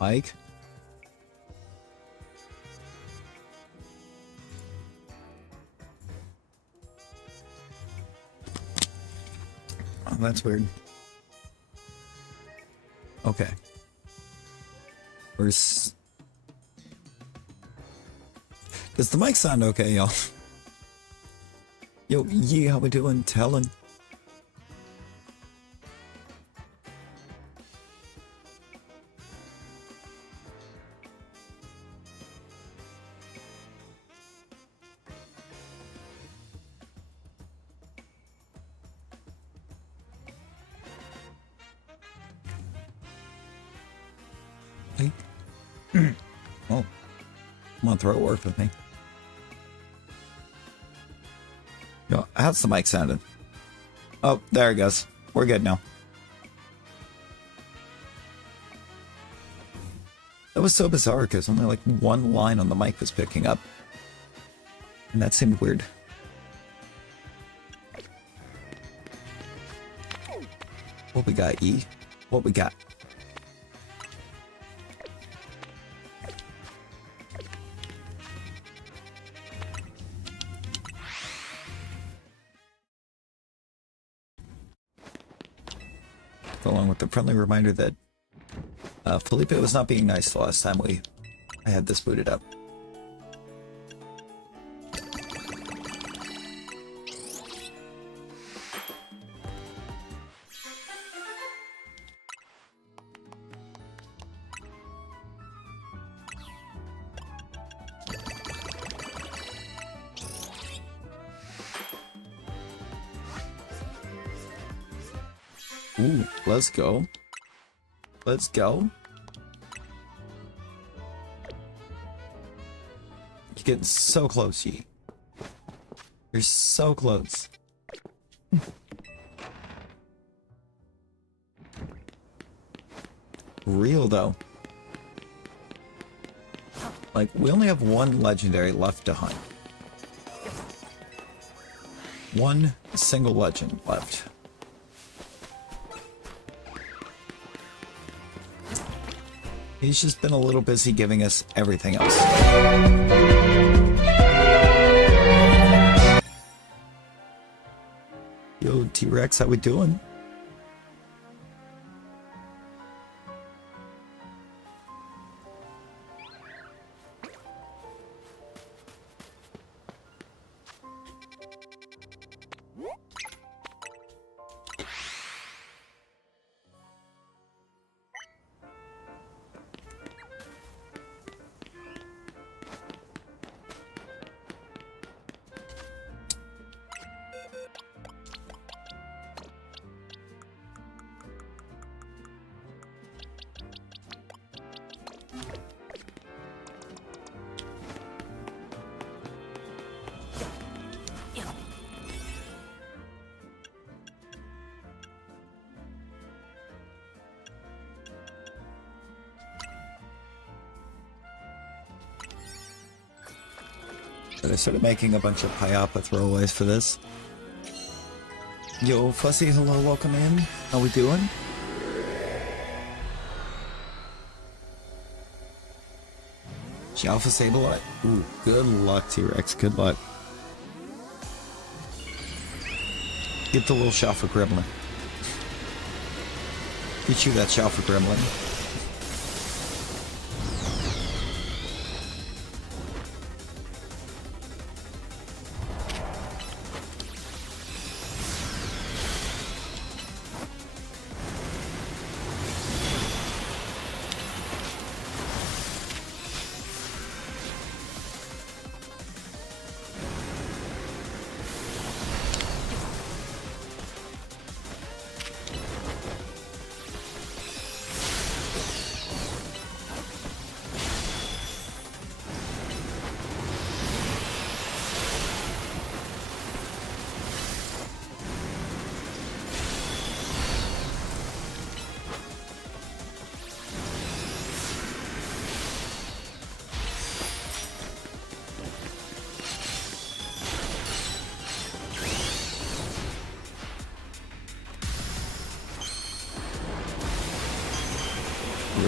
Mike? Oh, that's weird. Okay. Does the mic sound okay, y'all? Yo, yeah, how we doing? Telling. Hey. Oh. Come on, throw a work with me. Yo, how's the mic sounding? Oh, there it goes. We're good now. That was so bizarre because only like one line on the mic was picking up. And that seemed weird. What we got, E? What we got? Along with the friendly reminder that Felipe was not being nice the last time I had this booted up. Ooh, let's go. Let's go. You're getting so close, Yi. You're so close. Real, though. Like, we only have one legendary left to hunt. One single legend left. He's just been a little busy giving us everything else. Yo, T-Rex, how we doing? I started making a bunch of Pyapa throwaways for this. Yo, Fussy, hello, welcome in. How we doing? Shalpha Sableye. Ooh, good luck, T-Rex, good luck. Get the little Shalpha Gremlin. Get you that Shalpha Gremlin.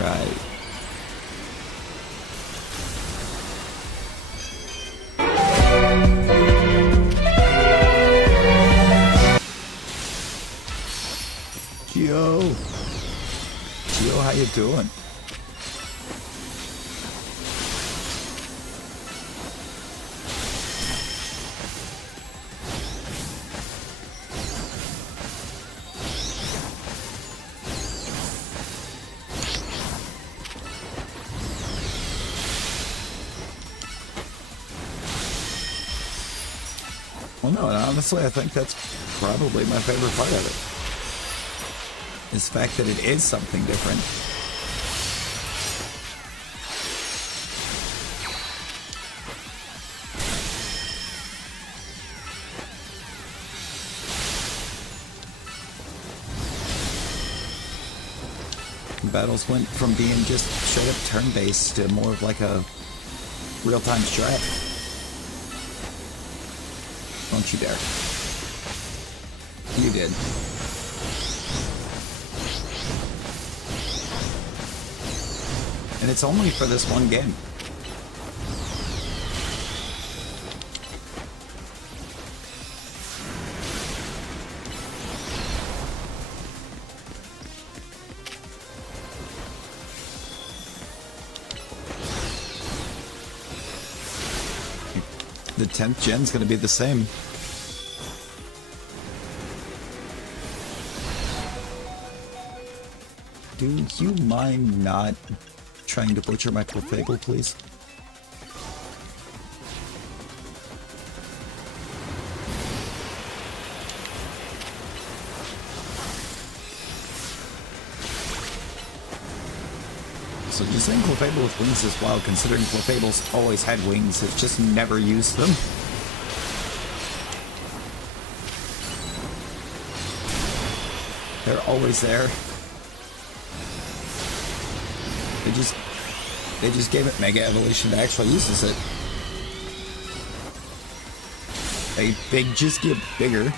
Right. Geo, how you doing? Well, no, honestly, I think that's probably my favorite part of it. Is the fact that it is something different. Battles went from being just straight up turn-based to more of like a real-time strat. Don't you dare. You did. And it's only for this one game. The 10th gen's gonna be the same. Do you mind not trying to butcher my Clefable, please? So just saying Clefable with wings is wild, considering Clefable's always had wings, it's just never used them. They're always there. They just gave it Mega Evolution that actually uses it. They just get bigger.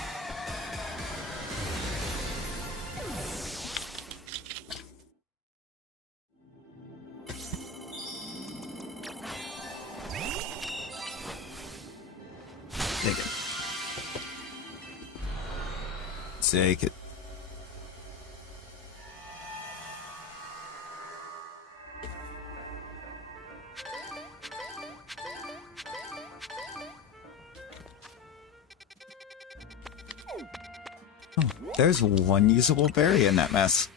Take it. Take it. There's one usable berry in that mess.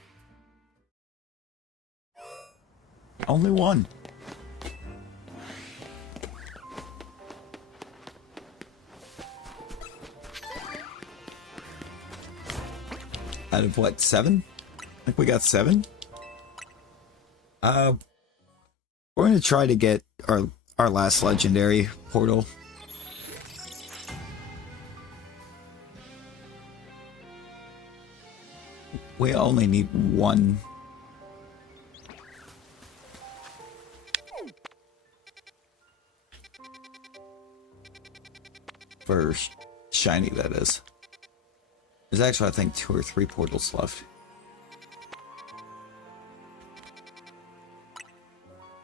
Only one. Out of what, 7? I think we got 7. We're going to try to get our last legendary portal. We only need one. For shiny, that is. There's actually, I think, 2 or 3 portals left.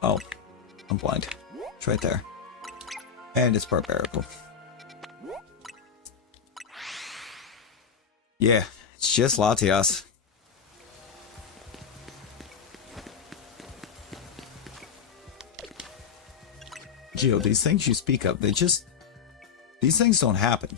Oh, I'm blind. It's right there. And it's barbarical. Yeah, it's just Latias. Geo, these things you speak of, these things don't happen.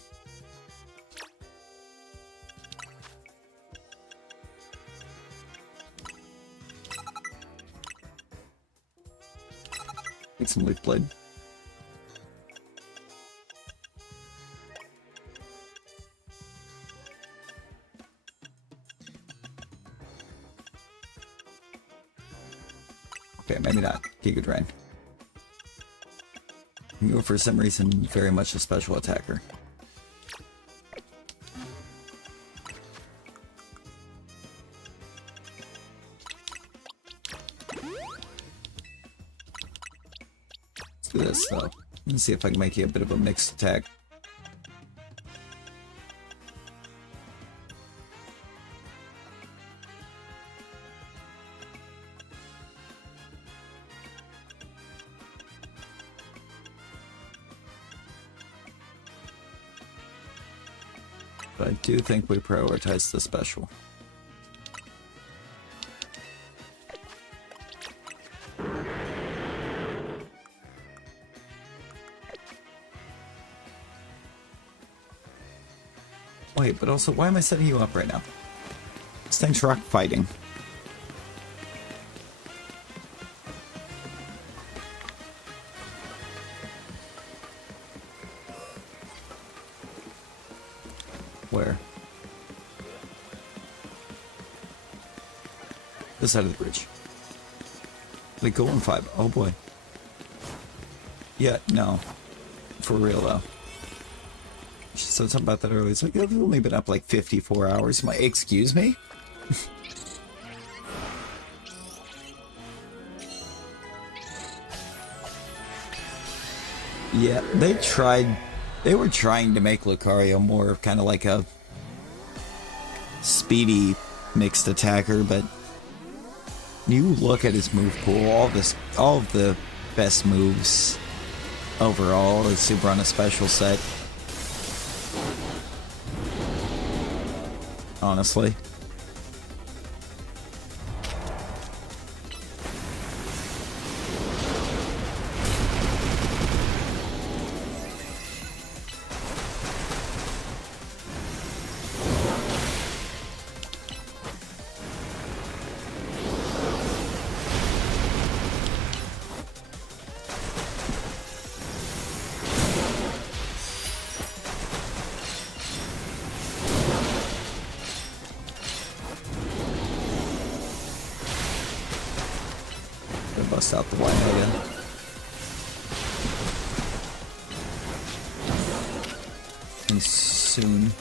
Take some leaf blade. Okay, maybe not. Giga Drain. You are for some reason very much a special attacker. Let's do this though. Let's see if I can make you a bit of a mixed attack. But I do think we prioritize the special. Wait, but also, why am I setting you up right now? This thing's rock fighting. Where? This side of the bridge. Like, go on 5. Oh boy. Yeah, no. For real though. She said something about that earlier. It's like, I've only been up like 54 hours. I'm like, excuse me? Yeah, they were trying to make Lucario more of kind of like a speedy mixed attacker, but you look at his move pool, all of the best moves overall is super on a special set. Honestly. Bust out the wine again. And soon.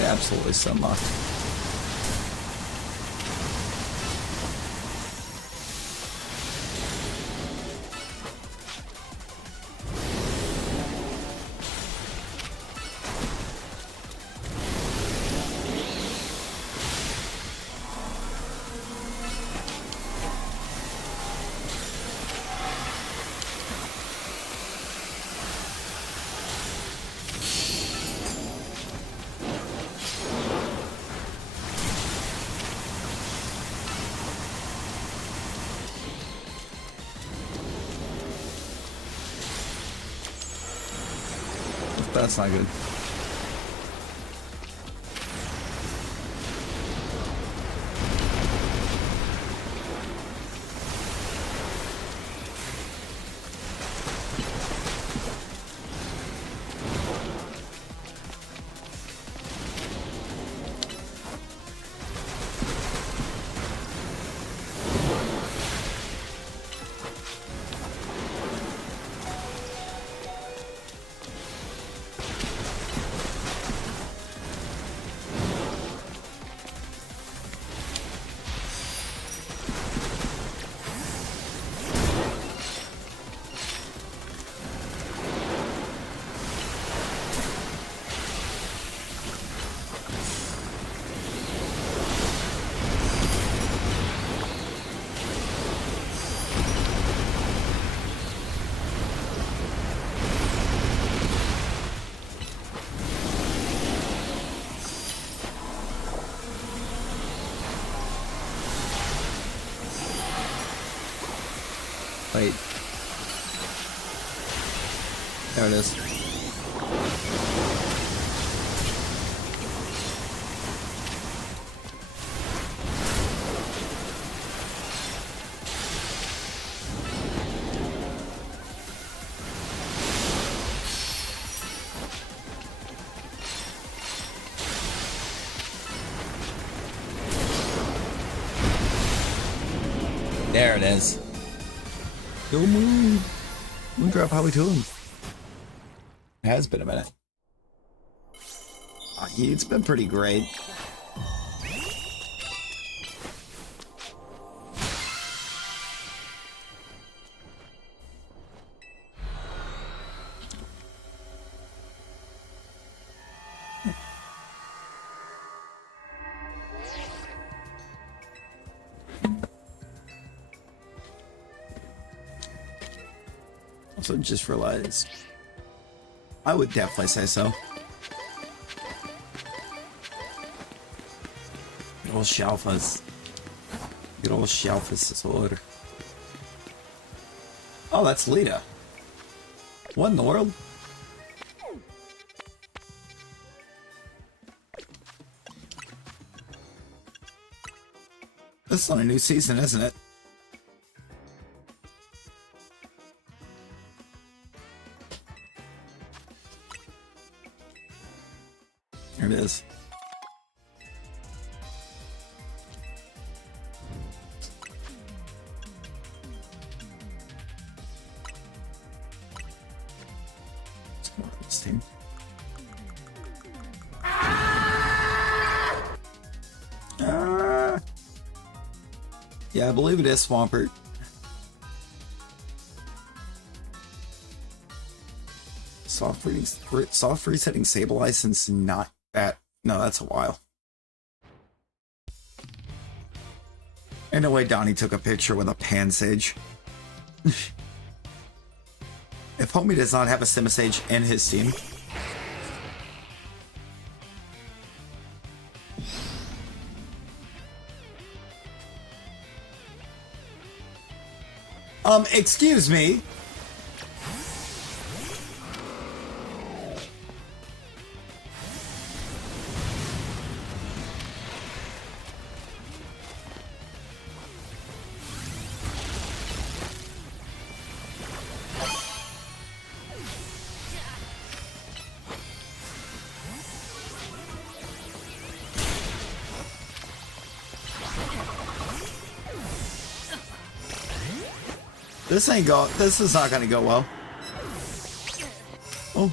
Absolutely so much. That's not good. Wait. There it is. There it is. Yo, Moon. Moondrop, how we doing? It has been a minute. It's been pretty great. Also, just realized I would definitely say so. Good old Shalphas. Good old Shalphas' order. Oh, that's Lita. What in the world? This is on a new season, isn't it? Here it is. Let's go on this team. Yeah, I believe it is Swampert. Soft resetting Sable license, not that. No, that's a while. In a way, Donnie took a picture with a Pansage. If Homie does not have a Simisage in his team, excuse me. This is not gonna go well. Oh.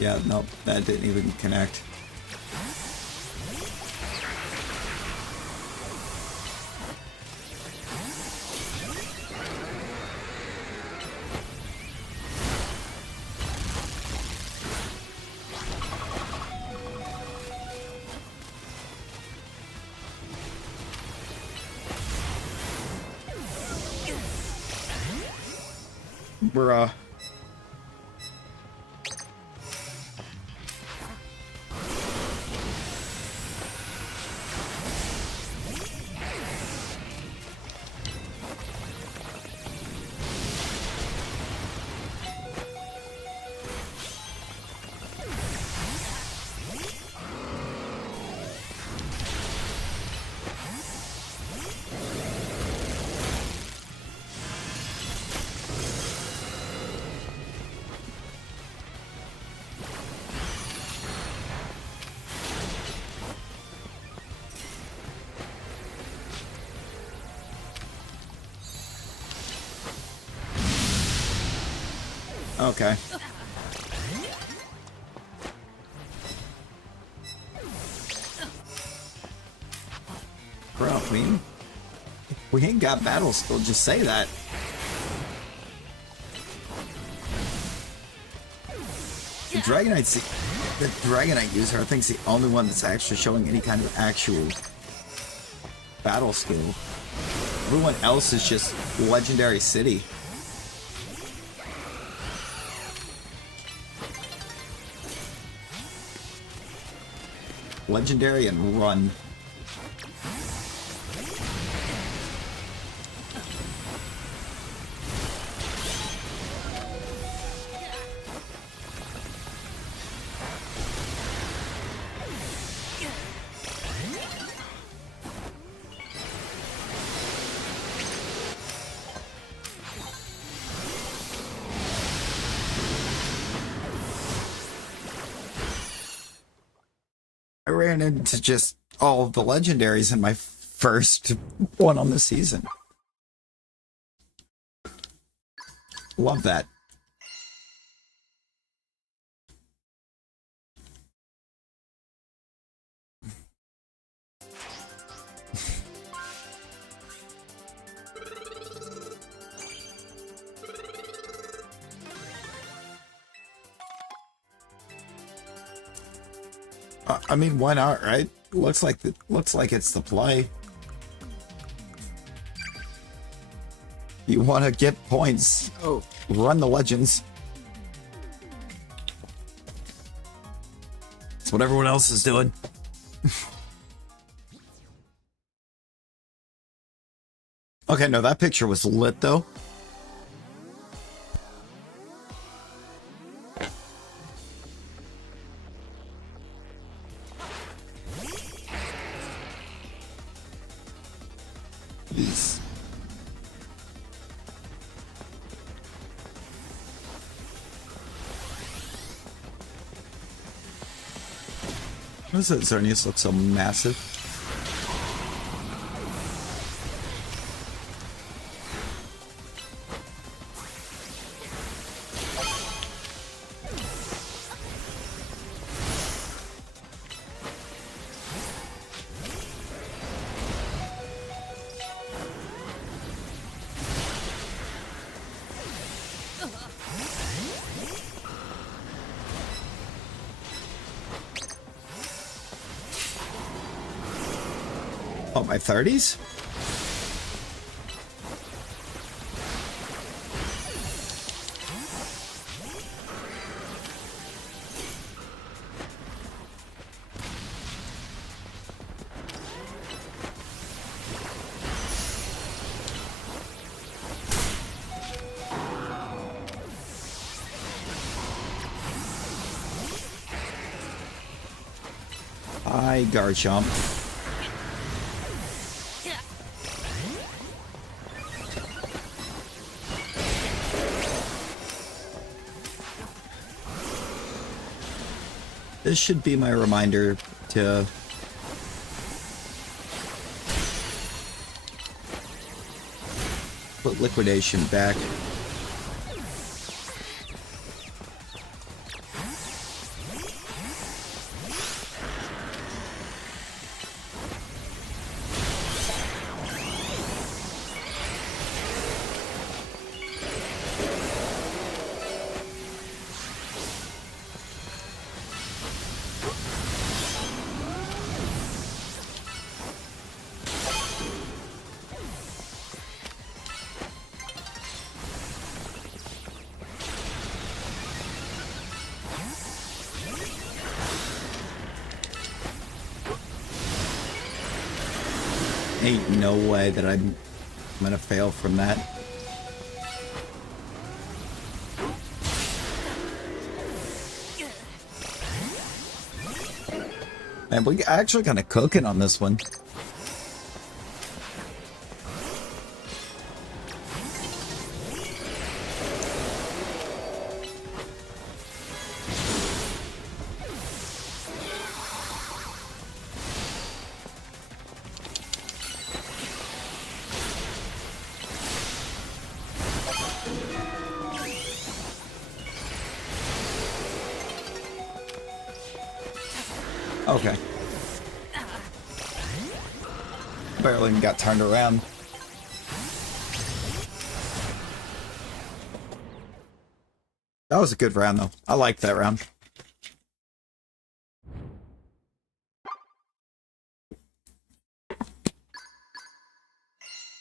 Yeah, nope, that didn't even connect. Bruh. Okay. Bro, we ain't got battle skill, just say that. The Dragonite user, I think, is the only one that's actually showing any kind of actual battle skill. Everyone else is just Legendary City. Legendary and run. I ran into just all of the legendaries in my first one on the season. Love that. I mean, why not, right? Looks like it's the play. You want to get points? Oh, run the legends. It's what everyone else is doing. Okay, no, that picture was lit though. Jeez. Why does that Xerneas look so massive? Oh, my 30s? Hi, Garchomp. This should be my reminder to put liquidation back. Ain't no way that I'm gonna fail from that. Man, we actually kind of cooking on this one. Okay. Barely even got turned around. That was a good round, though. I liked that round.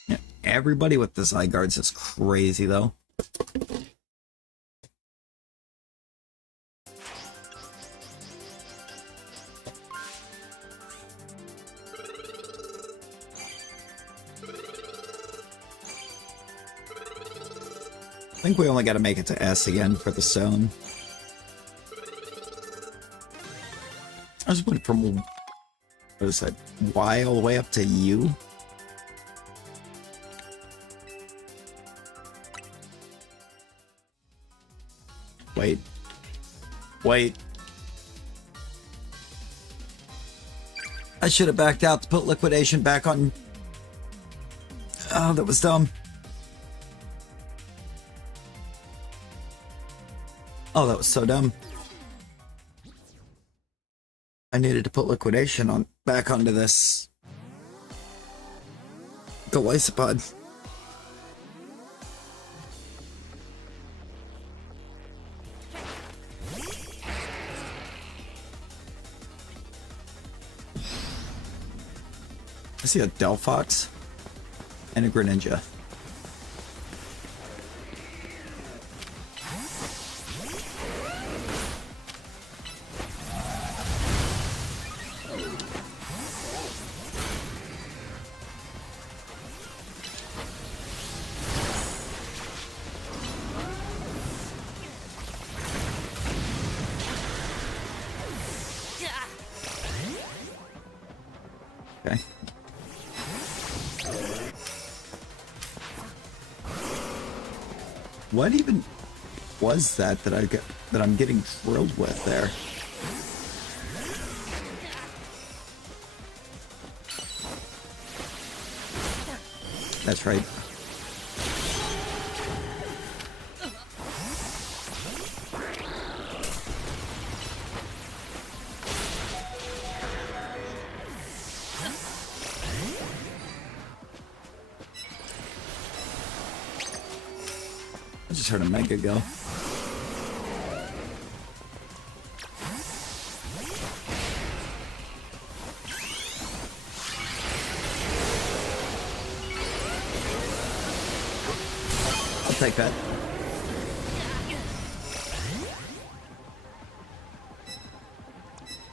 Yeah, everybody with the side guards is crazy, though. I think we only got to make it to S again for the zone. I just went from, what is that, Y all the way up to U? Wait. Wait. I should have backed out to put liquidation back on. Oh, that was dumb. Oh, that was so dumb. I needed to put liquidation on back onto this Golisopod. I see a Delphox and a Greninja. Okay. What even was that I'm getting drilled with there? That's right. I just heard a Mega go. I'll take that.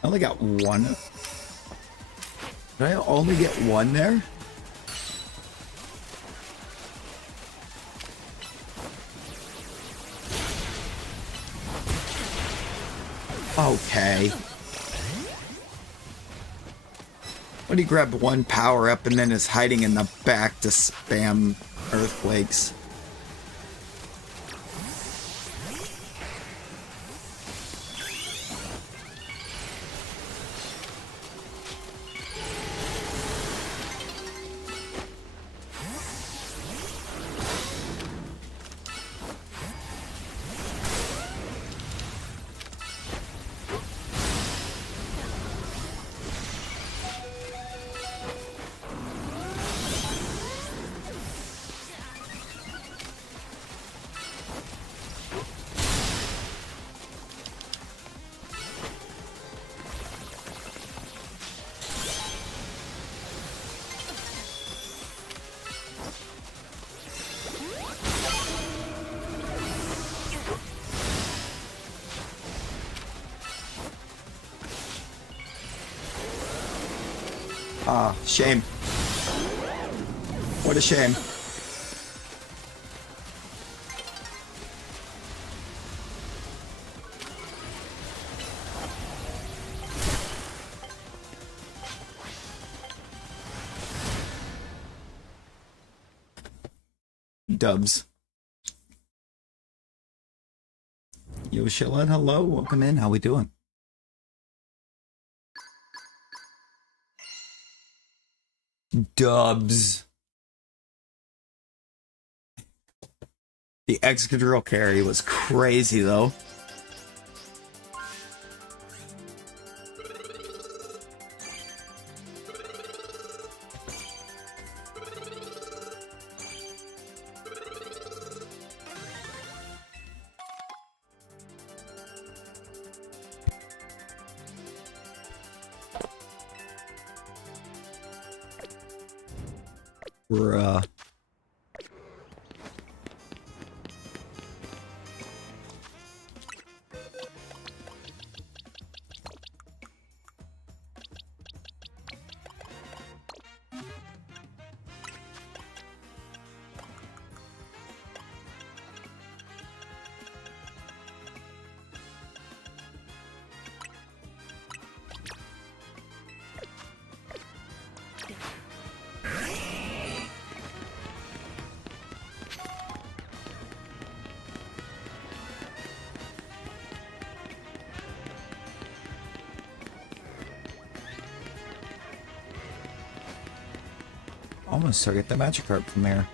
I only got one. Did I only get one there? Okay. When he grabbed one power up and then is hiding in the back to spam earthquakes. Ah, shame. What a shame. Dubs. Yo, Shillin, hello, welcome in. How we doing? Dubs. The Excadrill carry was crazy, though. Bruh. almost target the Magikarp from there.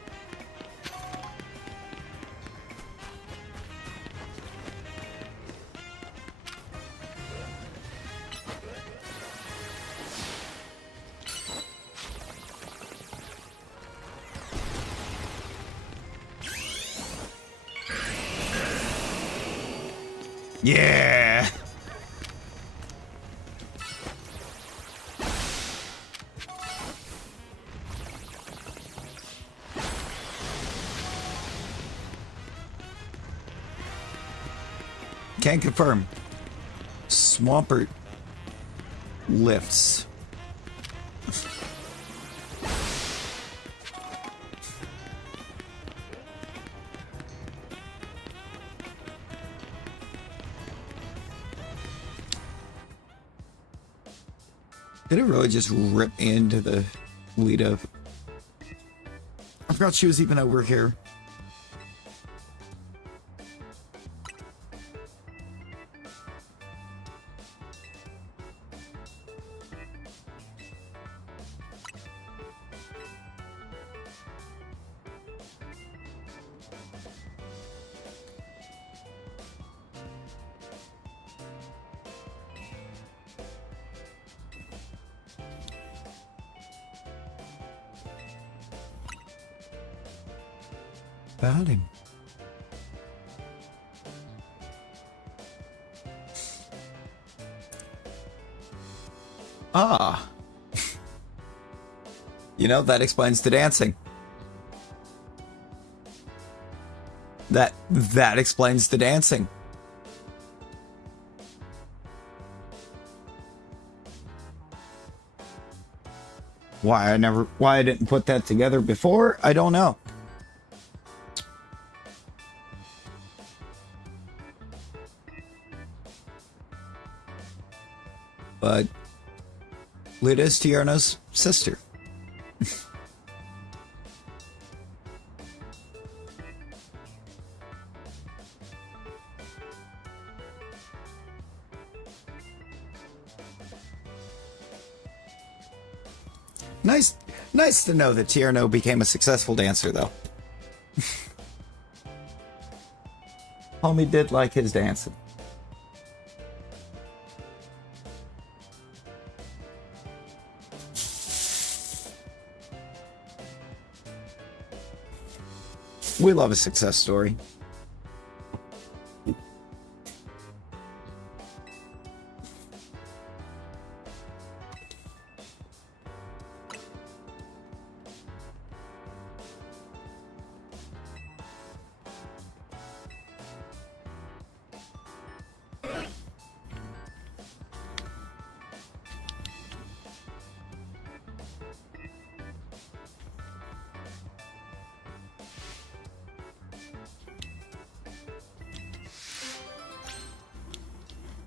Yeah! Can confirm. Swampert lifts. Did it really just rip into the lead of? I forgot she was even over here. About him. Ah. You know, that explains the dancing. That explains the dancing. Why I didn't put that together before, I don't know. But Lita is Tierna's sister. Nice to know that Tierno became a successful dancer, though. Homie did like his dancing. We love a success story.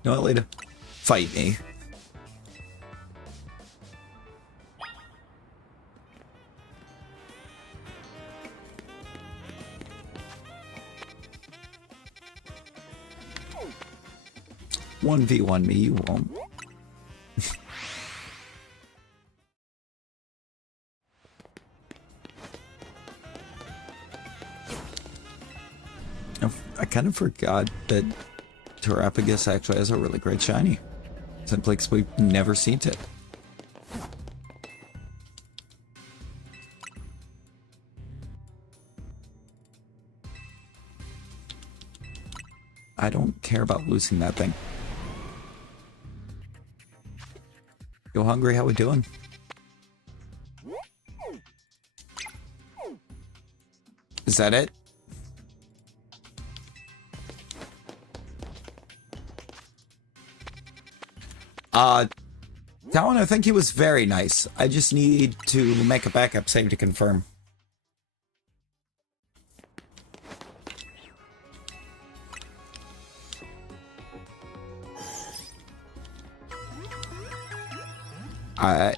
You know what, Lita? Fight me. One v one me, you won't. I kind of forgot that Terrapagus actually has a really great shiny. Simply because we've never seen it. I don't care about losing that thing. Yo, Hungry, how we doing? Is that it? Talon, I think he was very nice. I just need to make a backup save to confirm.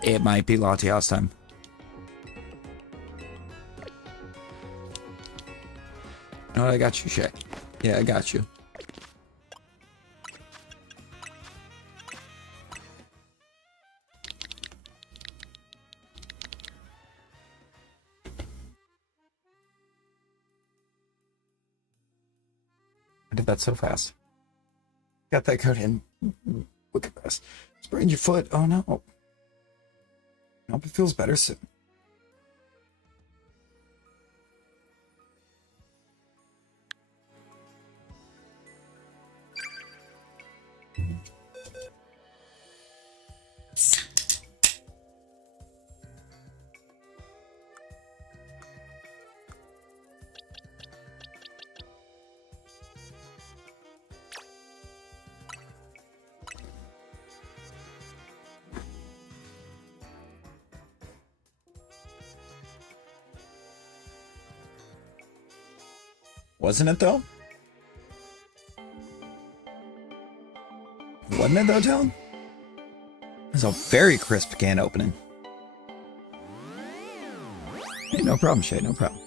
It might be Latias time. No, I got you, Shay. Yeah, I got you. did that so fast. Got that code in. Look at this. Sprained your foot. Oh no. I hope it feels better soon. Wasn't it though? Wasn't it though, Talon? It was a very crisp can opening. Hey, no problem, Shay, no problem.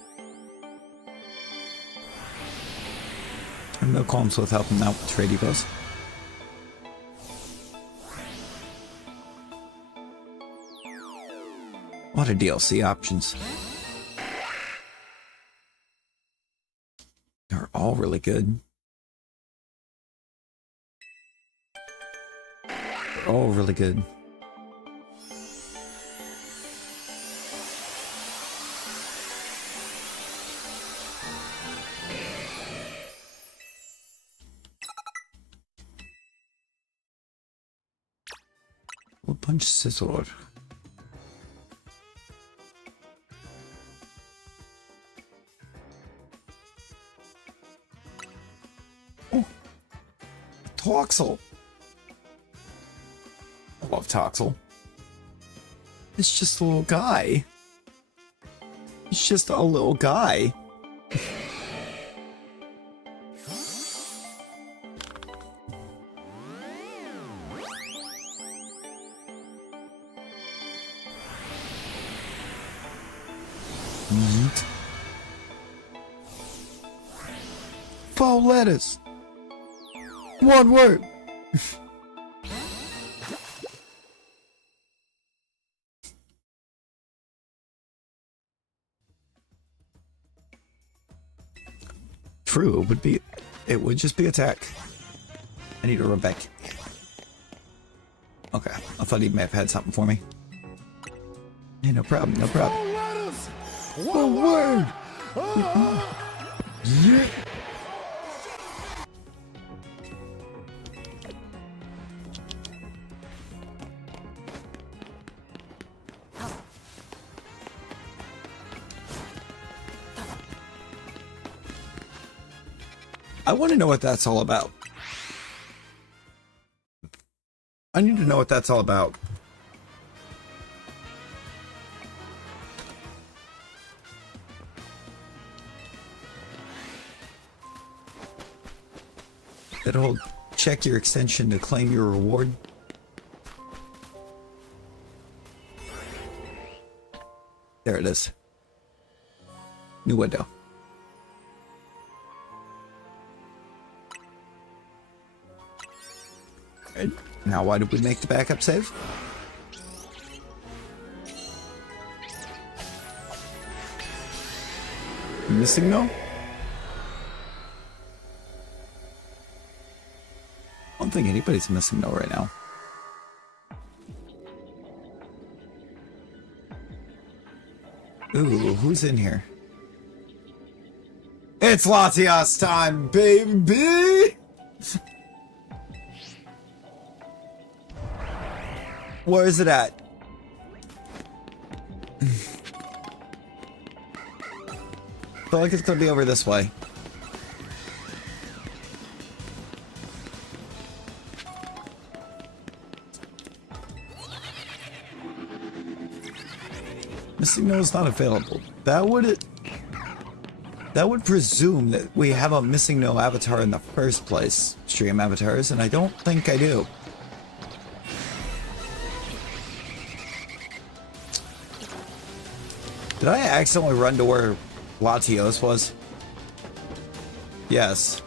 I have no qualms with helping out with trade depots. A lot of DLC options. They're all really good. They're all really good. We'll punch Scissor. Toxel. I love Toxel. It's just a little guy. It's just a little guy. Yeet. Four letters. One word. True, it would just be attack. I need to run back. Okay, I thought he may have had something for me. Hey, no problem, no problem. One word. Yeah. I want to know what that's all about. I need to know what that's all about. It'll check your extension to claim your reward. There it is. New window. Now, why did we make the backup save? Missing no? I don't think anybody's missing no right now. Ooh, who's in here? It's Latias time, baby! Where is it at? I feel like it's gonna be over this way. Missing no is not available. That would presume that we have a missing no avatar in the first place, stream avatars, and I don't think I do. Did I accidentally run to where Latios was? Yes.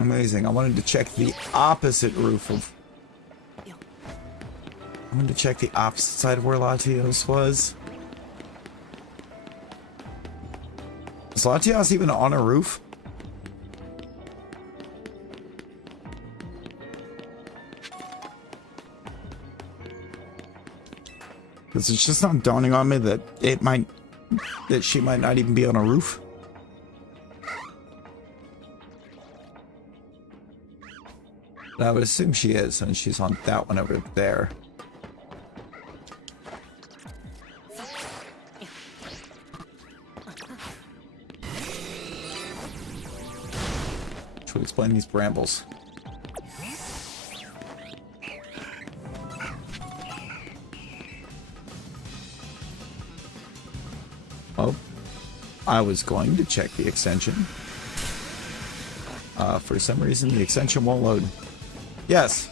Amazing. I wanted to check the opposite roof of... I wanted to check the opposite side of where Latios was. Is Latias even on a roof? Because it's just not dawning on me that she might not even be on a roof. But I would assume she is, and she's on that one over there. Which would explain these brambles. Oh, I was going to check the extension. For some reason, the extension won't load. Yes.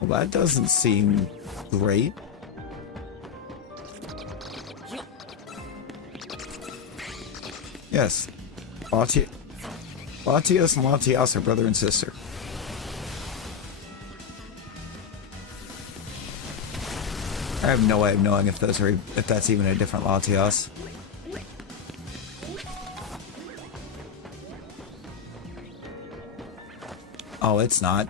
Well, that doesn't seem great. Yes. Latias and Latias are brother and sister. I have no way of knowing if that's even a different Latias. Oh, it's not.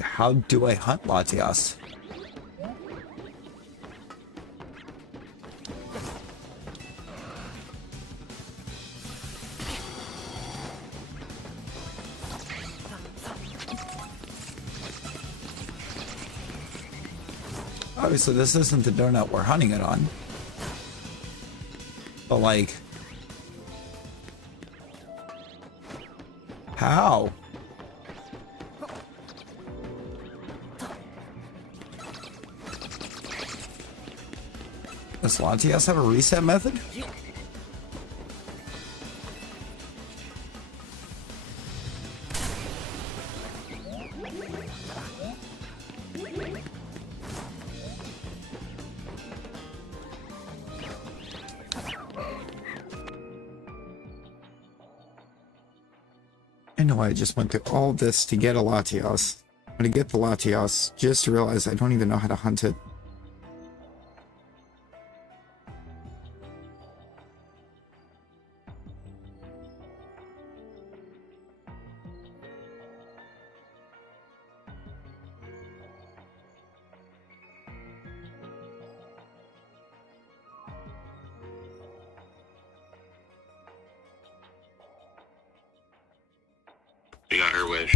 How do I hunt Latias? Obviously, this isn't the donut we're hunting it on. But, like... how? Does Latias have a reset method? I know I just went through all this to get a Latias. But to get the Latias, just to realize I don't even know how to hunt it. She got her wish.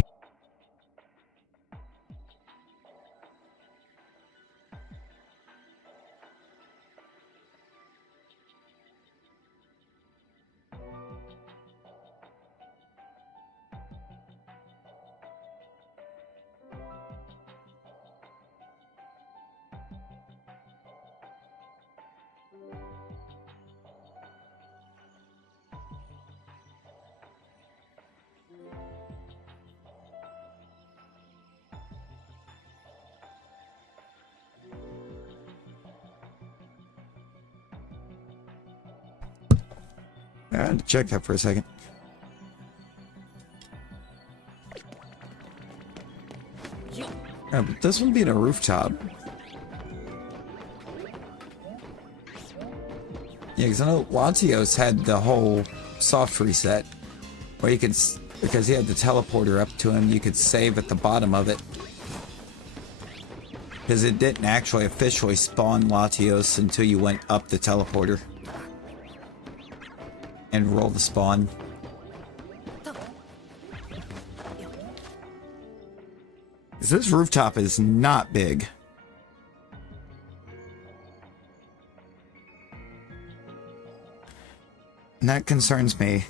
I had to check that for a second. Yeah, but this one being a rooftop. Yeah, because I know Latios had the whole soft reset where you could, because he had the teleporter up to him, you could save at the bottom of it. Because it didn't actually officially spawn Latios until you went up the teleporter and roll the spawn. This rooftop is not big. And that concerns me.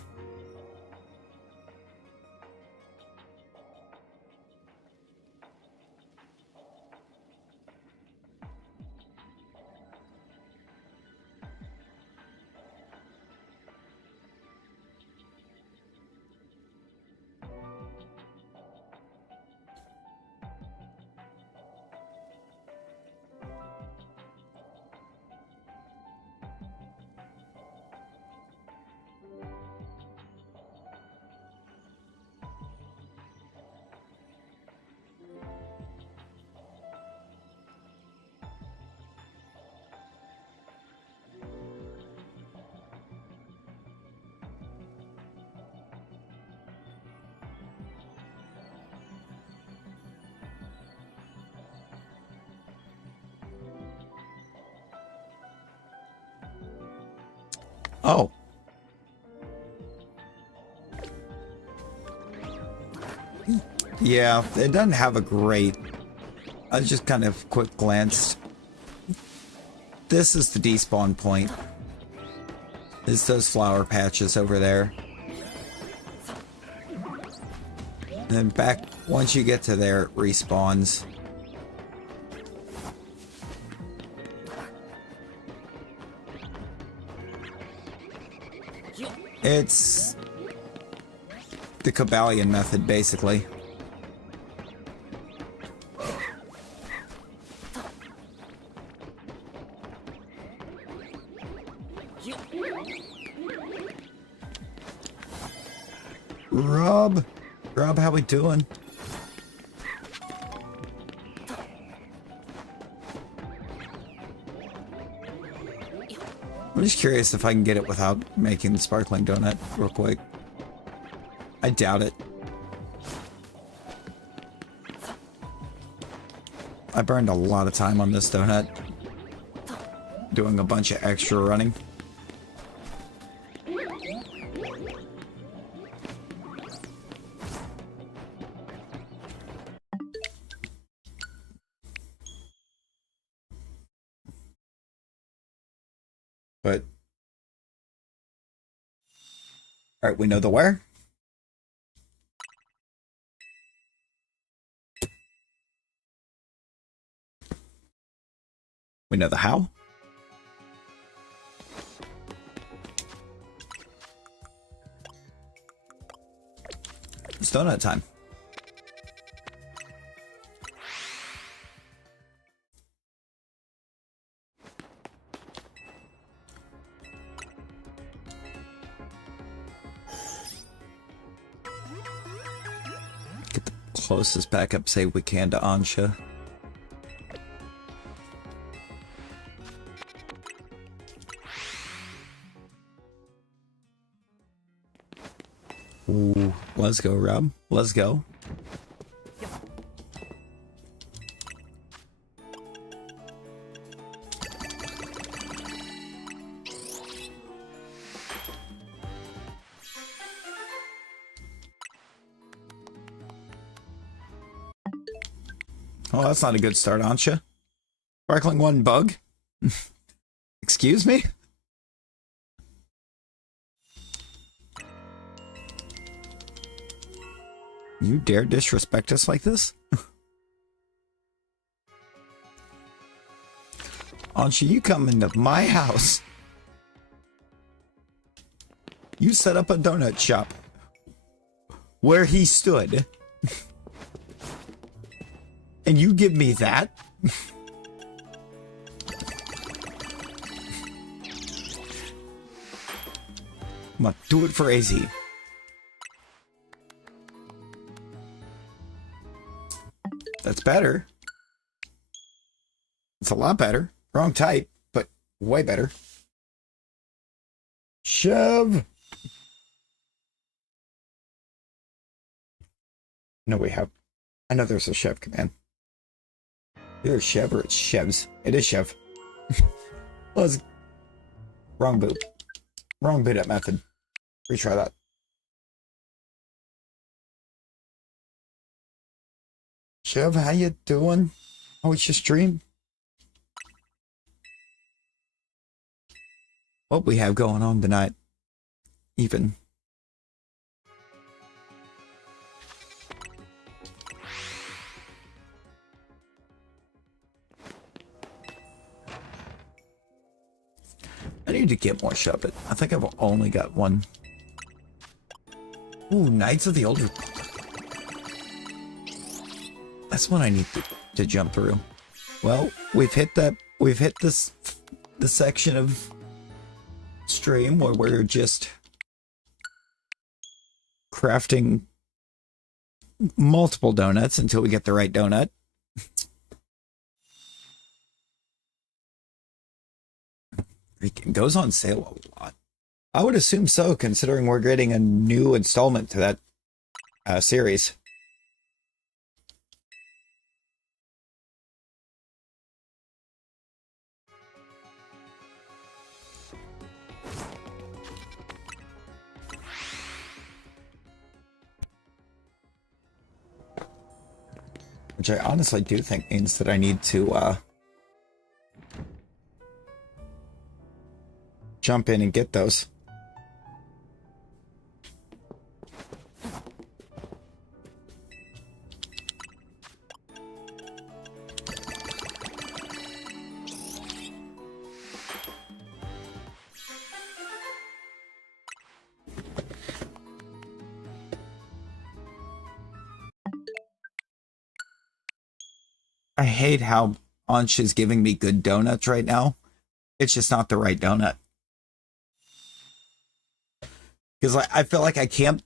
Oh. Yeah, it doesn't have a great... I just kind of quick glanced. This is the despawn point. It's those flower patches over there. And then back, once you get to there, it respawns. It's the Kabbalion method, basically. Rob, how we doing? I'm just curious if I can get it without making the sparkling donut real quick. I doubt it. I burned a lot of time on this donut, doing a bunch of extra running. But, all right, we know the where. We know the how. It's donut time. Get the closest backup save we can to Ansha. Ooh, let's go, Rob. Let's go. Oh, that's not a good start, Ansha. Sparkling one bug? Excuse me? You dare disrespect us like this? Ansha, you come into my house. You set up a donut shop where he stood. And you give me that? Come on, do it for AZ. That's better. It's a lot better. Wrong type, but way better. Shove. No, we have. I know there's a Chev command. Either Chev or it's Chevs. It is Chev. Well, it's wrong boot. Wrong boot up method. Retry that. Chev, how you doing? Oh, it's your stream. What we have going on tonight? Even. I need to get more Shove It. I think I've only got one. Ooh, Knights of the Old Republic. That's what I need to jump through. Well, we've hit that. We've hit the section of stream where we're just crafting multiple donuts until we get the right donut. It goes on sale a lot. I would assume so, considering we're getting a new installment to that series. Which I honestly do think means that I need to jump in and get those. I hate how Ansh is giving me good donuts right now. It's just not the right donut. Because I feel like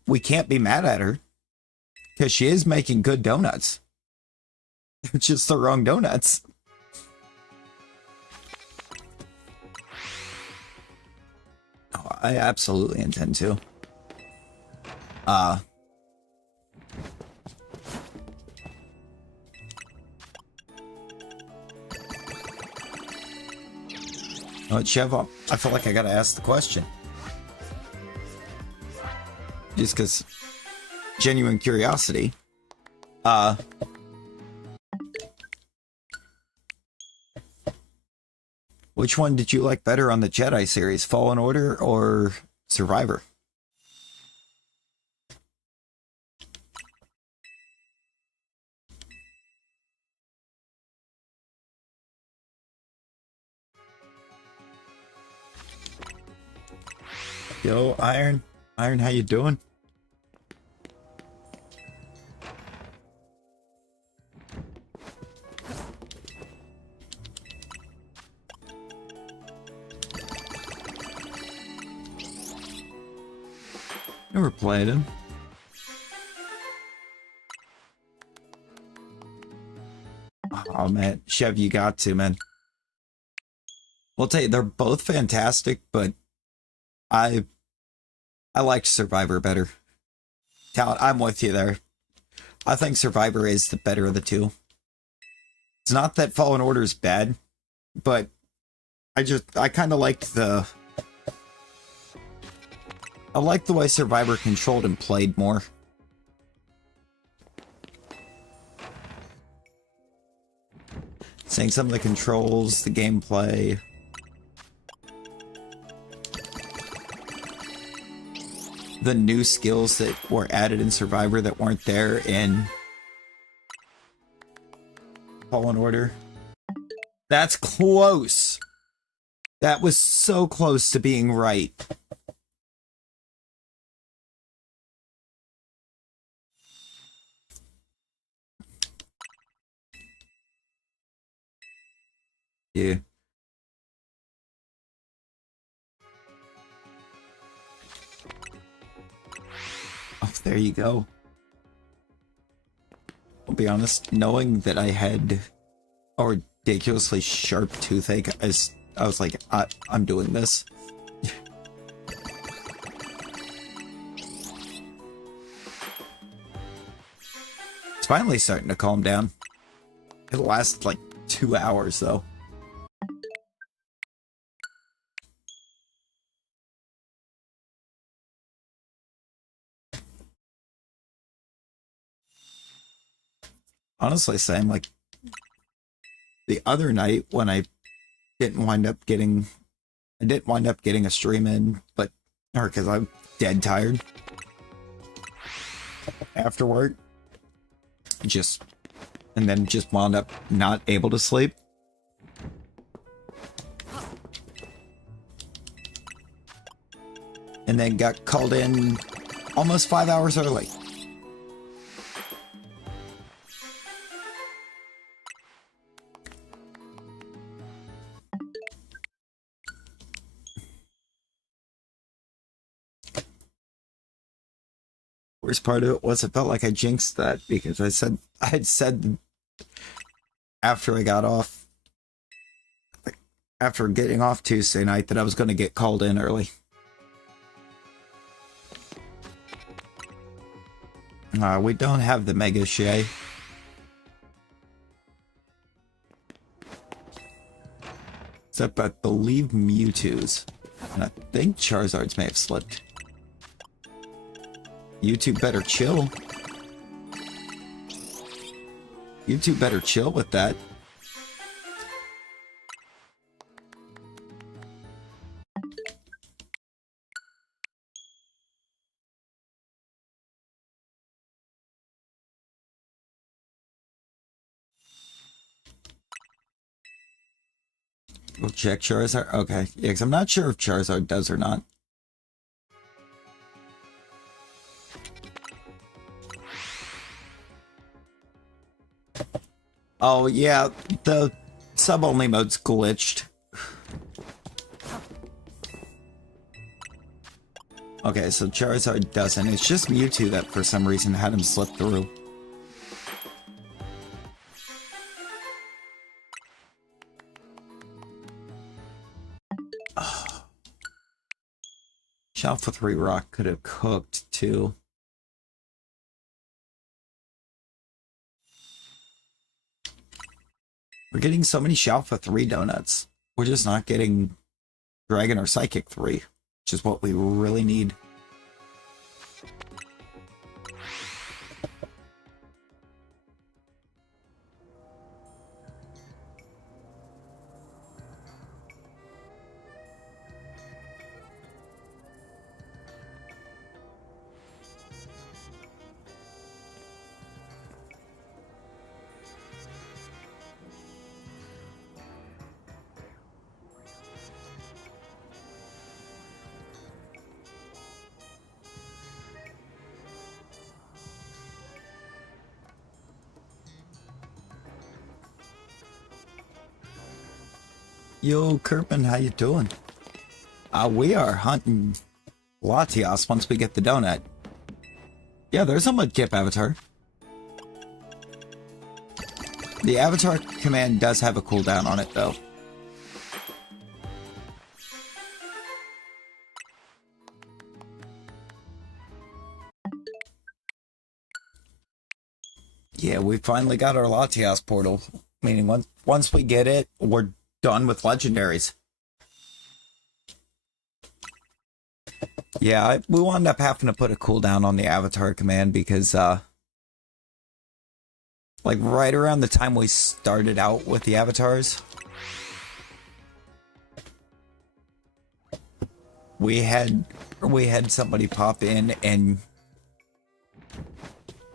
we can't be mad at her. Because she is making good donuts. It's just the wrong donuts. Oh, I absolutely intend to. Oh, Chev, I feel like I gotta ask the question. Just because genuine curiosity. Which one did you like better on the Jedi series? Fallen Order or Survivor? Yo, Iron. Iron, how you doing? Never played him. Oh man, Chev, you got to, man. Well, tell you, they're both fantastic, but I liked Survivor better. Talent, I'm with you there. I think Survivor is the better of the two. It's not that Fallen Order is bad, but I kind of liked the way Survivor controlled and played more. Saying some of the controls, the gameplay. The new skills that were added in Survivor that weren't there in Fallen Order. That's close. That was so close to being right. Yeah. Oh, there you go. I'll be honest, knowing that I had a ridiculously sharp toothache, I was like, I'm doing this. It's finally starting to calm down. It lasted like 2 hours, though. Honestly, Sam, like, the other night when I didn't wind up getting a stream in, but, or because I'm dead tired after work, and then just wound up not able to sleep. And then got called in almost 5 hours early. Worst part of it was it felt like I jinxed that because I had said after I got off, after getting off Tuesday night, that I was going to get called in early. We don't have the Mega Shay. Except I believe Mewtwo's. And I think Charizard's may have slipped. You two better chill. You two better chill with that. We'll check Charizard. Okay, yeah, because I'm not sure if Charizard does or not. Oh, yeah, the sub-only mode's glitched. Okay, so Charizard doesn't. It's just Mewtwo that for some reason had him slip through. Shalpha 3 Rock could have cooked too. We're getting so many Shalpha 3 donuts. We're just not getting Dragon or Psychic 3, which is what we really need. Yo, Kirpin, how you doing? We are hunting Latios once we get the donut. Yeah, there's a Mudkip avatar. The avatar command does have a cooldown on it, though. Yeah, we finally got our Latios portal. Meaning once we get it, we're done with legendaries. Yeah, we wound up having to put a cooldown on the avatar command because, like right around the time we started out with the avatars, we had somebody pop in and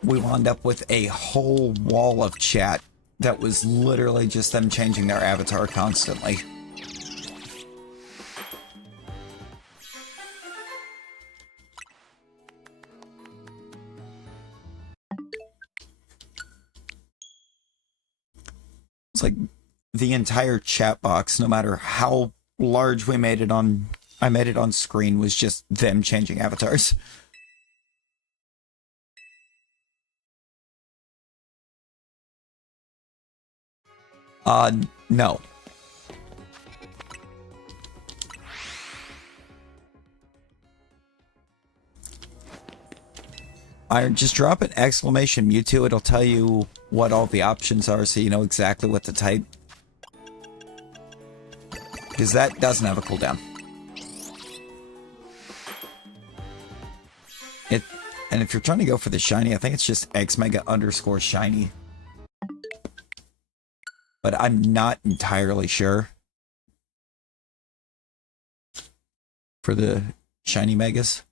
we wound up with a whole wall of chat that was literally just them changing their avatar constantly. It's like the entire chat box, no matter how large we made it on, I made it on screen, was just them changing avatars. No. I just drop an exclamation Mewtwo, it'll tell you what all the options are so you know exactly what to type. Because that doesn't have a cooldown. And if you're trying to go for the shiny, I think it's just xmega_shiny. But I'm not entirely sure for the shiny megas.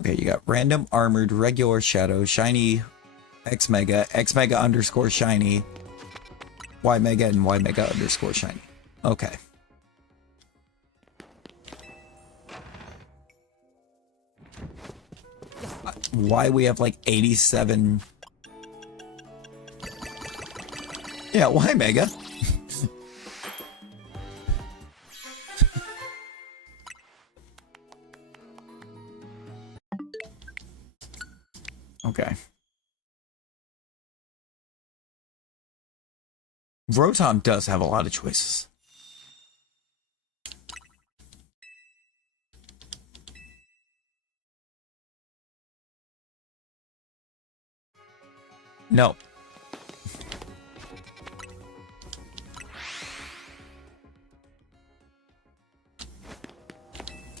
Okay, you got random, armored, regular, shadow, shiny, xmega_shiny, y mega, and y mega_shiny. Okay. Why we have like 87? Yeah, y mega. Okay. Rotom does have a lot of choices. No.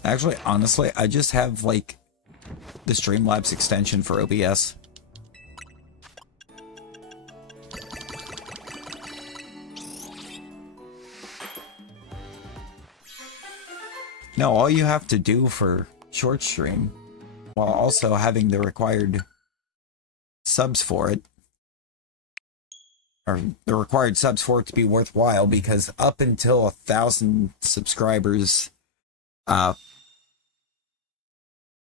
Actually, honestly, I just have like the Streamlabs extension for OBS. No, all you have to do for short stream, while also having the required subs for it, or the required subs for it to be worthwhile, because up until 1,000 subscribers,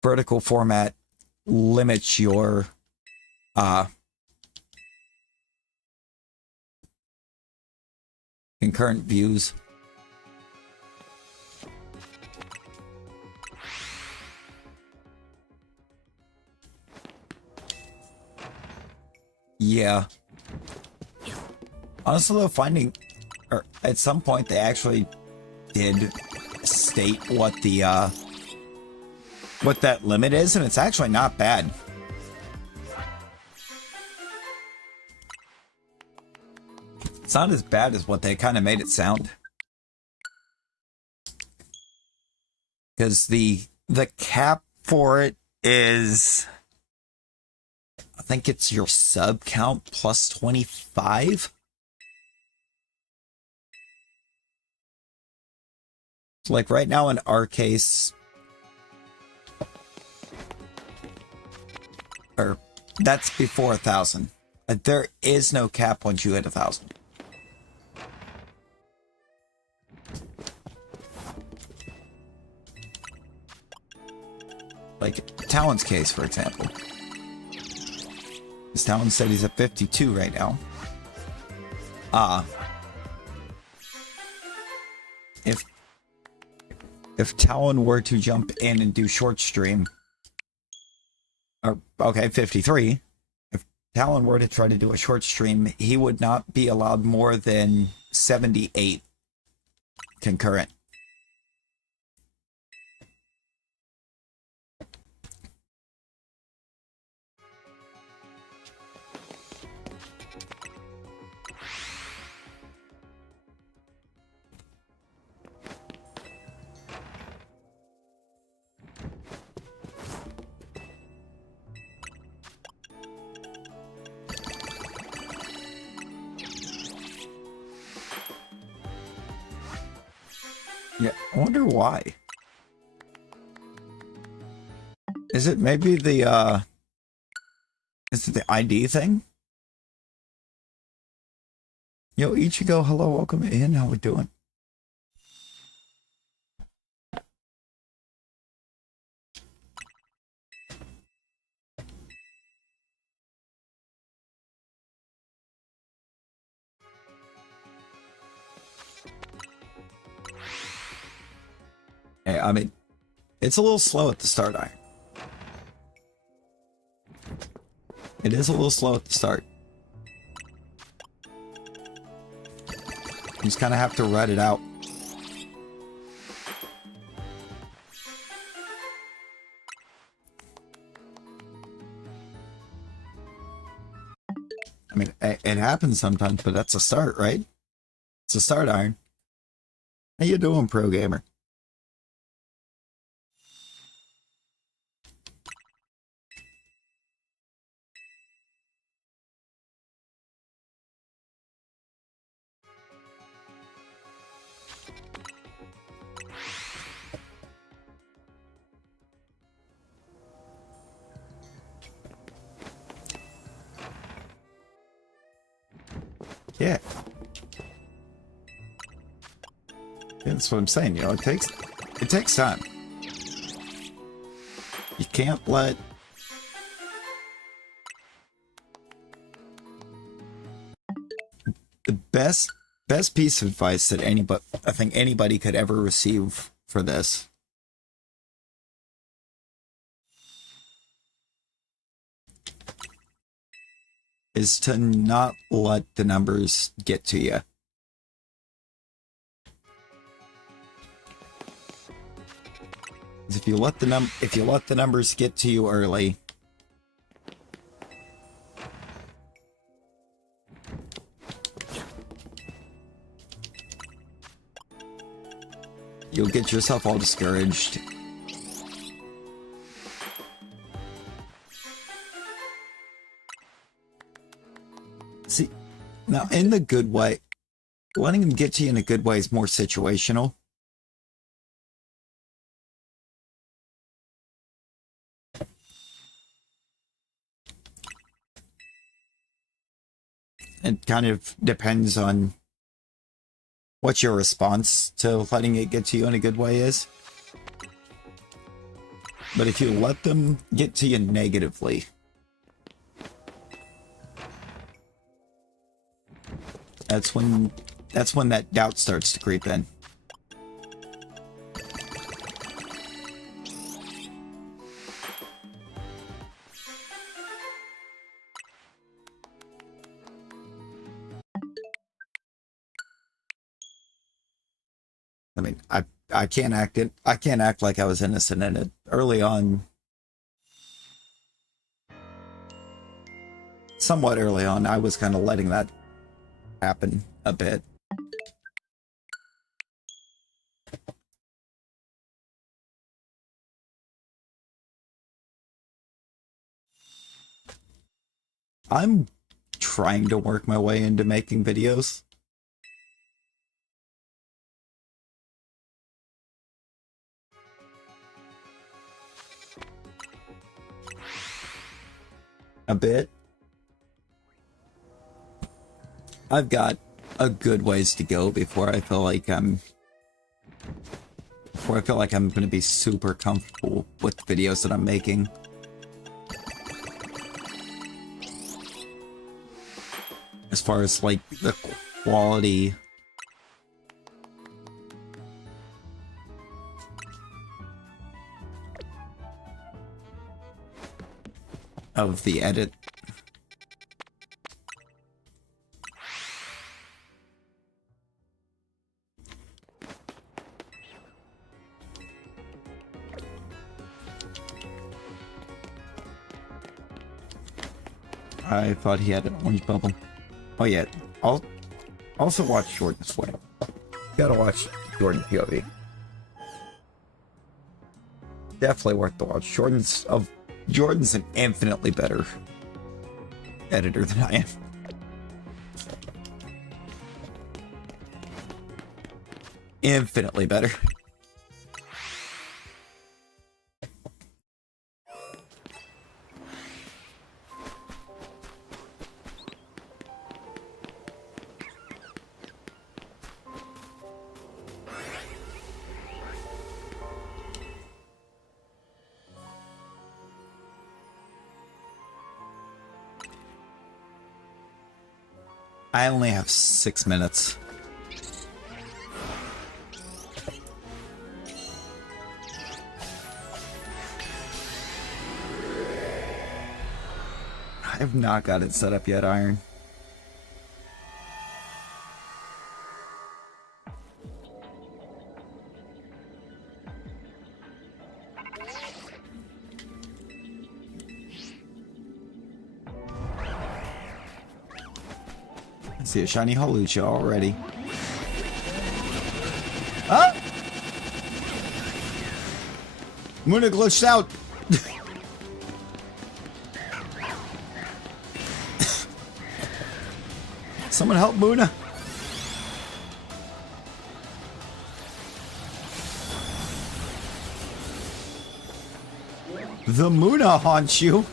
vertical format limits your concurrent views. Yeah. Honestly, though, finding, or at some point they actually did state what the what that limit is, and it's actually not bad. It's not as bad as what they kind of made it sound. Because the cap for it is, I think it's your sub count plus 25. So like right now in our case, or that's before 1,000. There is no cap once you hit 1,000. Like Talon's case, for example. Because Talon said he's at 52 right now. If Talon were to jump in and do short stream, or okay, 53. If Talon were to try to do a short stream, he would not be allowed more than 78 concurrent. Yeah, I wonder why. Is it maybe the, is it the ID thing? Yo, Ichigo, hello, welcome in, how we doing? Hey, I mean, it's a little slow at the start, Iron. It is a little slow at the start. You just kind of have to ride it out. I mean, it happens sometimes, but that's a start, right? It's a start, Iron. How you doing, pro gamer? Yeah. That's what I'm saying, you know, it takes time. You can't let the best piece of advice that I think anybody could ever receive for this is to not let the numbers get to you. If you let the numbers get to you early, you'll get yourself all discouraged. See, now in the good way, letting him get to you in a good way is more situational. It kind of depends on what your response to letting it get to you in a good way is. But if you let them get to you negatively, that's when that doubt starts to creep in. I mean, I can't act it. I can't act like I was innocent in it early on. Somewhat early on, I was kind of letting that happen a bit. I'm trying to work my way into making videos. A bit. I've got a good ways to go before I feel like I'm going to be super comfortable with the videos that I'm making. As far as like the quality of the edit. I thought he had an orange bubble. Oh yeah, I'll also watch Jordan's way. Gotta watch Jordan POV. Definitely worth the watch. Jordan's an infinitely better editor than I am. Infinitely better. I only have 6 minutes. I have not got it set up yet, Iron. See a shiny Holucha already. Ah! Muna glitched out. Someone help Muna. The Muna haunts you.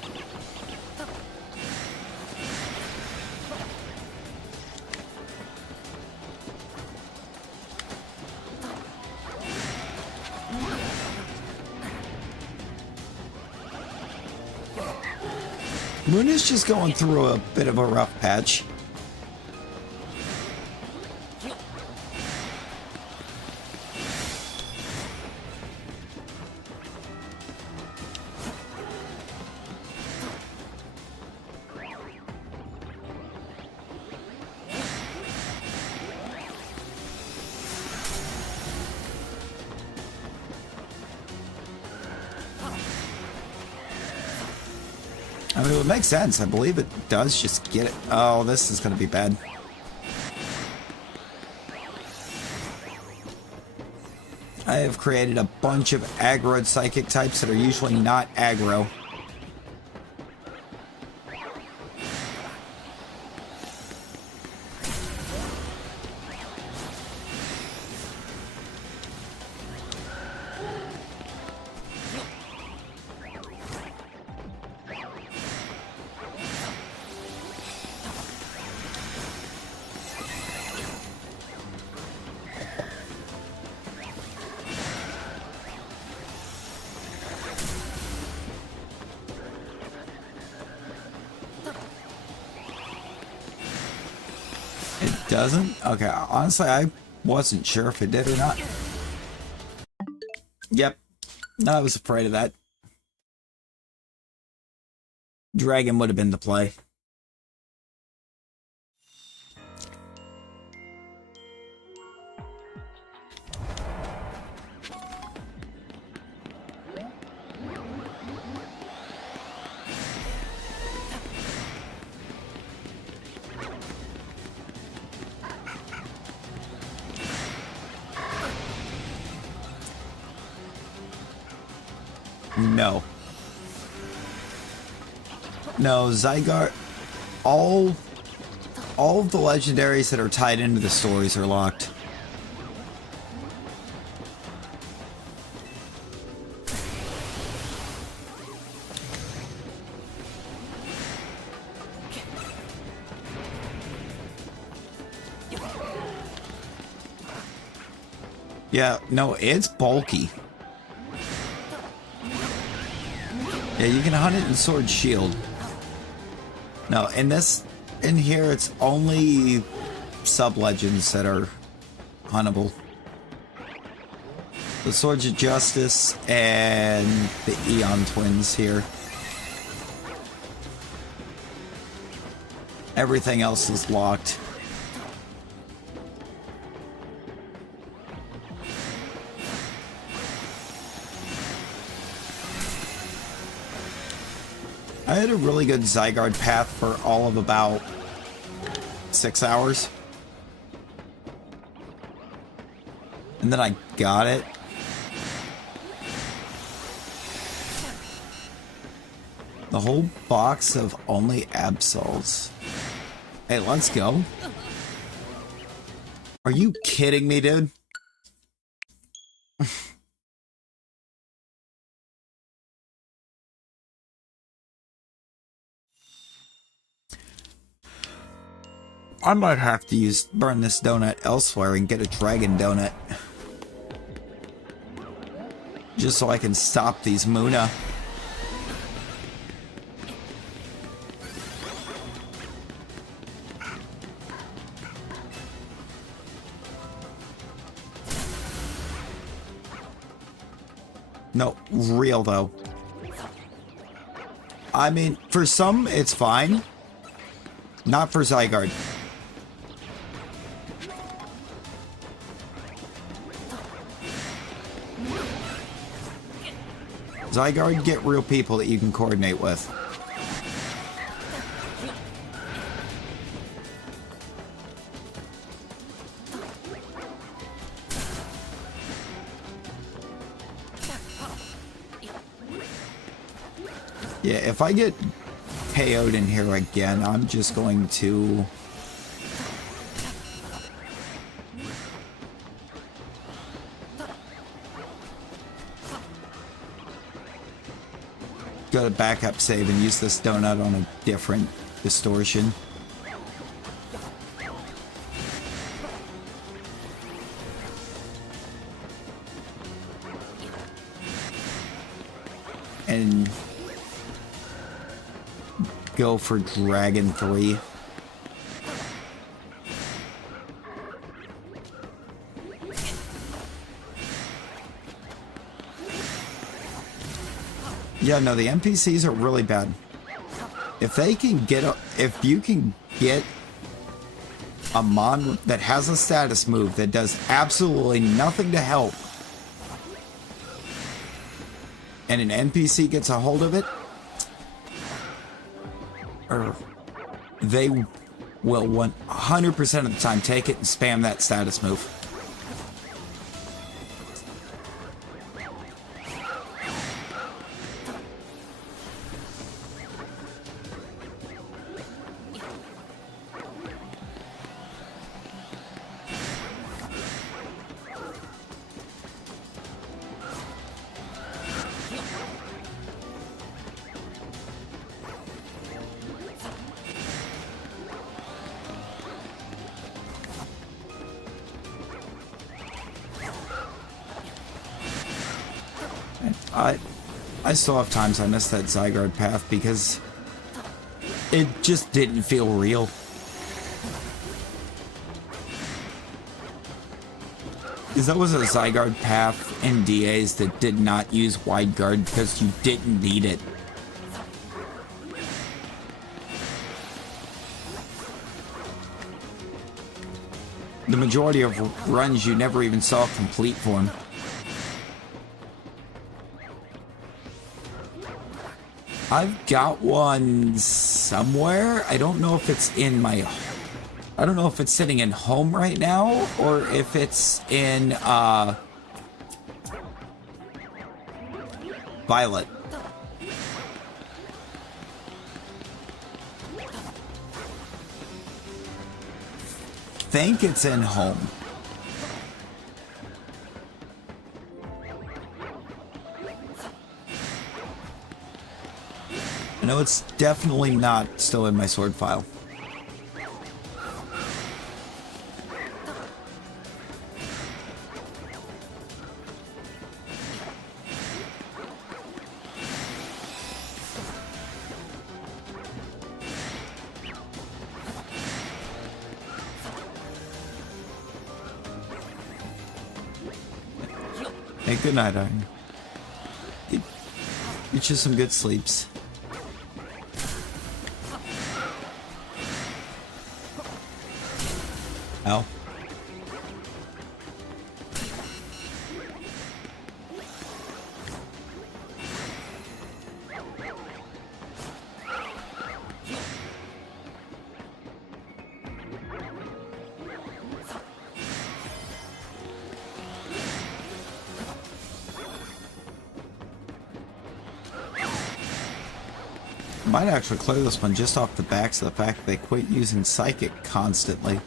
Muna's just going through a bit of a rough patch. I mean, it would make sense. I believe it does just get it. Oh, this is going to be bad. I have created a bunch of aggroed psychic types that are usually not aggro. Doesn't? Okay, honestly, I wasn't sure if it did or not. Yep. I was afraid of that. Dragon would have been the play. No. No, Zygarde, all of the legendaries that are tied into the stories are locked. Yeah, no, it's bulky. Yeah, you can hunt it in Sword Shield. No, in here, it's only sub-legends that are huntable. The Swords of Justice and the Eon Twins here. Everything else is locked. I had a really good Zygarde path for all of about 6 hours. And then I got it. The whole box of only Absols. Hey, let's go. Are you kidding me, dude? I might have to burn this donut elsewhere and get a dragon donut. Just so I can stop these Muna. No, real though. I mean, for some, it's fine. Not for Zygarde. Zygarde, get real people that you can coordinate with. Yeah, if I get KO'd in here again, I'm just going to... go to backup save and use this donut on a different distortion. And go for Dragon 3. Yeah, no, the NPCs are really bad. If they can get if you can get a mon that has a status move that does absolutely nothing to help, and an NPC gets a hold of it, or they will 100% of the time take it and spam that status move. I still have times I missed that Zygarde path because it just didn't feel real. Because that was a Zygarde path in DAs that did not use Wide Guard because you didn't need it. The majority of runs you never even saw complete for him. I've got one somewhere. I don't know if it's in my... I don't know if it's sitting in home right now or if it's in Violet. Think it's in home. I know it's definitely not still in my sword file. Hey, good night, Iron. Get you some good sleeps. Ow. Might actually clear this one just off the backs of the fact that they quit using Psychic constantly.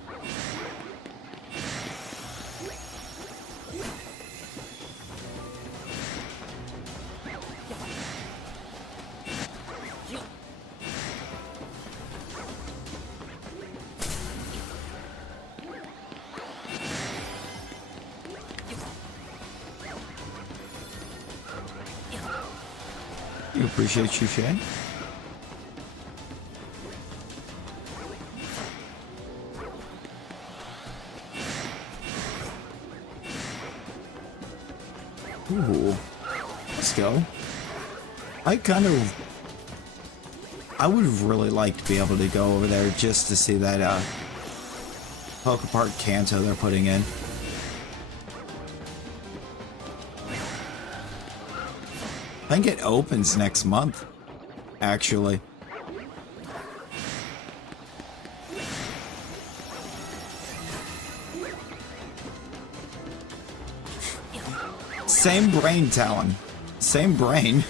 You appreciate you, Shay? Ooh, let's go. I would really like to be able to go over there just to see that Pokepark Kanto they're putting in. I think it opens next month, actually. Same brain, Talon. Same brain.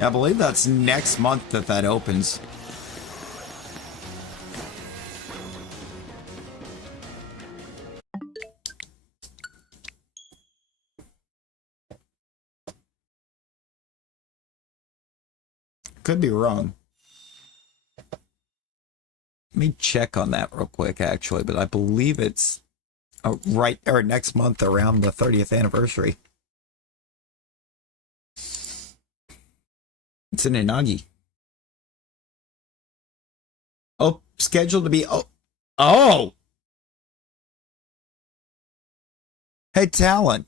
I believe that's next month that opens. Could be wrong. Let me check on that real quick, actually, but I believe it's right or next month around the 30th anniversary. It's in Inagi. Oh, scheduled to be. Oh! Hey, Talon.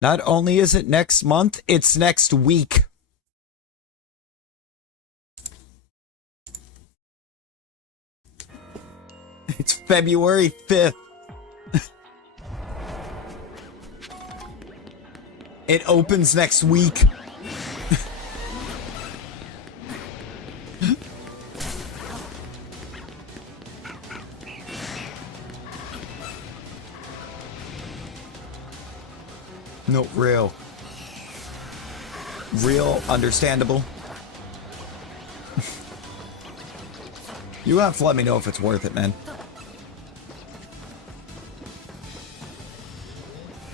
Not only is it next month, it's next week. It's February 5th. It opens next week. No, real, understandable. You have to let me know if it's worth it, man.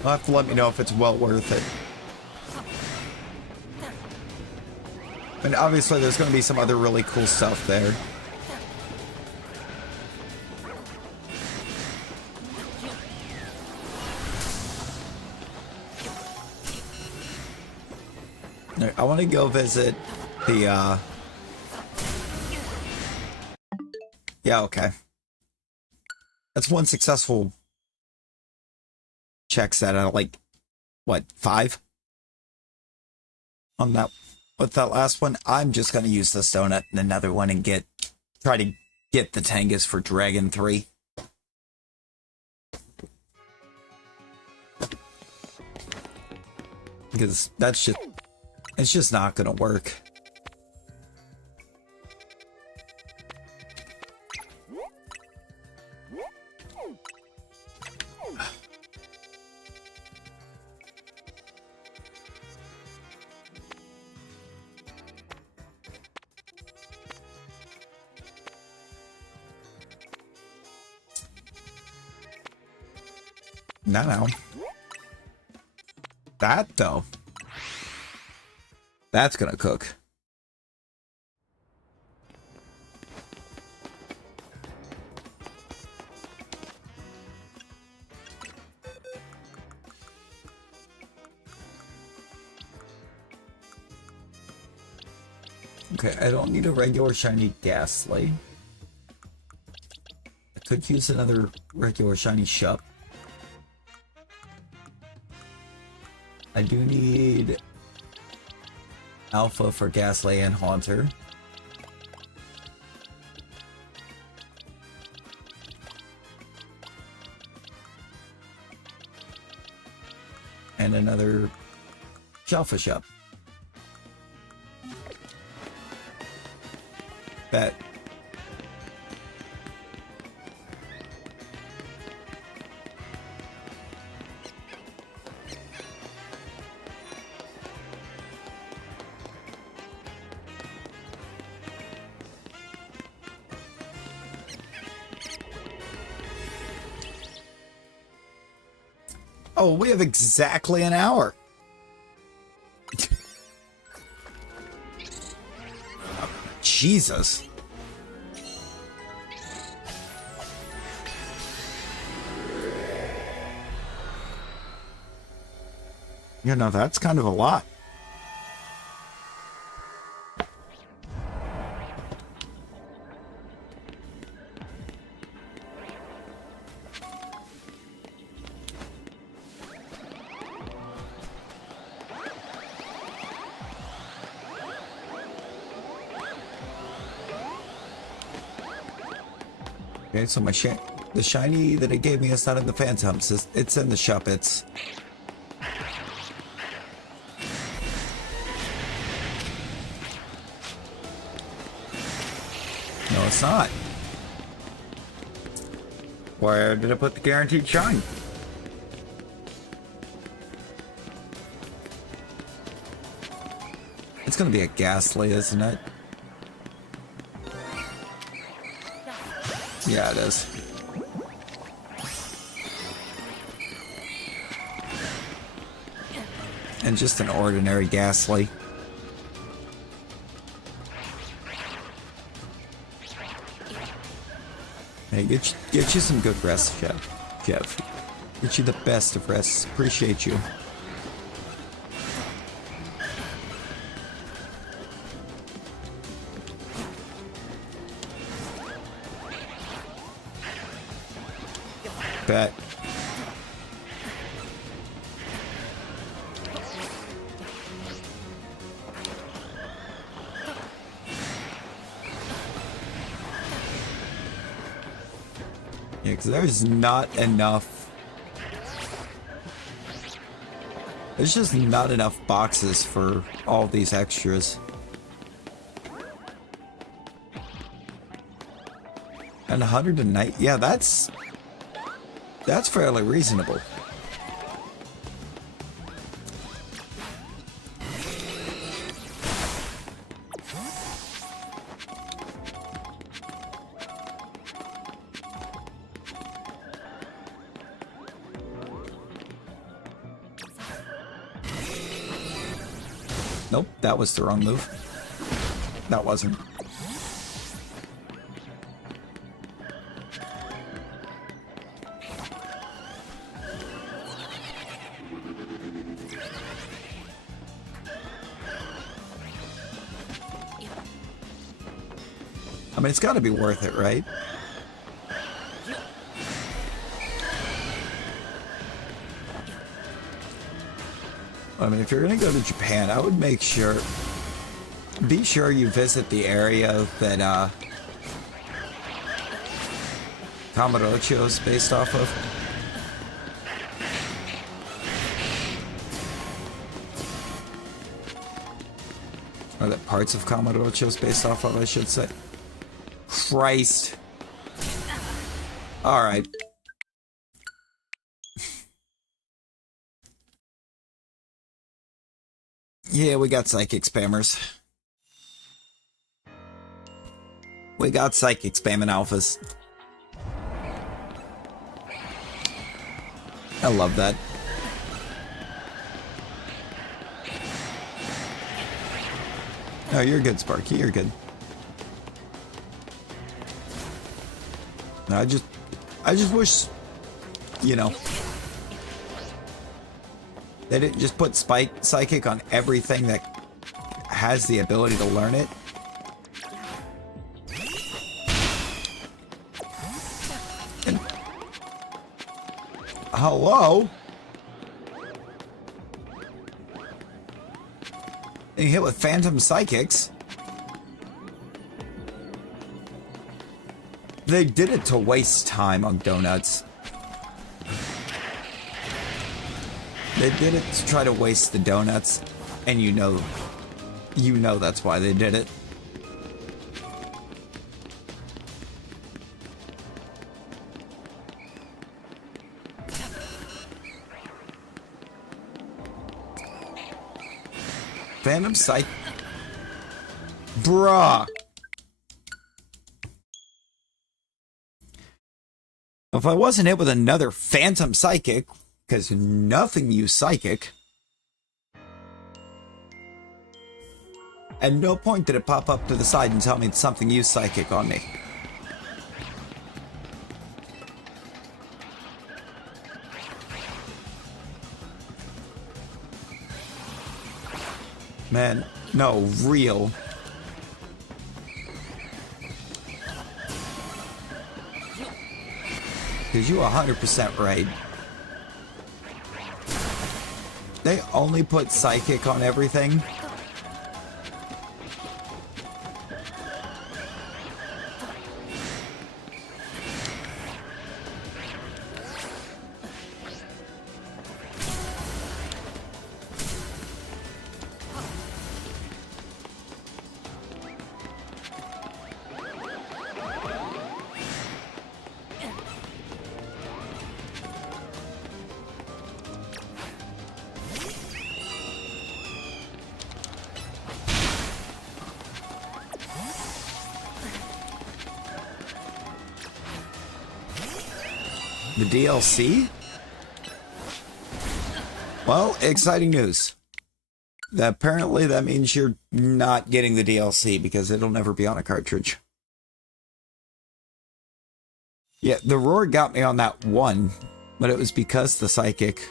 You'll have to let me know if it's well worth it. And obviously there's going to be some other really cool stuff there. I want to go visit the, yeah, okay. That's one successful check set out of, like, what, 5? On that, with that last one. I'm just going to use the donut and another one and try to get the Tangus for Dragon 3. Because it's just not gonna work. No. That, though. That's gonna cook. Okay, I don't need a regular shiny Ghastly. I could use another regular shiny Shup. I do need Alpha for Ghastly and Haunter. And another Shalpha Shup. Bet. Oh, we have exactly an hour. Jesus. You know, that's kind of a lot. Okay, so the shiny that it gave me is not in the Phantoms. It's in the shop. No, it's not. Where did I put the guaranteed shine? It's gonna be a Ghastly, isn't it? Yeah, it is. And just an ordinary Ghastly. Hey, get you some good rest, Jeff. Get you the best of rests. Appreciate you. Bet. Yeah, because there's not enough. There's just not enough boxes for all these extras. And 109, yeah, that's fairly reasonable. Nope, that was the wrong move. That wasn't. I mean, it's got to be worth it, right? I mean, if you're going to go to Japan, I would make sure... Be sure you visit the area that, Kamurocho is based off of. Or that parts of Kamurocho is based off of, I should say. Christ. Alright. Yeah, we got psychic spammers. We got psychic spamming alphas. I love that. Oh, you're good, Sparky. You're good. I just wish, you know, they didn't just put psychic on everything that has the ability to learn it. And, hello? And you hit with phantom psychics. They did it to waste time on donuts. They did it to try to waste the donuts, and you know that's why they did it. Phantom Psych... Bruh! If I wasn't hit with another Phantom Psychic, because nothing used Psychic, at no point did it pop up to the side and tell me something used Psychic on me. Man, no, real. Because you 100% right. They only put Psychic on everything. The DLC? Well, exciting news. Apparently that means you're not getting the DLC because it'll never be on a cartridge. Yeah, the Roar got me on that one, but it was because the Psychic.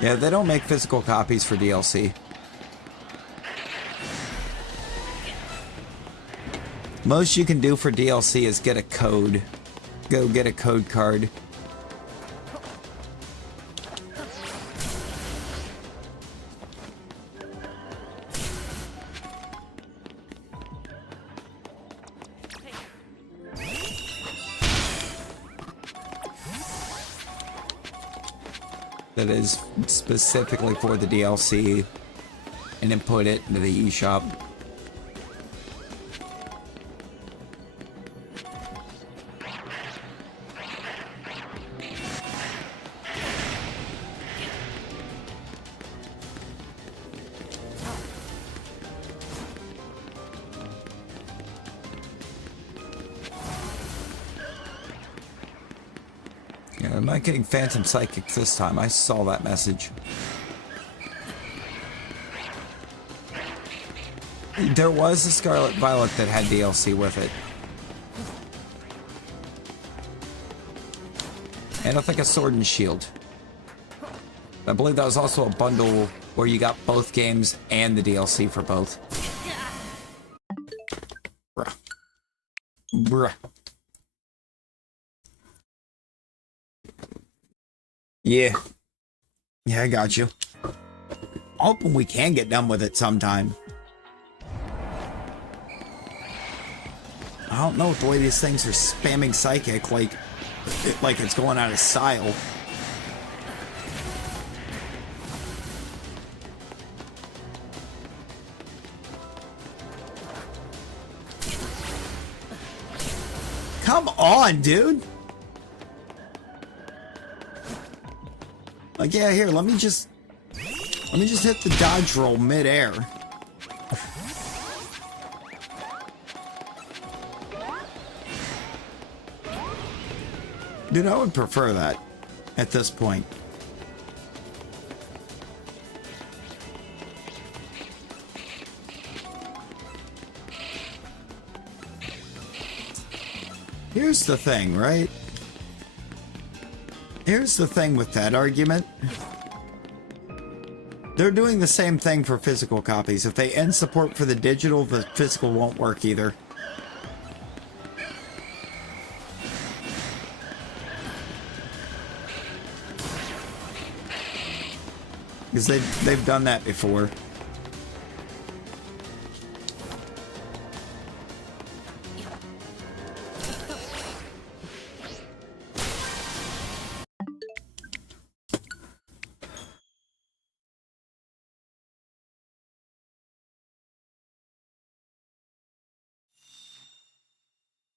Yeah, they don't make physical copies for DLC. Most you can do for DLC is get a code. Go get a code card. That is specifically for the DLC and then put it into the eShop. I'm not getting Phantom Psychics this time. I saw that message. There was a Scarlet Violet that had DLC with it. And I think a Sword and Shield. I believe that was also a bundle where you got both games and the DLC for both. Yeah. Yeah, I got you. Hoping we can get done with it sometime. I don't know the way these things are spamming psychic like it's going out of style. Come on, dude. Like, yeah, here, let me just hit the dodge roll mid-air. Dude, I would prefer that at this point. Here's the thing, right? Here's the thing with that argument. They're doing the same thing for physical copies. If they end support for the digital, the physical won't work either. Because they've done that before.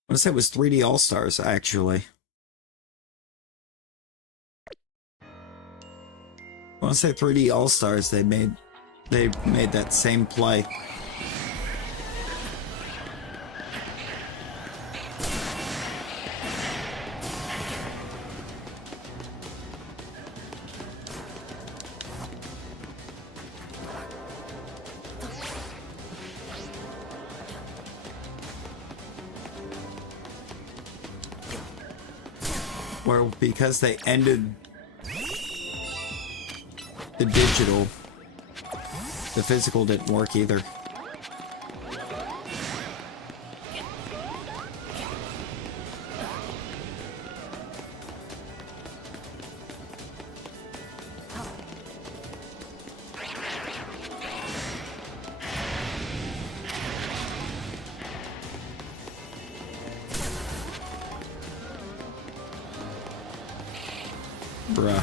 I want to say it was 3D All-Stars, actually. I want to say 3D All-Stars, they made that same play. Where because they ended the digital, the physical didn't work either. Bruh.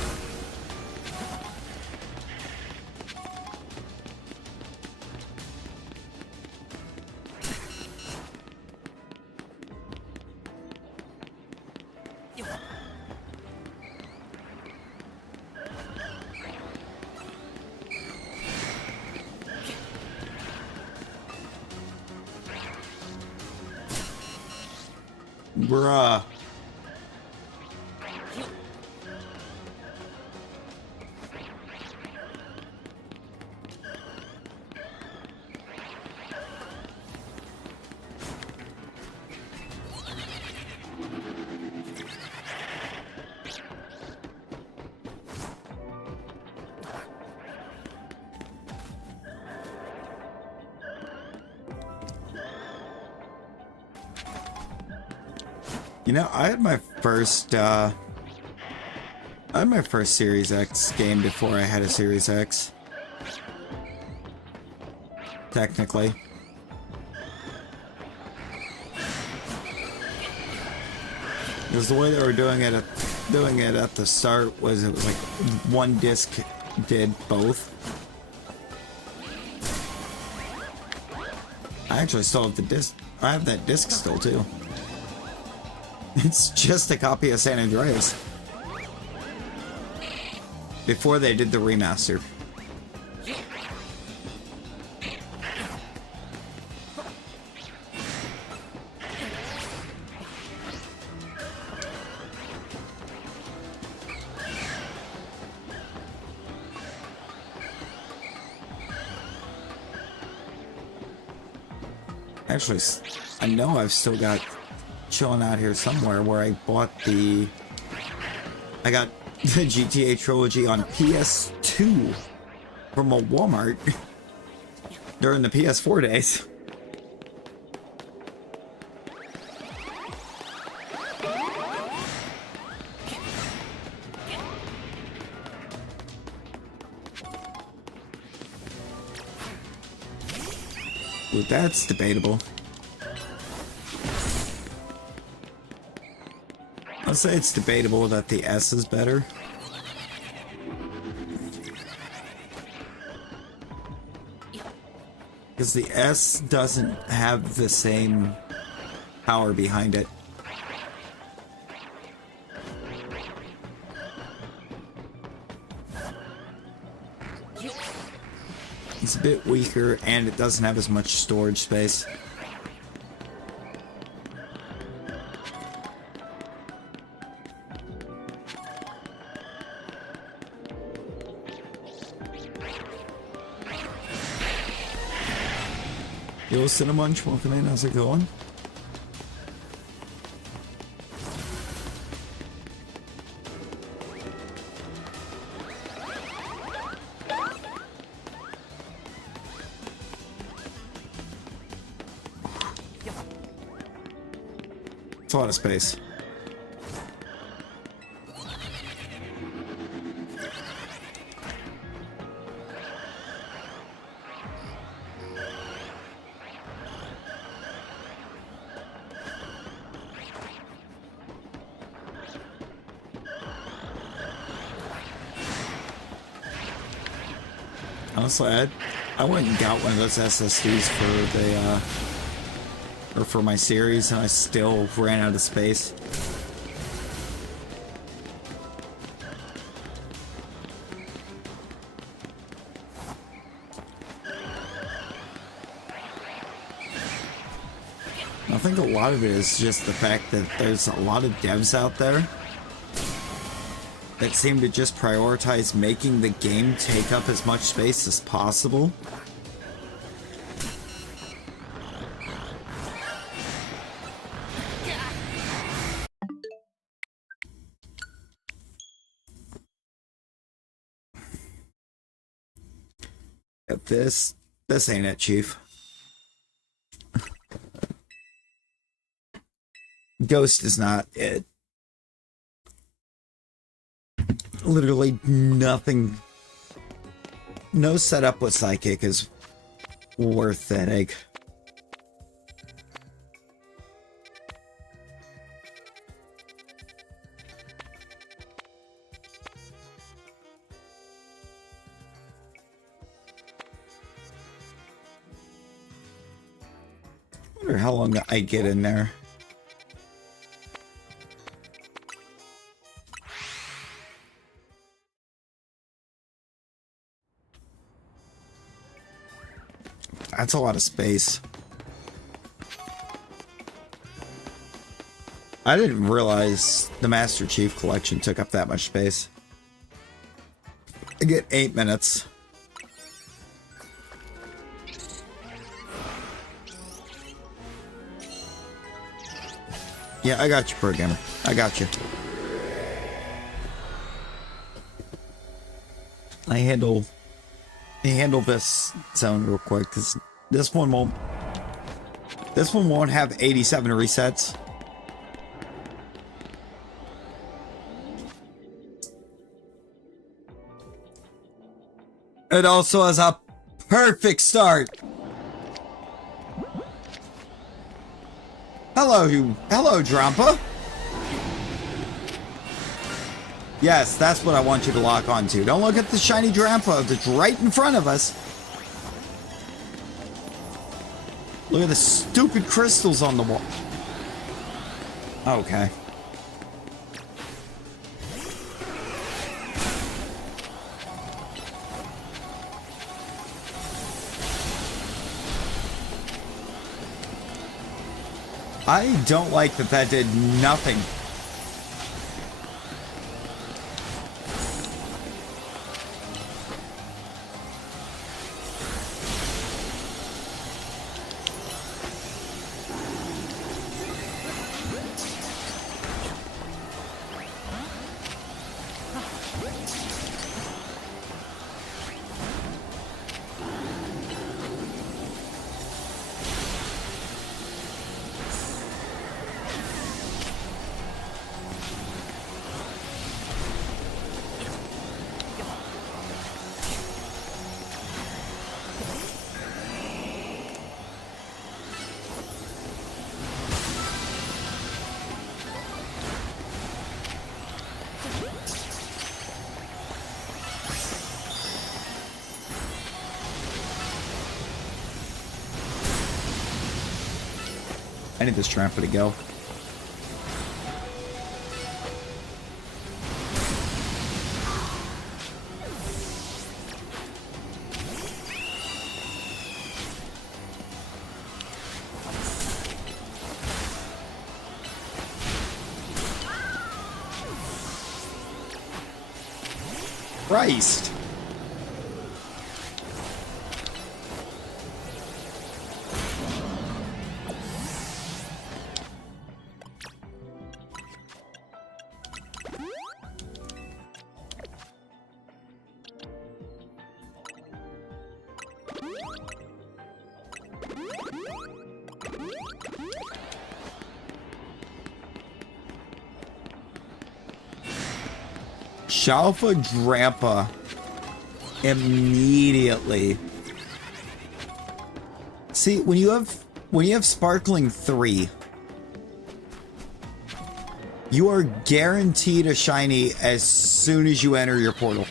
Bruh. You know, I had my first Series X game before I had a Series X. Technically. Because the way they were doing it at the start was it was like one disc did both. I actually still have the disc. I have that disc still too. It's just a copy of San Andreas. Before they did the remaster. Actually, I know I've still got chilling out here somewhere where I bought the... I got the GTA trilogy on PS2 from a Walmart during the PS4 days. Ooh, that's debatable. I'll say it's debatable that the S is better. Because the S doesn't have the same power behind it. It's a bit weaker and it doesn't have as much storage space. Yo, Cinnamon, welcome in. How's it going? It's a lot of space. Honestly, I went and got one of those SSDs for the or for my series, and I still ran out of space. I think a lot of it is just the fact that there's a lot of devs out there that seem to just prioritize making the game take up as much space as possible. Yep, this ain't it, Chief. Ghost is not it. Literally nothing. No setup with Psychic is worth that egg. I wonder how long I get in there. That's a lot of space. I didn't realize the Master Chief Collection took up that much space. I get 8 minutes. Yeah, I got you, Pro Gamer. I got you. I handle this zone real quick because this one won't have 87 resets. It also has a perfect start. Hello, Drampa. Yes, that's what I want you to lock onto. Don't look at the shiny Drampa that's right in front of us. Look at the stupid crystals on the wall. Okay. I don't like that did nothing. I need this Shalpha to go. Christ. Shalpha Drampa immediately. See, when you have Sparkling 3, you are guaranteed a shiny as soon as you enter your portal.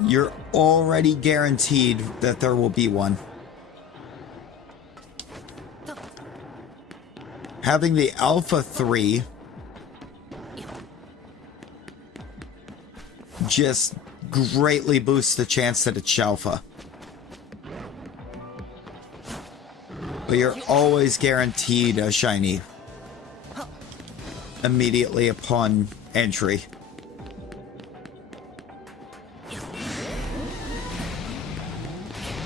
You're already guaranteed that there will be one. Having the Alpha 3 just greatly boosts the chance that it's Shalpha. But you're always guaranteed a shiny immediately upon entry.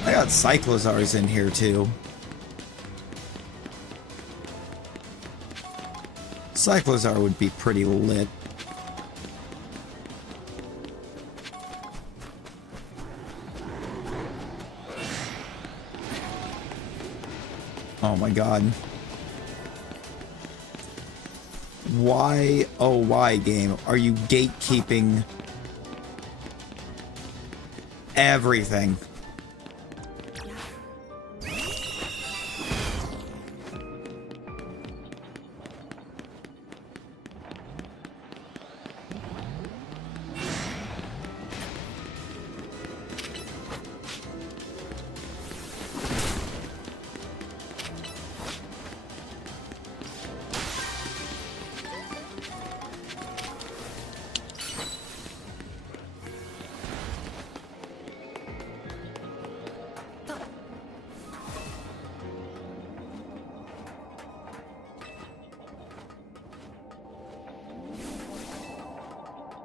I got Cyclozars in here too. Cyclozar would be pretty lit. Oh my god. Why, oh why, game, are you gatekeeping everything?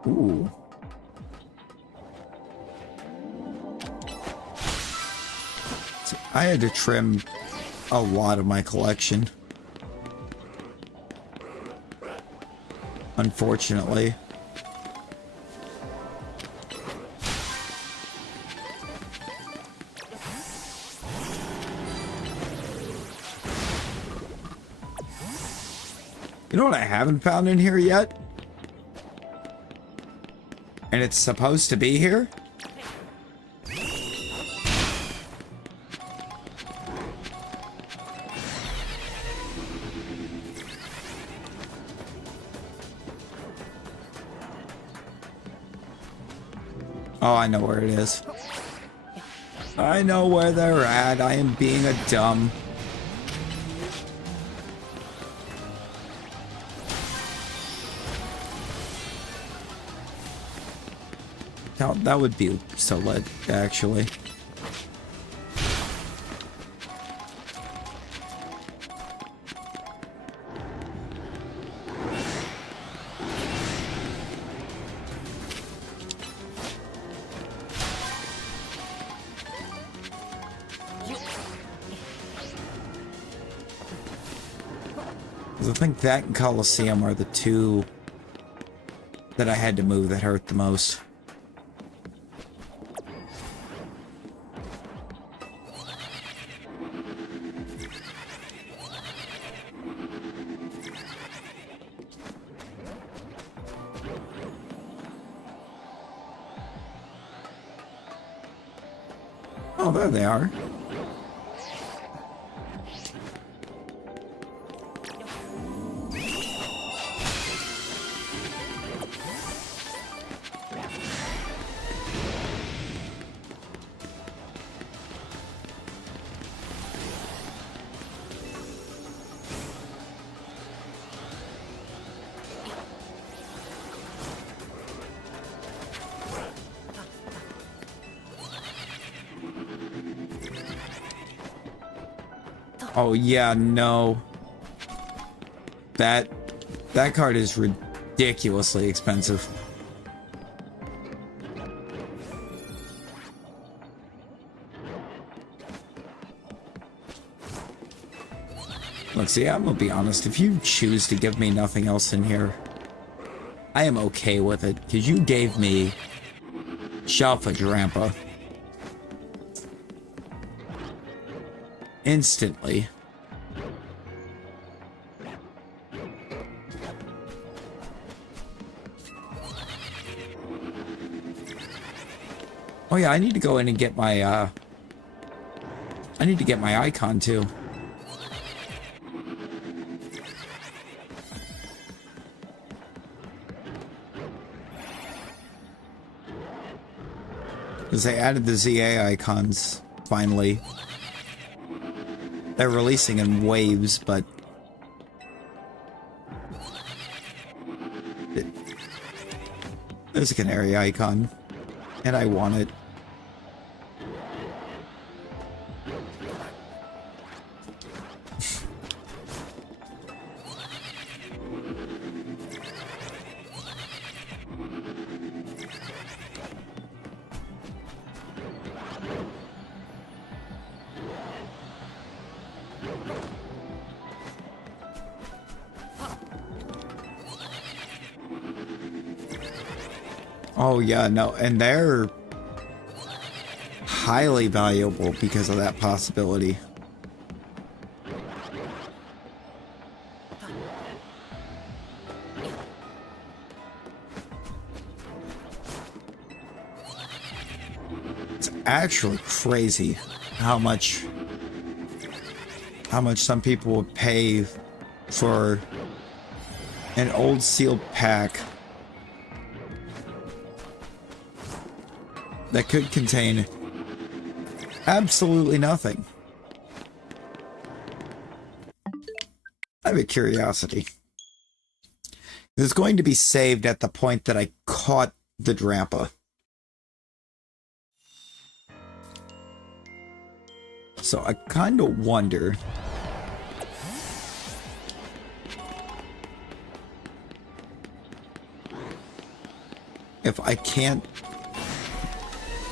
Ooh. So I had to trim a lot of my collection. Unfortunately. You know what I haven't found in here yet? And it's supposed to be here? Oh, I know where it is. I know where they're at. I am being a dumb. That would be so lit, actually. I think that and Coliseum are the two that I had to move that hurt the most. Oh, there they are. Oh yeah, no. That card is ridiculously expensive. Look, see, I'm gonna be honest. If you choose to give me nothing else in here, I am okay with it, because you gave me Shalpha Drampa. Instantly. Oh yeah, I need to go in and get my, I need to get my icon too. Because they added the ZA icons, finally. They're releasing in waves, but... There's a canary icon. And I want it. Oh yeah, no, and they're highly valuable because of that possibility. It's actually crazy how much some people would pay for an old sealed pack that could contain absolutely nothing. I have a curiosity. It's going to be saved at the point that I caught the Drampa. So I kind of wonder if I can't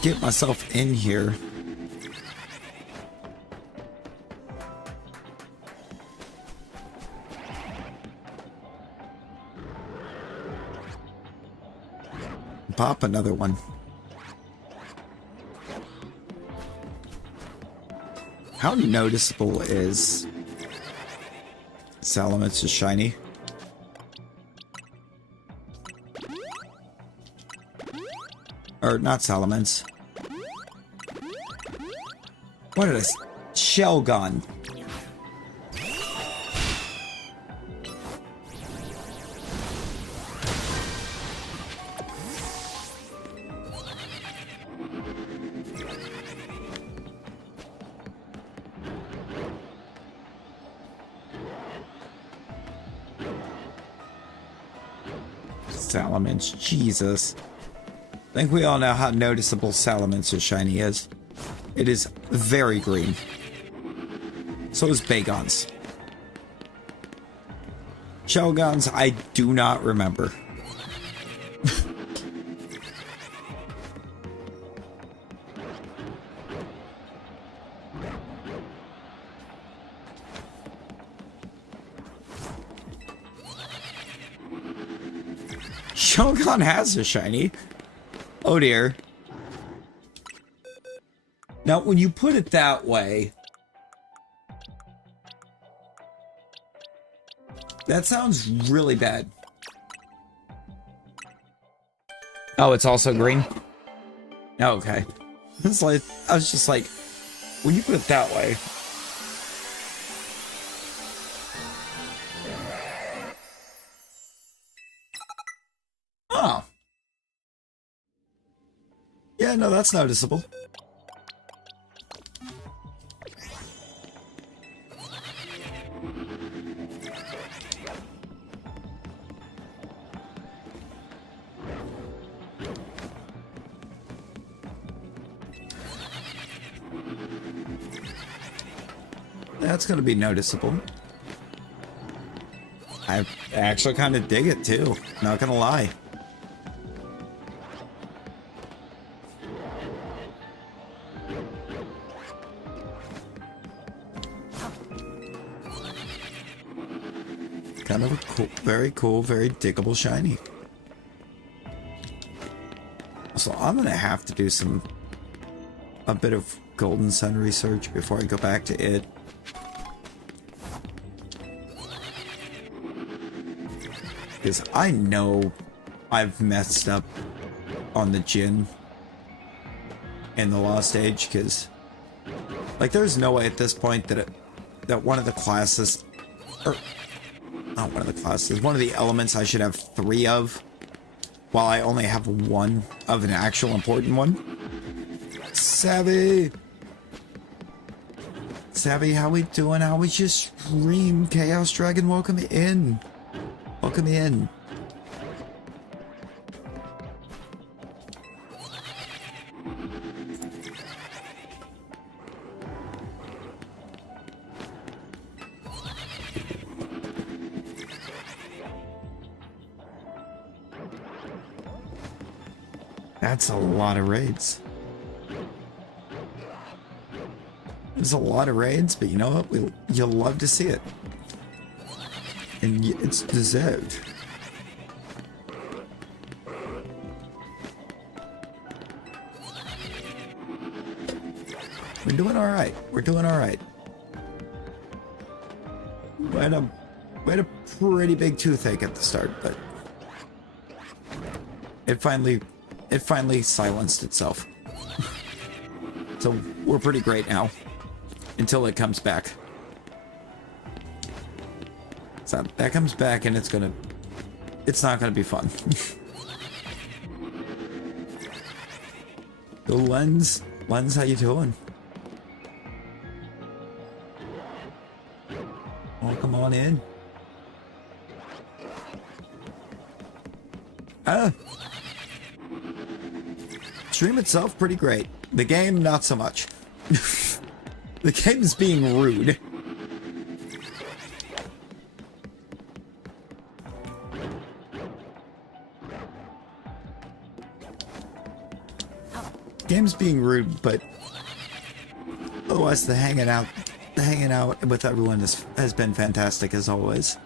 get myself in here. Pop another one. How noticeable is Salamence shiny? Or not Salamence. What did I say? Shelgon. Salamence, Jesus. I think we all know how noticeable Salamance's shiny is. It is very green. So is Bagon's. Shelgon's, I do not remember. Shelgon has a shiny. Oh dear. Now, when you put it that way, that sounds really bad. Oh, it's also green? Oh, okay. It's like, I was just like, when you put it that way. Oh. Yeah, no, that's noticeable. That's going to be noticeable. I actually kind of dig it too. Not going to lie. Kind of a cool, very diggable shiny. So I'm going to have to do a bit of Golden Sun research before I go back to it. Because I know I've messed up on the Jin in the Lost Age, because like there's no way at this point that one of the classes, or not one of the classes, one of the elements I should have 3 of, while I only have 1 of an actual important one. Savvy! Savvy, how we doing? How we just stream? Chaos Dragon, welcome in. Welcome in. That's a lot of raids. There's a lot of raids, but you know what? You'll love to see it. And it's deserved. We're doing alright. We're doing alright. We had a pretty big toothache at the start, but it finally silenced itself. So we're pretty great now. Until it comes back. So that comes back and it's not gonna be fun. Go Lens, how you doing? Oh, come on in. Stream itself pretty great. The game not so much. The game's being rude. Game's being rude, but otherwise the hanging out with everyone has been fantastic as always.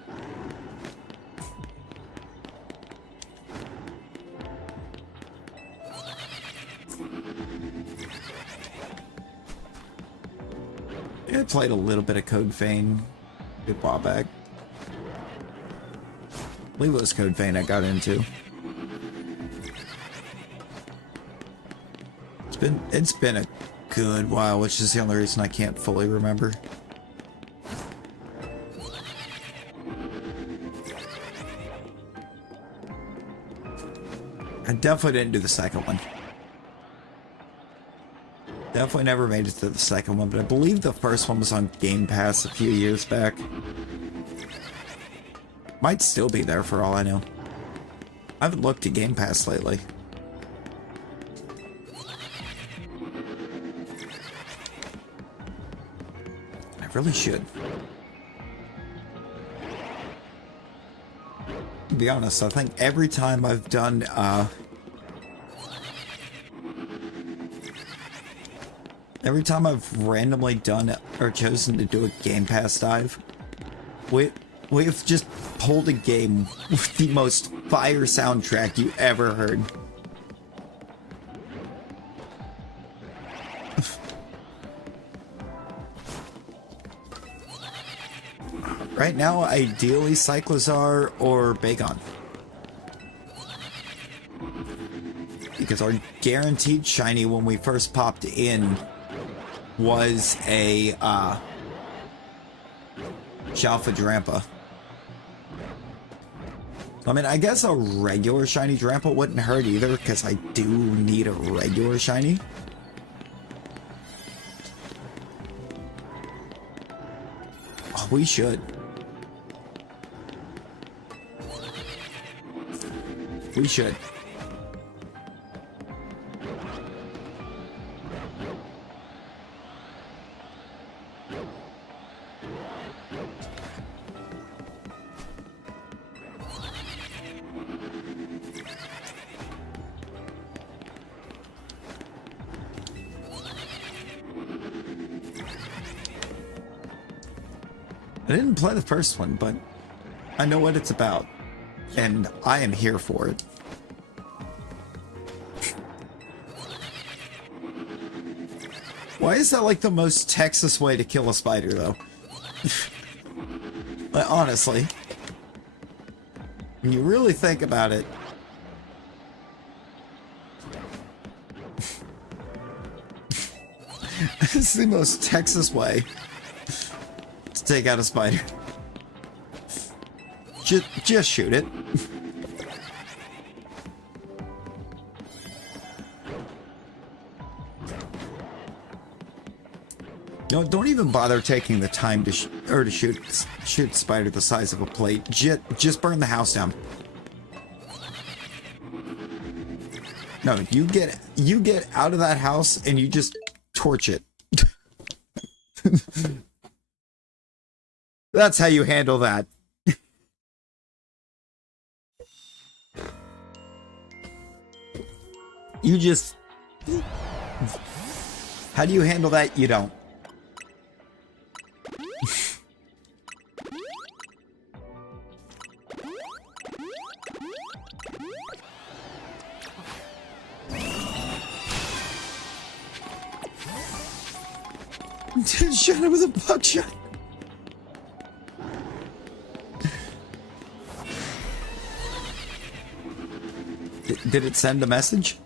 I played a little bit of Code Vein a good while back. I believe it was Code Vein I got into. It's been a good while, which is the only reason I can't fully remember. I definitely didn't do the second one. Definitely never made it to the second one, but I believe the first one was on Game Pass a few years back. Might still be there for all I know. I haven't looked at Game Pass lately. I really should. To be honest, I think every time I've done every time I've randomly done or chosen to do a Game Pass dive, we've just pulled a game with the most fire soundtrack you ever heard. Right now, ideally Cyclozar or Bagon. Because our guaranteed shiny when we first popped in was a Shalpha Drampa. I mean, I guess a regular shiny Drampa wouldn't hurt either, because I do need a regular shiny. Oh, we should. We should. I didn't play the first one, but I know what it's about, and I am here for it. Why is that like the most Texas way to kill a spider, though? Like, honestly, when you really think about it, it's the most Texas way to take out a spider. Just shoot it. No, don't even bother taking the time to shoot spider the size of a plate. Just burn the house down. No, you get out of that house and you just torch it. That's how you handle that. You just... How do you handle that? You don't. Shot him with a buckshot. Did it send a message?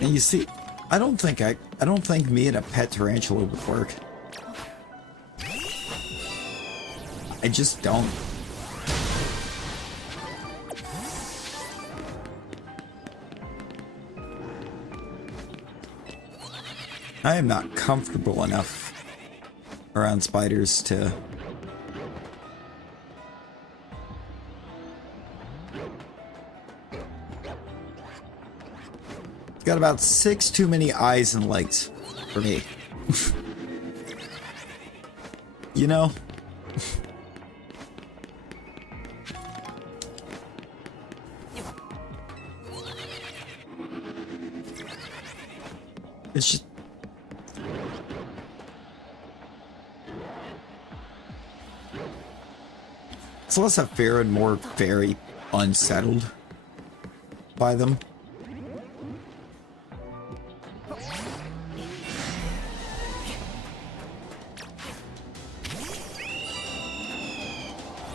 And you see, I don't think me and a pet tarantula would work. I just don't. I am not comfortable enough around spiders to... It's got about 6 too many eyes and legs for me. You know? It's just... It's less a fear and more very unsettled by them.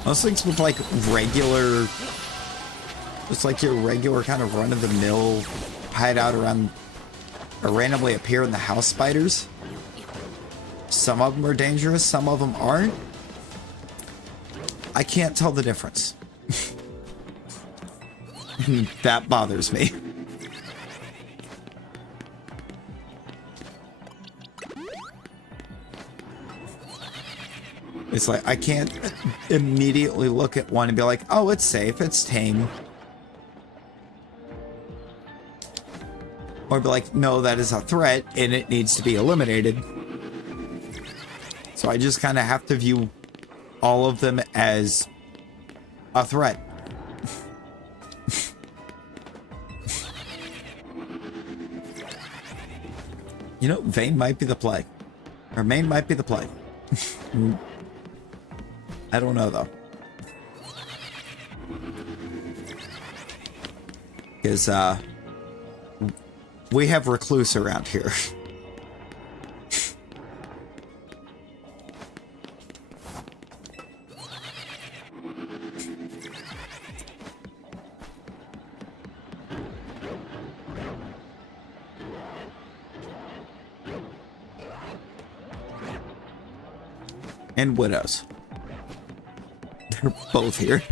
Most things with like regular... It's like your regular kind of run-of-the-mill hideout around... or randomly appear in the house spiders. Some of them are dangerous, some of them aren't. I can't tell the difference. That bothers me. It's like I can't immediately look at one and be like, oh, it's safe, it's tame. Or be like, no, that is a threat and it needs to be eliminated. So I just kind of have to view all of them as a threat. You know, Vane might be the play. Or Maine might be the play. I don't know, though. Because, we have recluse around here. And widows. They're both here.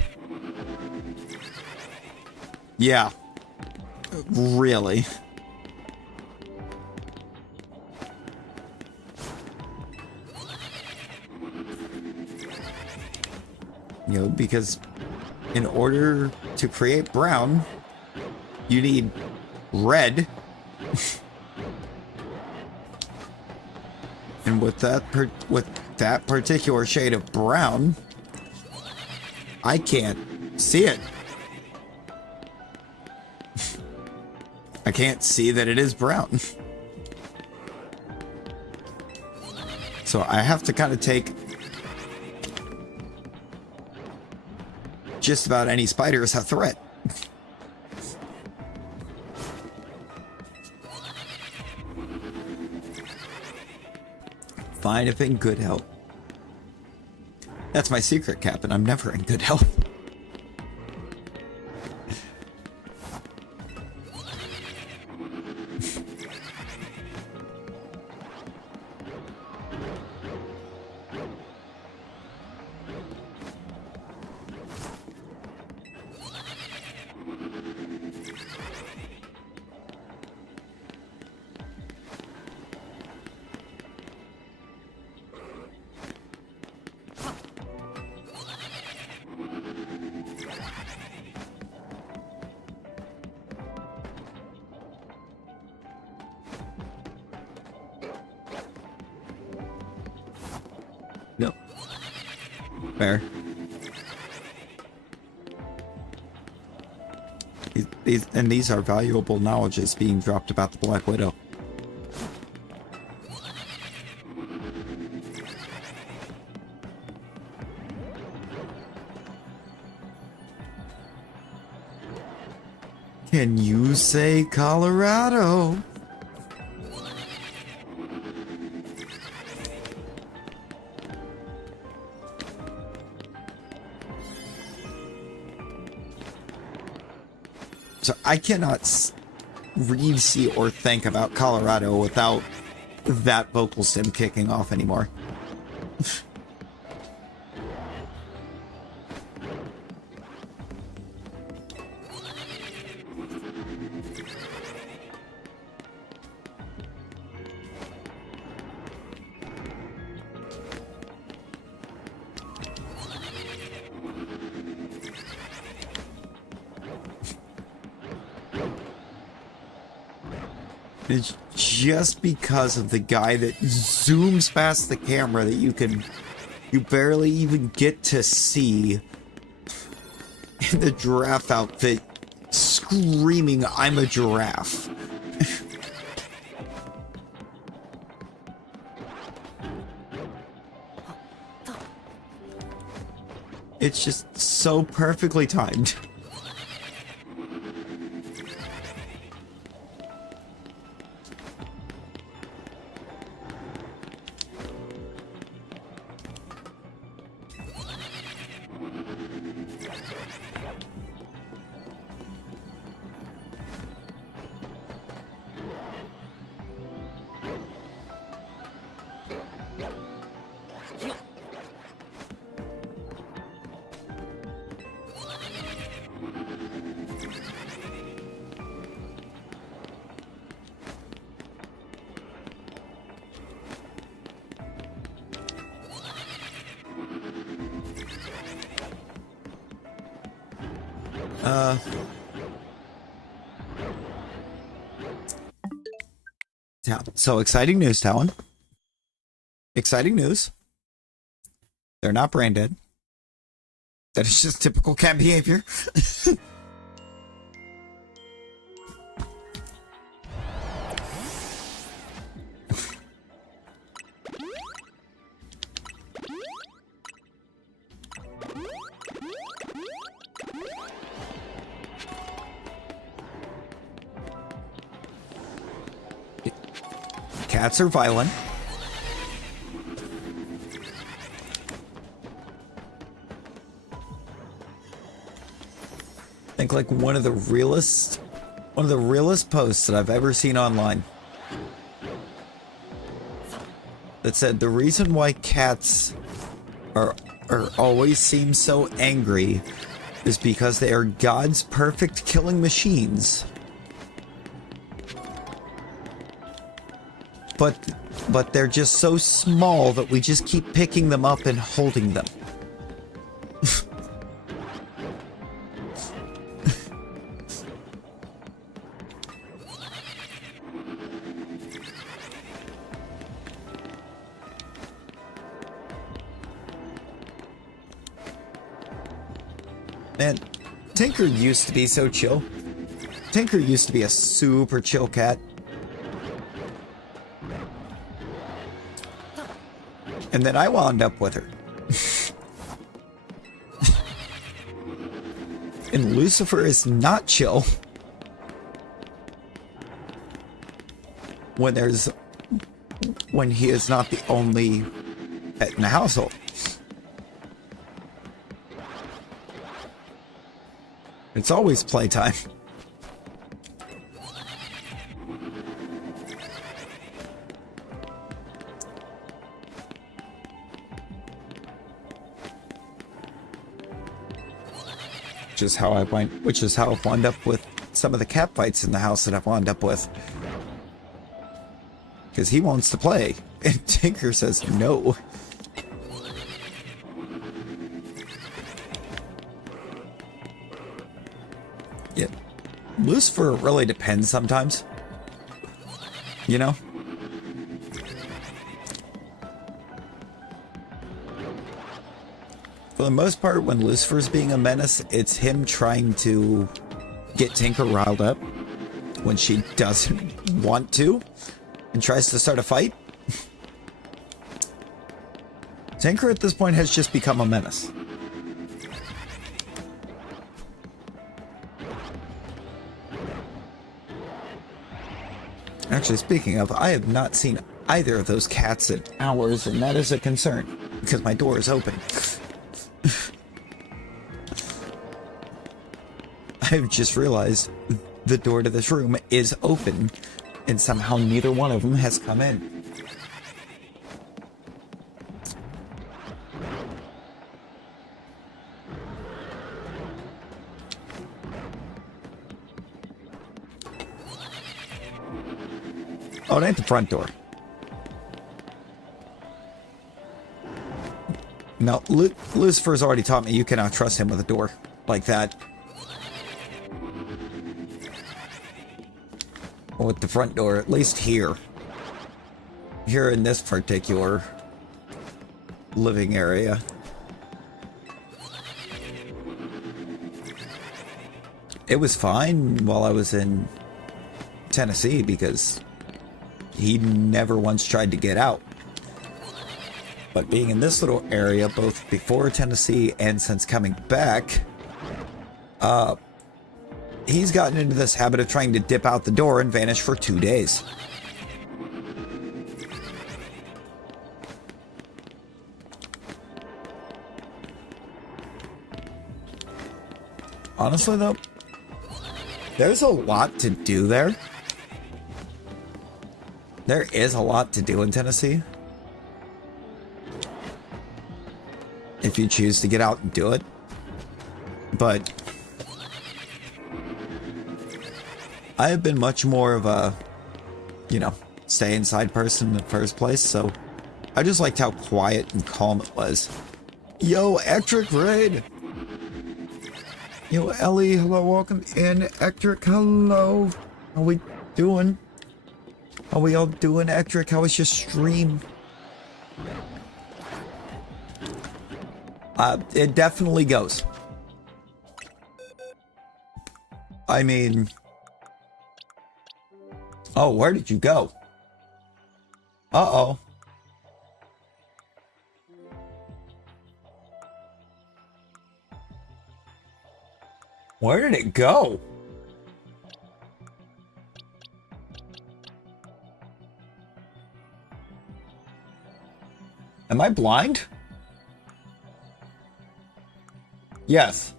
Yeah. Really. You know, because in order to create brown, you need red. And with that particular shade of brown, I can't see it. I can't see that it is brown. So I have to kind of take just about any spider as a threat. Fine if in good health. That's my secret, Captain. I'm never in good health. Yep. Fair. These are valuable knowledges being dropped about the Black Widow. Can you say Colorado? So I cannot read, see, or think about Colorado without that vocal stim kicking off anymore. It's just because of the guy that zooms past the camera that you barely even get to see in the giraffe outfit screaming, "I'm a giraffe." It's just so perfectly timed. So exciting news, Talon. Exciting news. They're not brain dead. That is just typical cat behavior. Cats are violent. I think like one of the realest posts that I've ever seen online that said the reason why cats are always seem so angry is because they are God's perfect killing machines. But they're just so small that we just keep picking them up and holding them. Man, Tinker used to be so chill. Tinker used to be a super chill cat. And then I wound up with her. And Lucifer is not chill when he is not the only pet in the household. It's always playtime. Which is how I've wound up with some of the cat fights in the house that I've wound up with. Because he wants to play, and Tinker says no. Yeah, Lucifer really depends sometimes. You know? For the most part, when Lucifer's being a menace, it's him trying to get Tinker riled up when she doesn't want to and tries to start a fight. Tinker at this point has just become a menace. Actually, speaking of, I have not seen either of those cats in hours, and that is a concern because my door is open. I've just realized the door to this room is open, and somehow neither one of them has come in. Oh, it ain't the front door. No, Lucifer's already taught me you cannot trust him with a door like that. With the front door, at least here. Here in this particular living area. It was fine while I was in Tennessee because he never once tried to get out. But being in this little area, both before Tennessee and since coming back, he's gotten into this habit of trying to dip out the door and vanish for 2 days. Honestly, though, there's a lot to do there. There is a lot to do in Tennessee. If you choose to get out and do it. But I have been much more of a, stay inside person in the first place, so I just liked how quiet and calm it was. Yo, Ectric Raid! Yo, Ellie, hello, welcome in. Ectric, hello. How we doing? How we all doing, Ectric? How was your stream? It definitely goes. I mean... Oh, where did you go? Uh-oh. Where did it go? Am I blind? Yes.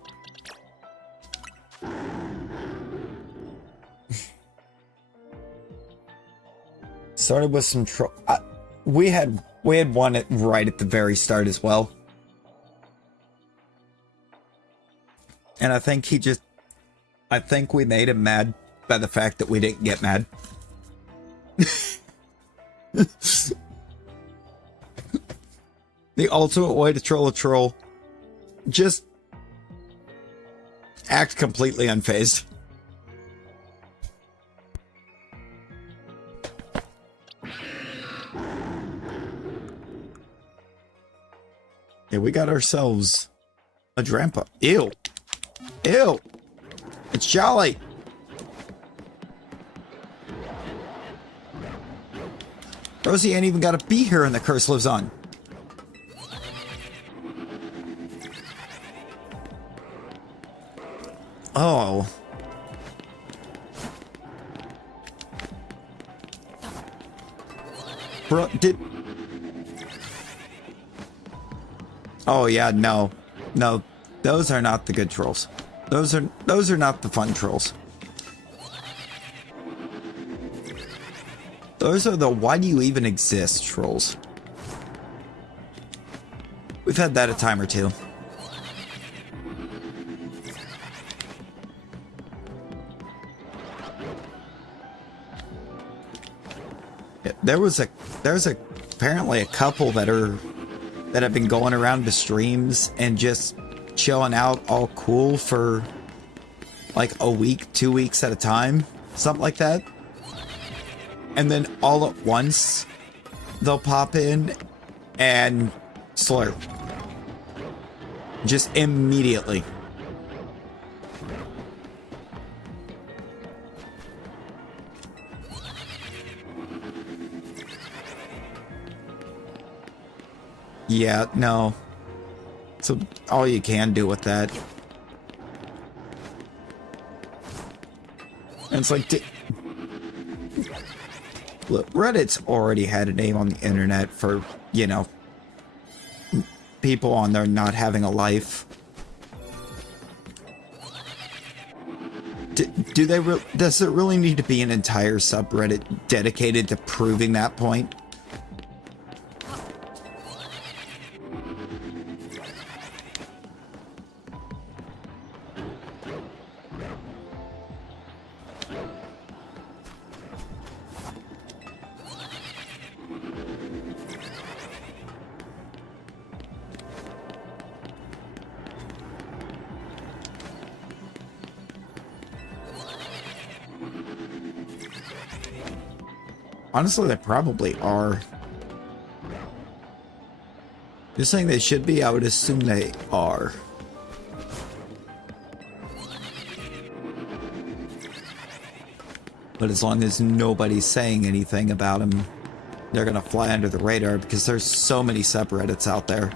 Started with some we had one right at the very start as well. And I think we made him mad by the fact that we didn't get mad. The ultimate way to troll a troll. Just act completely unfazed. Yeah, we got ourselves a Drampa. Ew. Ew! It's Jolly! Rosie ain't even gotta be here and the curse lives on. Oh. Bro, Oh yeah, no. No. Those are not the good trolls. Those are not the fun trolls. Those are the why do you even exist trolls. We've had that a time or two. There's apparently a couple that have been going around to streams and just chilling out all cool for like a week, 2 weeks at a time, something like that. And then all at once, they'll pop in and slurp. Just immediately. Yeah, no. So all you can do with that. And it's like, look, Reddit's already had a name on the internet for, you know, people on there not having a life. Does it really need to be an entire subreddit dedicated to proving that point? Honestly, they probably are. You're saying they should be? I would assume they are. But as long as nobody's saying anything about them, they're gonna fly under the radar because there's so many subreddits out there.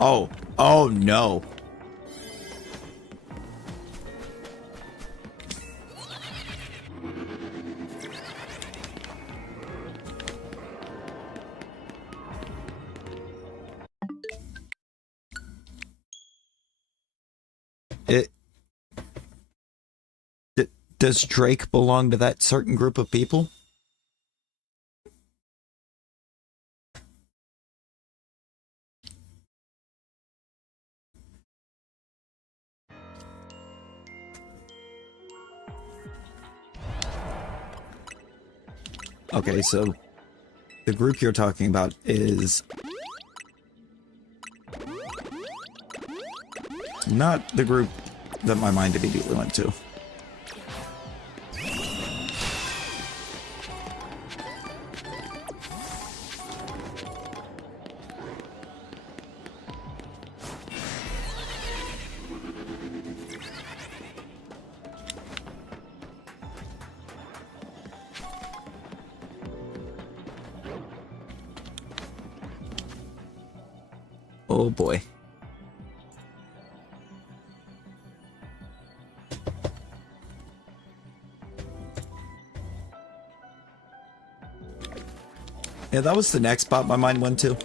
Oh no. Does Drake belong to that certain group of people? Okay, so the group you're talking about is not the group that my mind immediately went to. Oh boy. Yeah, that was the next spot my mind went to.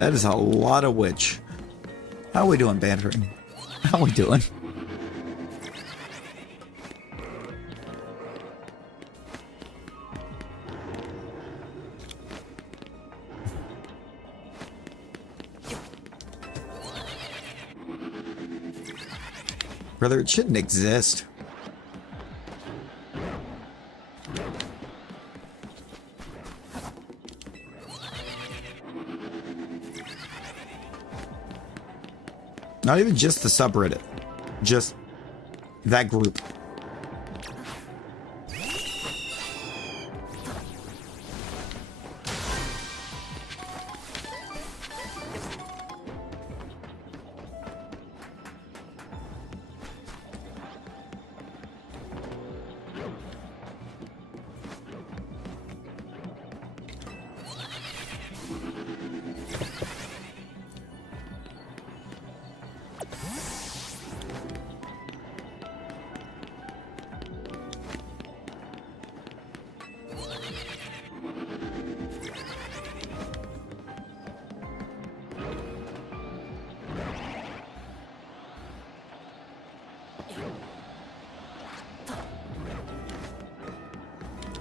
That is a lot of witch. How are we doing bantering? How are we doing? Brother, it shouldn't exist. Not even just the subreddit. Just that group.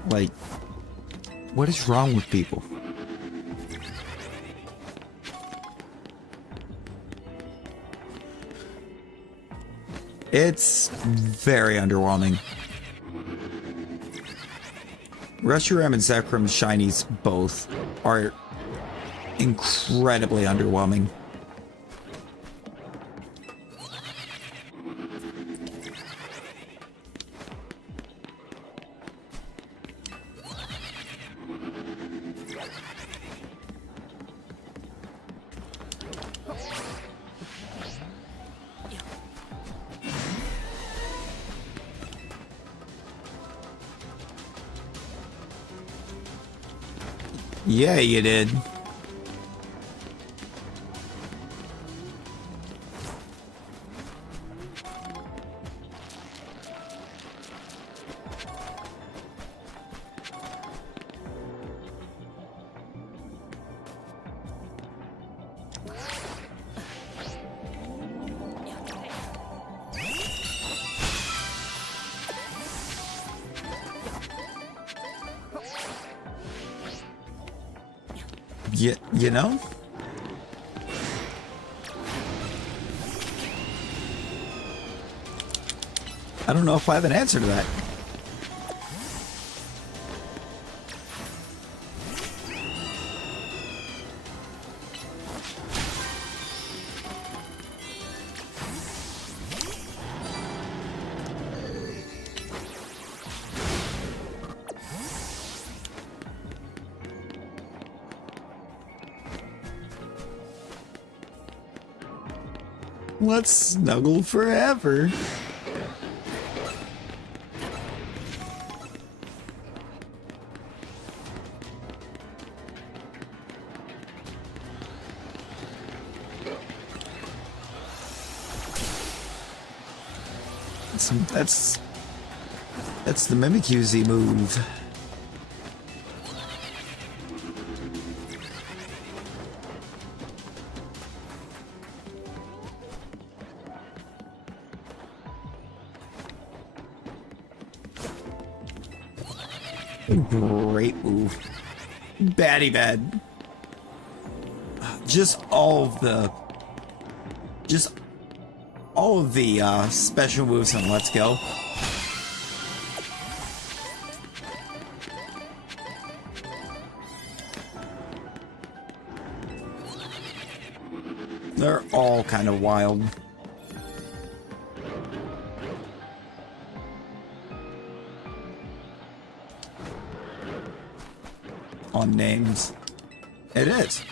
Like, what is wrong with people? It's very underwhelming. Reshiram and Zekrom shinies both are incredibly underwhelming. Yeah, you did. You know? I don't know if I have an answer to that. Let's snuggle forever. That's the Mimikyu move. Great move. Baddie bad. Just all of the special moves on Let's Go. They're all kind of wild. On names. It is.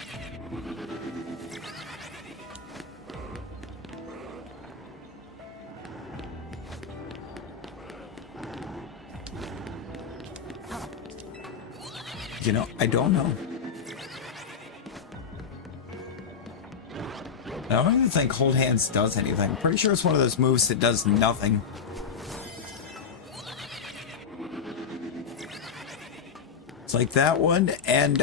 You know, I don't know. I don't even think Hold Hands does anything. I'm pretty sure it's one of those moves that does nothing. It's like that one, and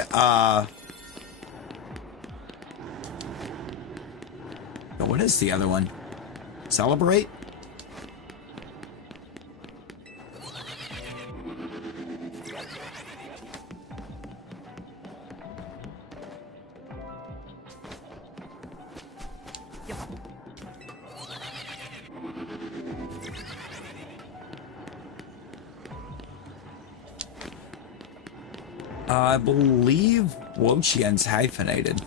what is the other one? Celebrate? I believe Wochien's hyphenated.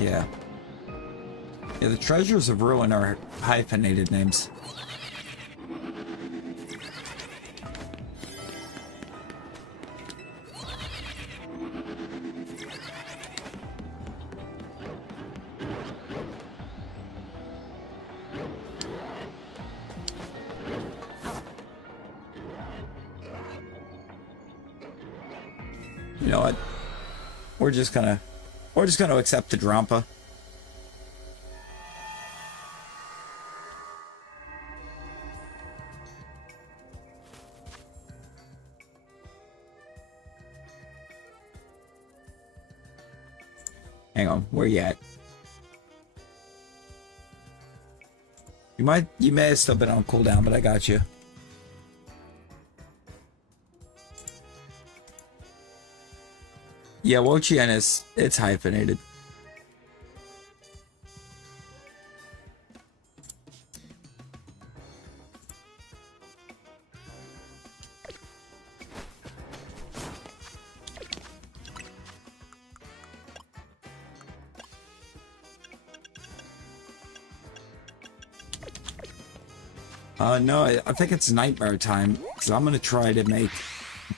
Yeah. Yeah, the treasures of ruin are hyphenated names. You know what? We're just gonna accept the Drampa. Hang on, where you at? You may have still been on cooldown, but I got you. Yeah, Wochien it's hyphenated. No, I think it's nightmare time, because I'm going to try to make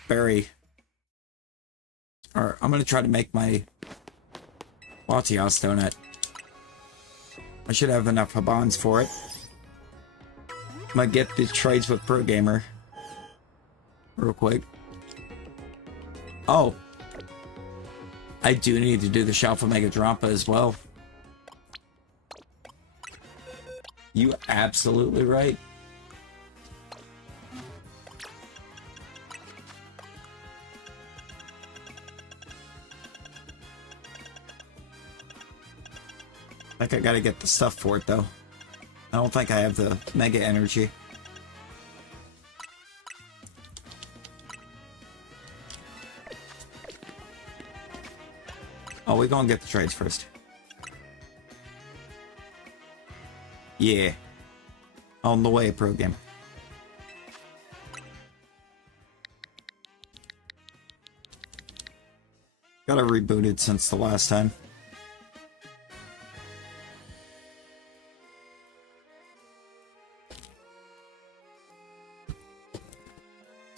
berry... Or, I'm going to try to make my Latias donut. I should have enough Habans for it. I'm going to get the trades with Pro Gamer. Real quick. Oh. I do need to do the Shalpha Mega Drampa as well. You absolutely right. I think I gotta get the stuff for it, though. I don't think I have the Mega Energy. Oh, we're gonna get the trades first. Yeah. On the way, Pro Game. Got it rebooted since the last time.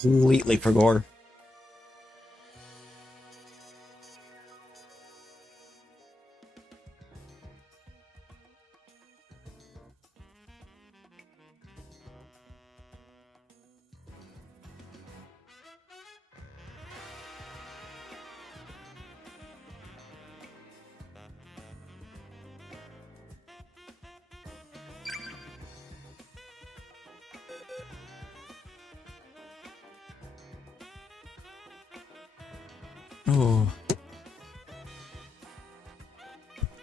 Completely forgot. Oh.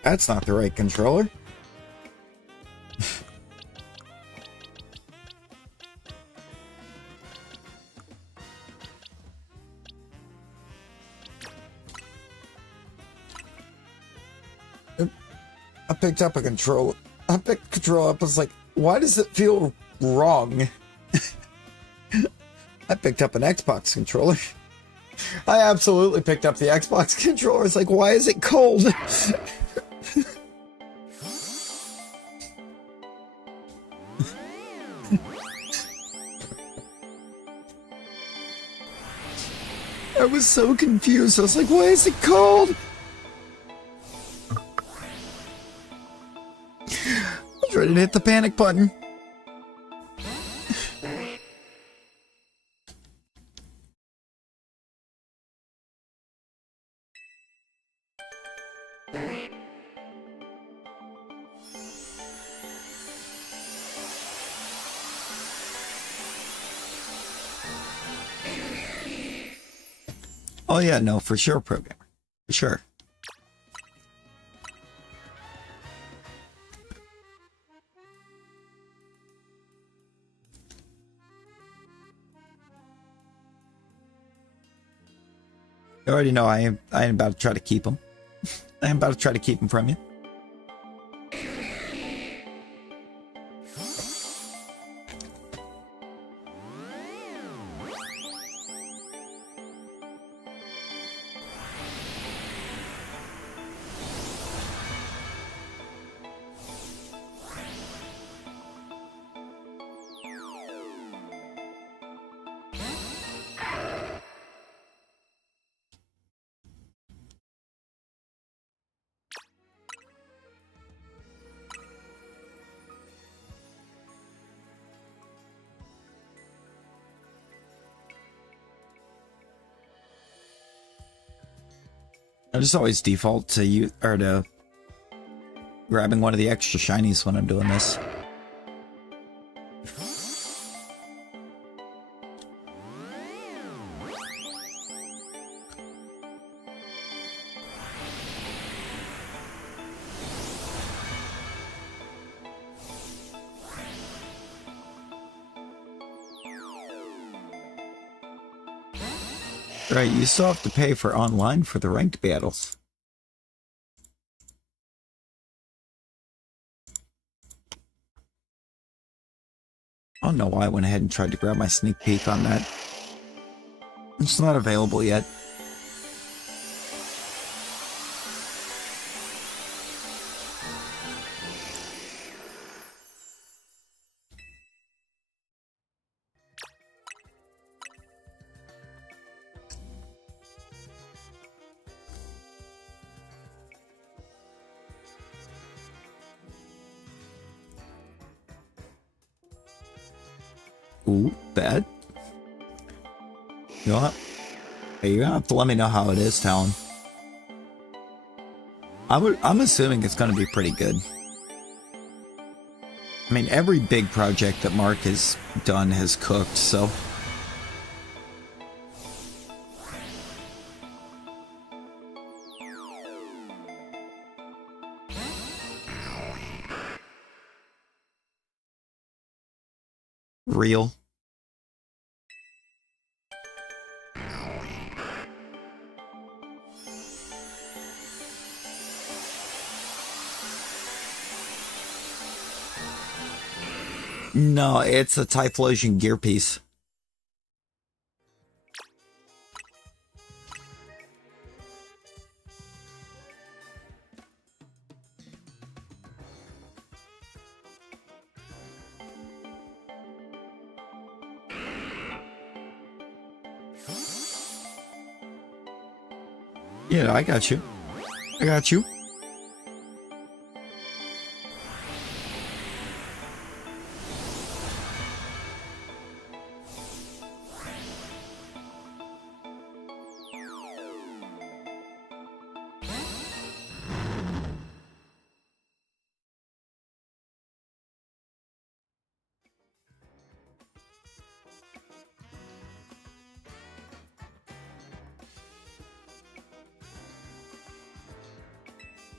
That's not the right controller. I picked up a controller. I picked the controller up. I was like, why does it feel wrong? I picked up an Xbox controller. I absolutely picked up the Xbox controller. It's like, why is it cold? I was so confused. I was like, why is it cold? I was ready to hit the panic button. Oh yeah, no, for sure, programmer. For sure. You already know I am about to try to keep him. I am about to try to keep him from you. I just always default to you or to grabbing one of the extra shinies when I'm doing this. Right, you still have to pay for online for the ranked battles. I don't know why I went ahead and tried to grab my sneak peek on that. It's not available yet. Ooh, bad. You know what? Hey, you're gonna have to let me know how it is, Talon. I'm assuming it's gonna be pretty good. I mean, every big project that Mark has done has cooked, so. Real. No, it's a Typhlosion gear piece. Yeah, I got you. I got you.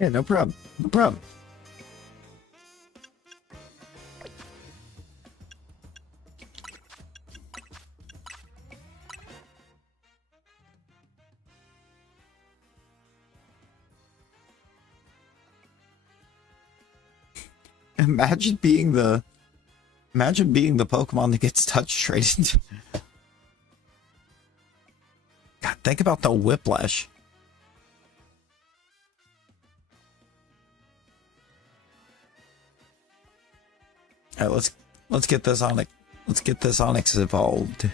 Yeah, no problem. No problem. Imagine being the Pokemon that gets touch traded. God, think about the whiplash. All right, let's get this Onyx. Let's get this Onyx evolved.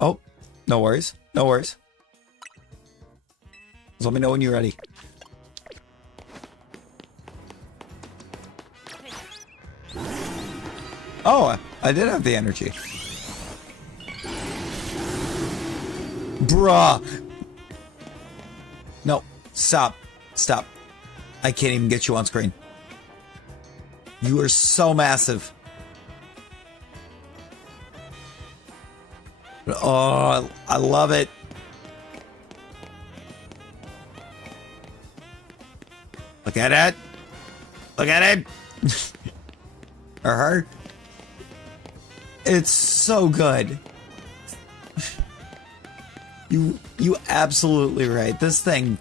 Oh, no worries. No worries. Just let me know when you're ready. Oh, I did have the energy. Bruh. No, stop. Stop. I can't even get you on screen. You are so massive. Oh, I love it. Look at it. Look at it. Or her. It's so good. You absolutely right. This thing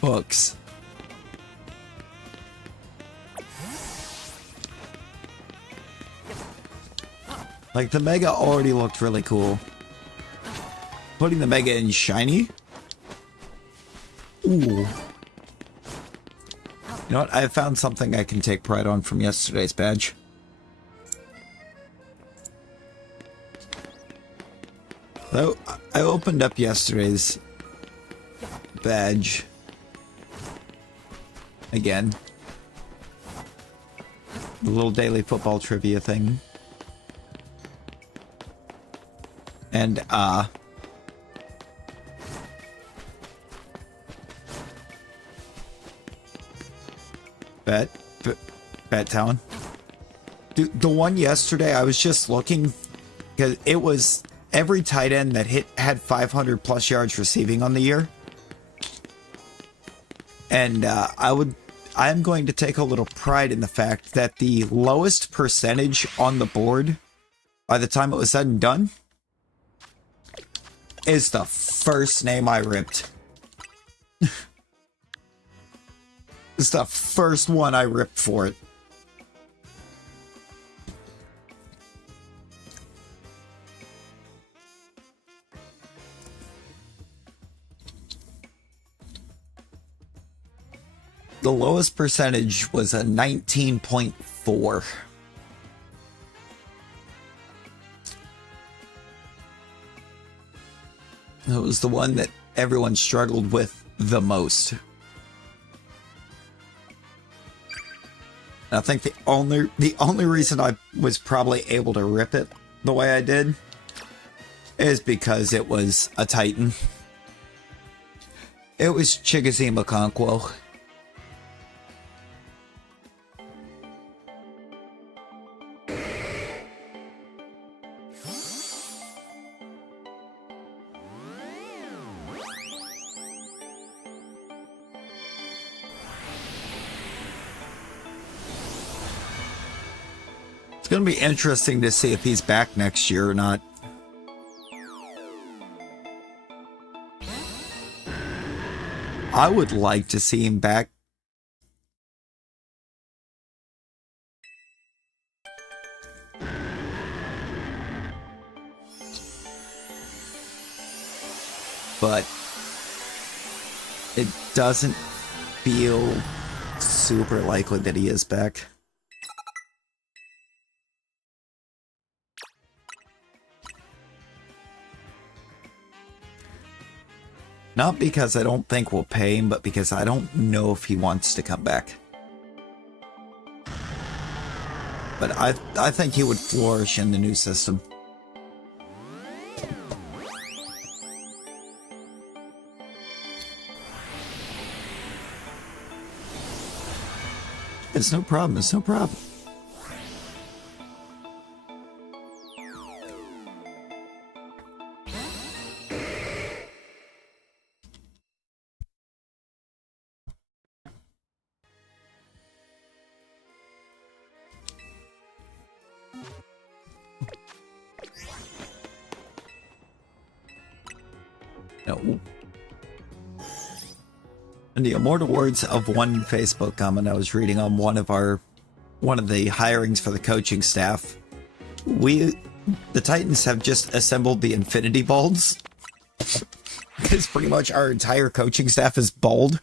hooks. Like, the Mega already looked really cool. Putting the Mega in shiny? Ooh. know what? I found something I can take pride on from yesterday's badge. So, I opened up yesterday's badge again. The little daily football trivia thing. And, Bet Town. Dude, the one yesterday, I was just looking, because it was every tight end that had 500 plus yards receiving on the year. And I'm going to take a little pride in the fact that the lowest percentage on the board, by the time it was said and done, is the first name I ripped. It's the first one I ripped for it. The lowest percentage was a 19.4. It was the one that everyone struggled with the most. I think the only reason I was probably able to rip it the way I did is because it was a Titan. It was Chigoziem Okonkwo. It's going to be interesting to see if he's back next year or not. I would like to see him back. But it doesn't feel super likely that he is back. Not because I don't think we'll pay him, but because I don't know if he wants to come back. But I think he would flourish in the new system. It's no problem, it's no problem. No. In the immortal words of one Facebook comment I was reading on one of the hirings for the coaching staff, the Titans have just assembled the Infinity Balds. Because pretty much our entire coaching staff is bald.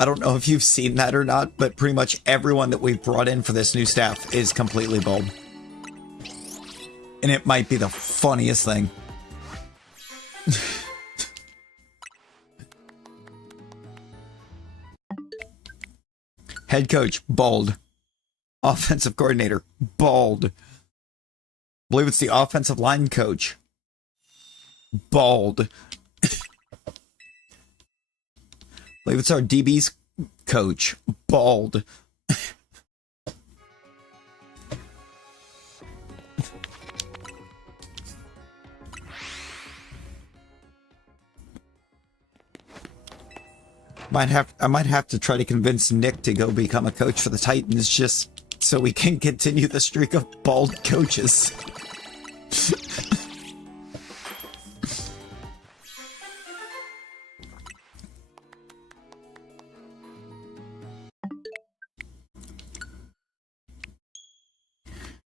I don't know if you've seen that or not, but pretty much everyone that we've brought in for this new staff is completely bald. And it might be the funniest thing. Head coach, bald. Offensive coordinator, bald. I believe it's the offensive line coach. Bald. I believe it's our DB's coach. Bald. I might have to try to convince Nick to go become a coach for the Titans just so we can continue the streak of bald coaches.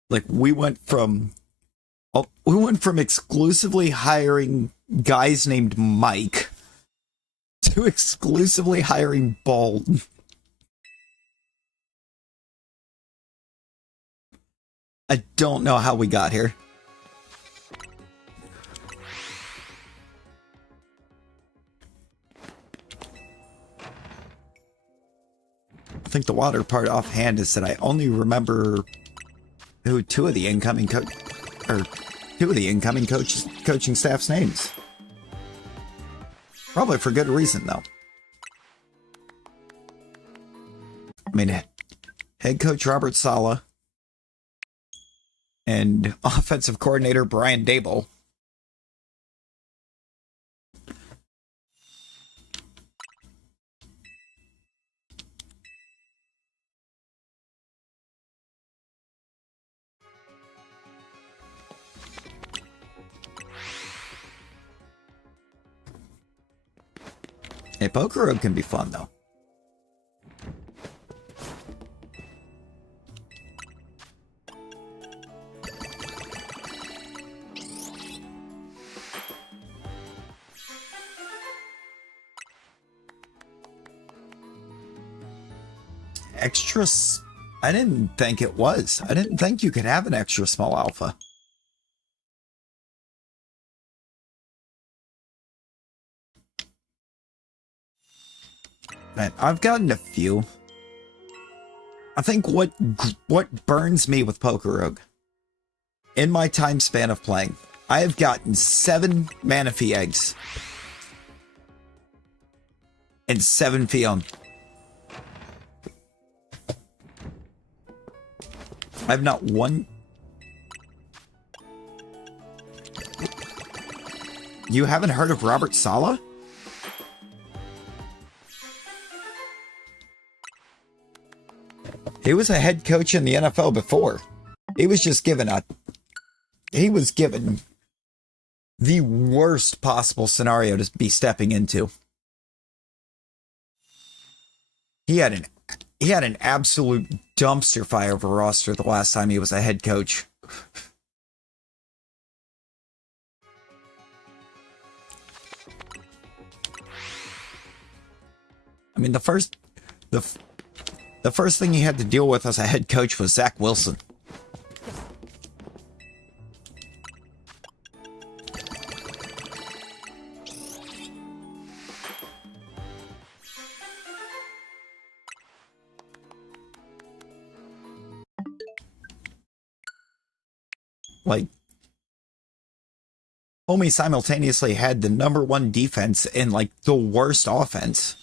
Like we went from exclusively hiring guys named Mike to exclusively hiring Bald. I don't know how we got here. I think the water part offhand is that I only remember who two of the incoming coaching staff's names. Probably for good reason, though. I mean, head coach Robert Saleh and offensive coordinator Brian Daboll. Hey, Poker Road can be fun, though. Extra... I didn't think it was. I didn't think you could have an extra small alpha. Man, I've gotten a few. I think what burns me with Poker Rogue, in my time span of playing, I have gotten 7 Manaphy eggs and 7 Fion. I have not one. You haven't heard of Robert Saleh? He was a head coach in the NFL before. He was just given he was given the worst possible scenario to be stepping into. He had an absolute dumpster fire of a roster the last time he was a head coach. I mean, the first thing he had to deal with as a head coach was Zach Wilson. Like, homie simultaneously had the #1 defense and, like, the worst offense.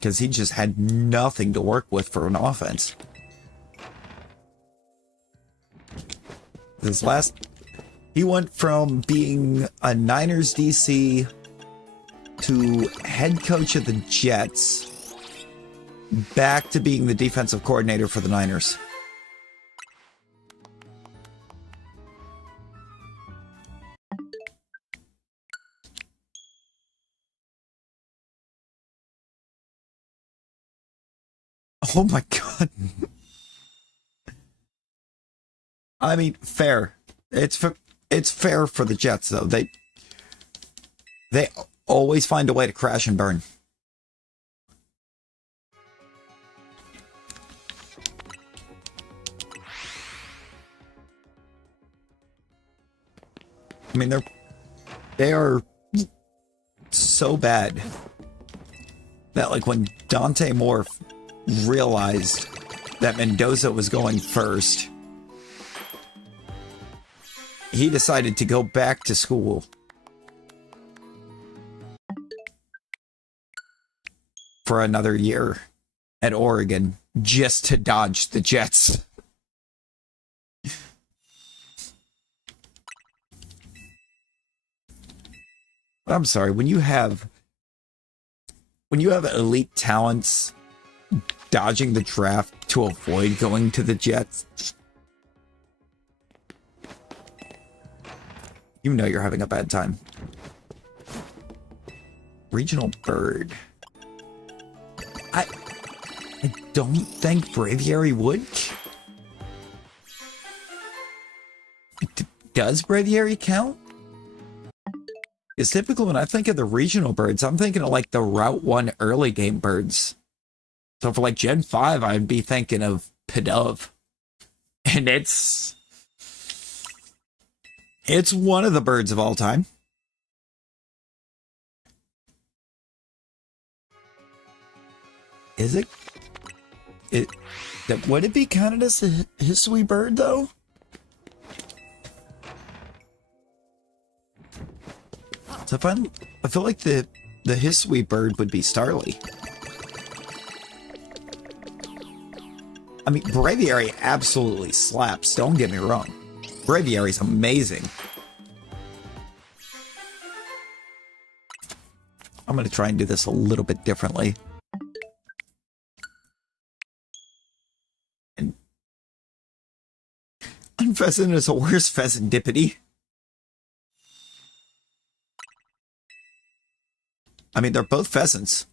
Because he just had nothing to work with for an offense. He went from being a Niners DC to head coach of the Jets, back to being the defensive coordinator for the Niners. Oh my God. I mean, fair. It's fair for the Jets, though. They always find a way to crash and burn. I mean, they are so bad that, like, when Dante Moore realized that Mendoza was going first, he decided to go back to school for another year at Oregon just to dodge the Jets. I'm sorry, when you have elite talents dodging the draft to avoid going to the Jets, You know you're having a bad time. Regional bird. I don't think Braviary would. Does Braviary count? Because typically when I think of the regional birds, I'm thinking of like the Route 1 early game birds. So for like Gen 5, I'd be thinking of Pidove. And it's one of the birds of all time. Is it? Would it be counted as a Hisui bird though? So I feel like the Hisui bird would be Starly. I mean, Braviary absolutely slaps, don't get me wrong. Braviary's amazing. I'm going to try and do this a little bit differently. And Unpheasant is a worse pheasantipity. I mean, they're both pheasants.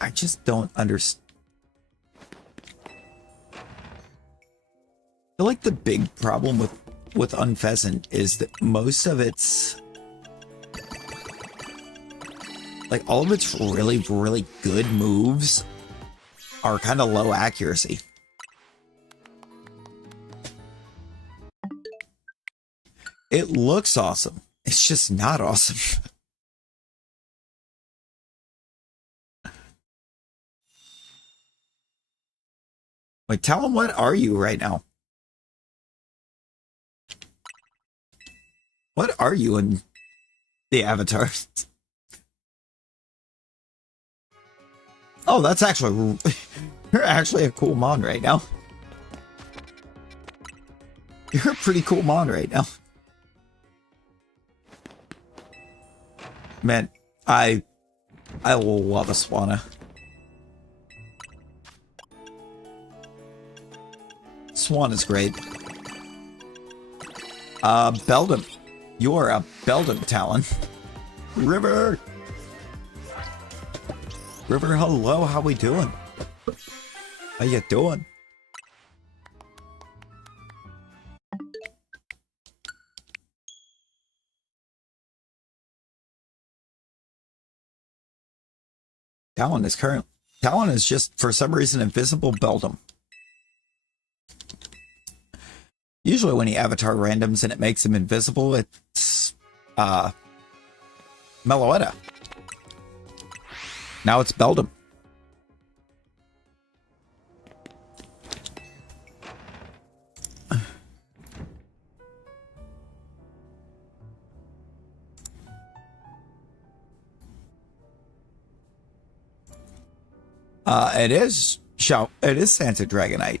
I just don't understand. I feel like the big problem with Unpheasant is that most of its, like all of its really, really good moves are kind of low accuracy. It looks awesome. It's just not awesome. Wait, Talon, what are you right now? What are you in the avatar? Oh, that's actually... You're actually a cool mon right now. You're a pretty cool mon right now. Man, I love a Swanna. Swan is great. Beldum. You are a Beldum Talon. River! River, hello, how we doing? How you doing? Talon is just, for some reason, invisible Beldum. Usually when you avatar randoms and it makes him invisible, it's Meloetta. Now it's Beldum. It is Santa Dragonite.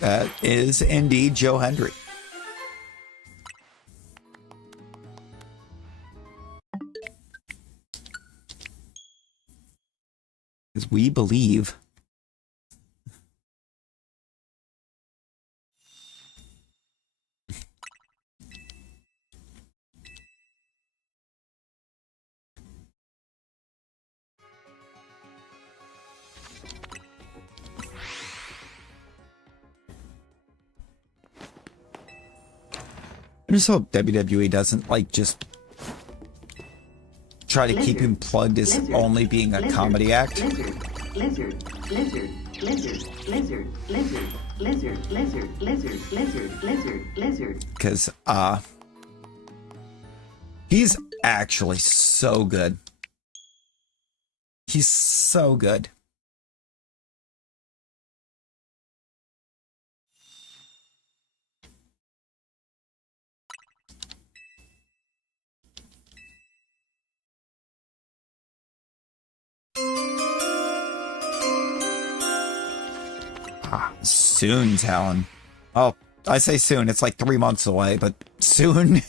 That is indeed Joe Hendry. Because we believe. I just hope WWE doesn't, like, just try to keep him plugged as only being a comedy act. Because, he's actually so good. He's so good. Soon, Talon. Oh, I say soon. It's like 3 months away, but soon.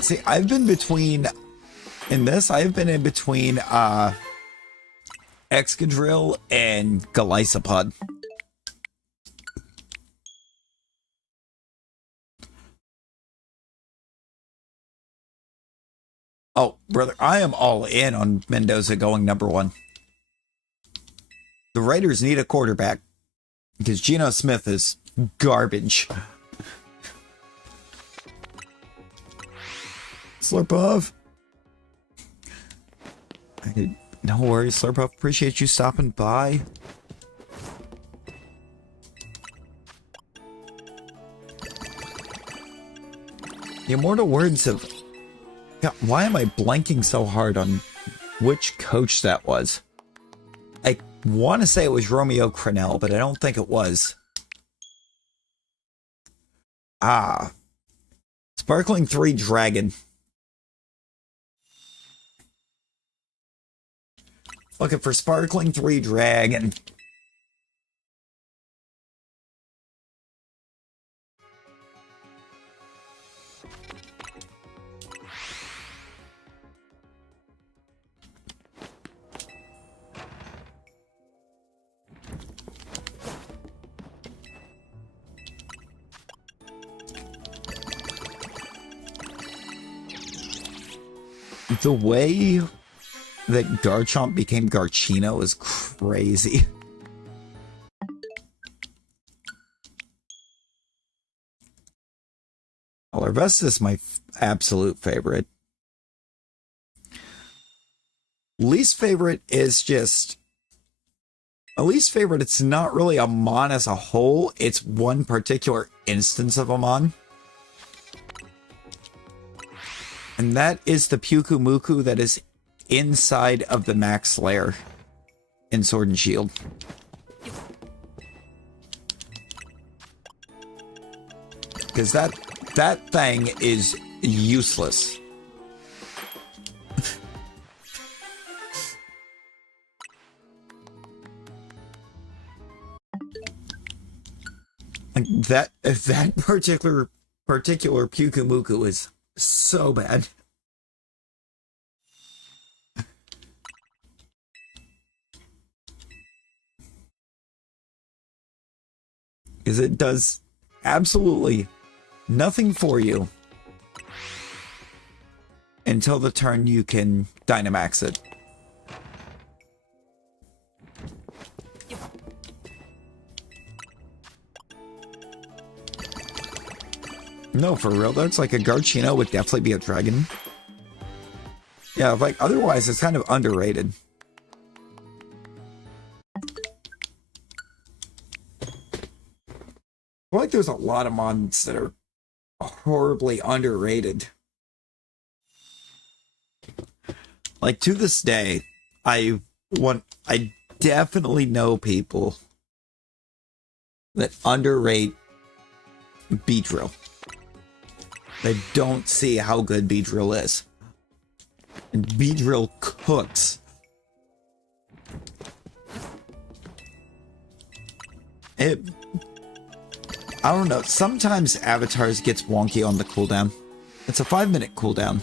See, I've been between... In this, I've been in between Excadrill and Golisopod. Oh, brother, I am all in on Mendoza going #1. The Raiders need a quarterback because Geno Smith is garbage. Slurpov. No worries, Slurpov. Appreciate you stopping by. The immortal words of... God, why am I blanking so hard on which coach that was? I want to say it was Romeo Crennel, but I don't think it was. Ah. Sparkling 3 Dragon. Looking for Sparkling 3 Dragon. The way that Garchomp became Garchino is crazy. Larvesta is my absolute favorite. Least favorite is just... A least favorite, it's not really a Mon as a whole. It's one particular instance of a Mon. And that is the Pyukumuku that is inside of the Max Lair in Sword and Shield. Because that thing is useless. Like that particular Pyukumuku is so bad. Because it does absolutely nothing for you until the turn you can Dynamax it. No, for real, that's like a Garchino would definitely be a dragon. Yeah, like otherwise it's kind of underrated. I feel like there's a lot of mons that are horribly underrated. Like to this day, I definitely know people that underrate Beedrill. They don't see how good Beedrill is. And Beedrill cooks. I don't know. Sometimes Avatars gets wonky on the cooldown. It's a 5-minute cooldown.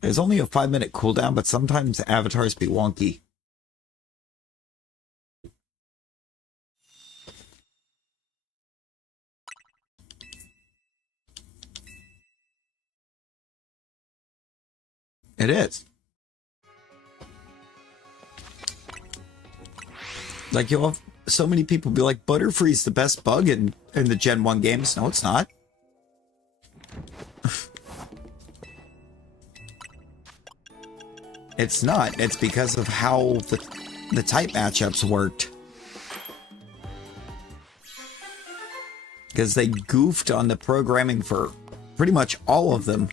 There's only a 5-minute cooldown, but sometimes Avatars be wonky. It is. Like, you'll have so many people be like, Butterfree's the best bug in the Gen 1 games. No, it's not. It's not. It's because of how the type matchups worked. Because they goofed on the programming for pretty much all of them.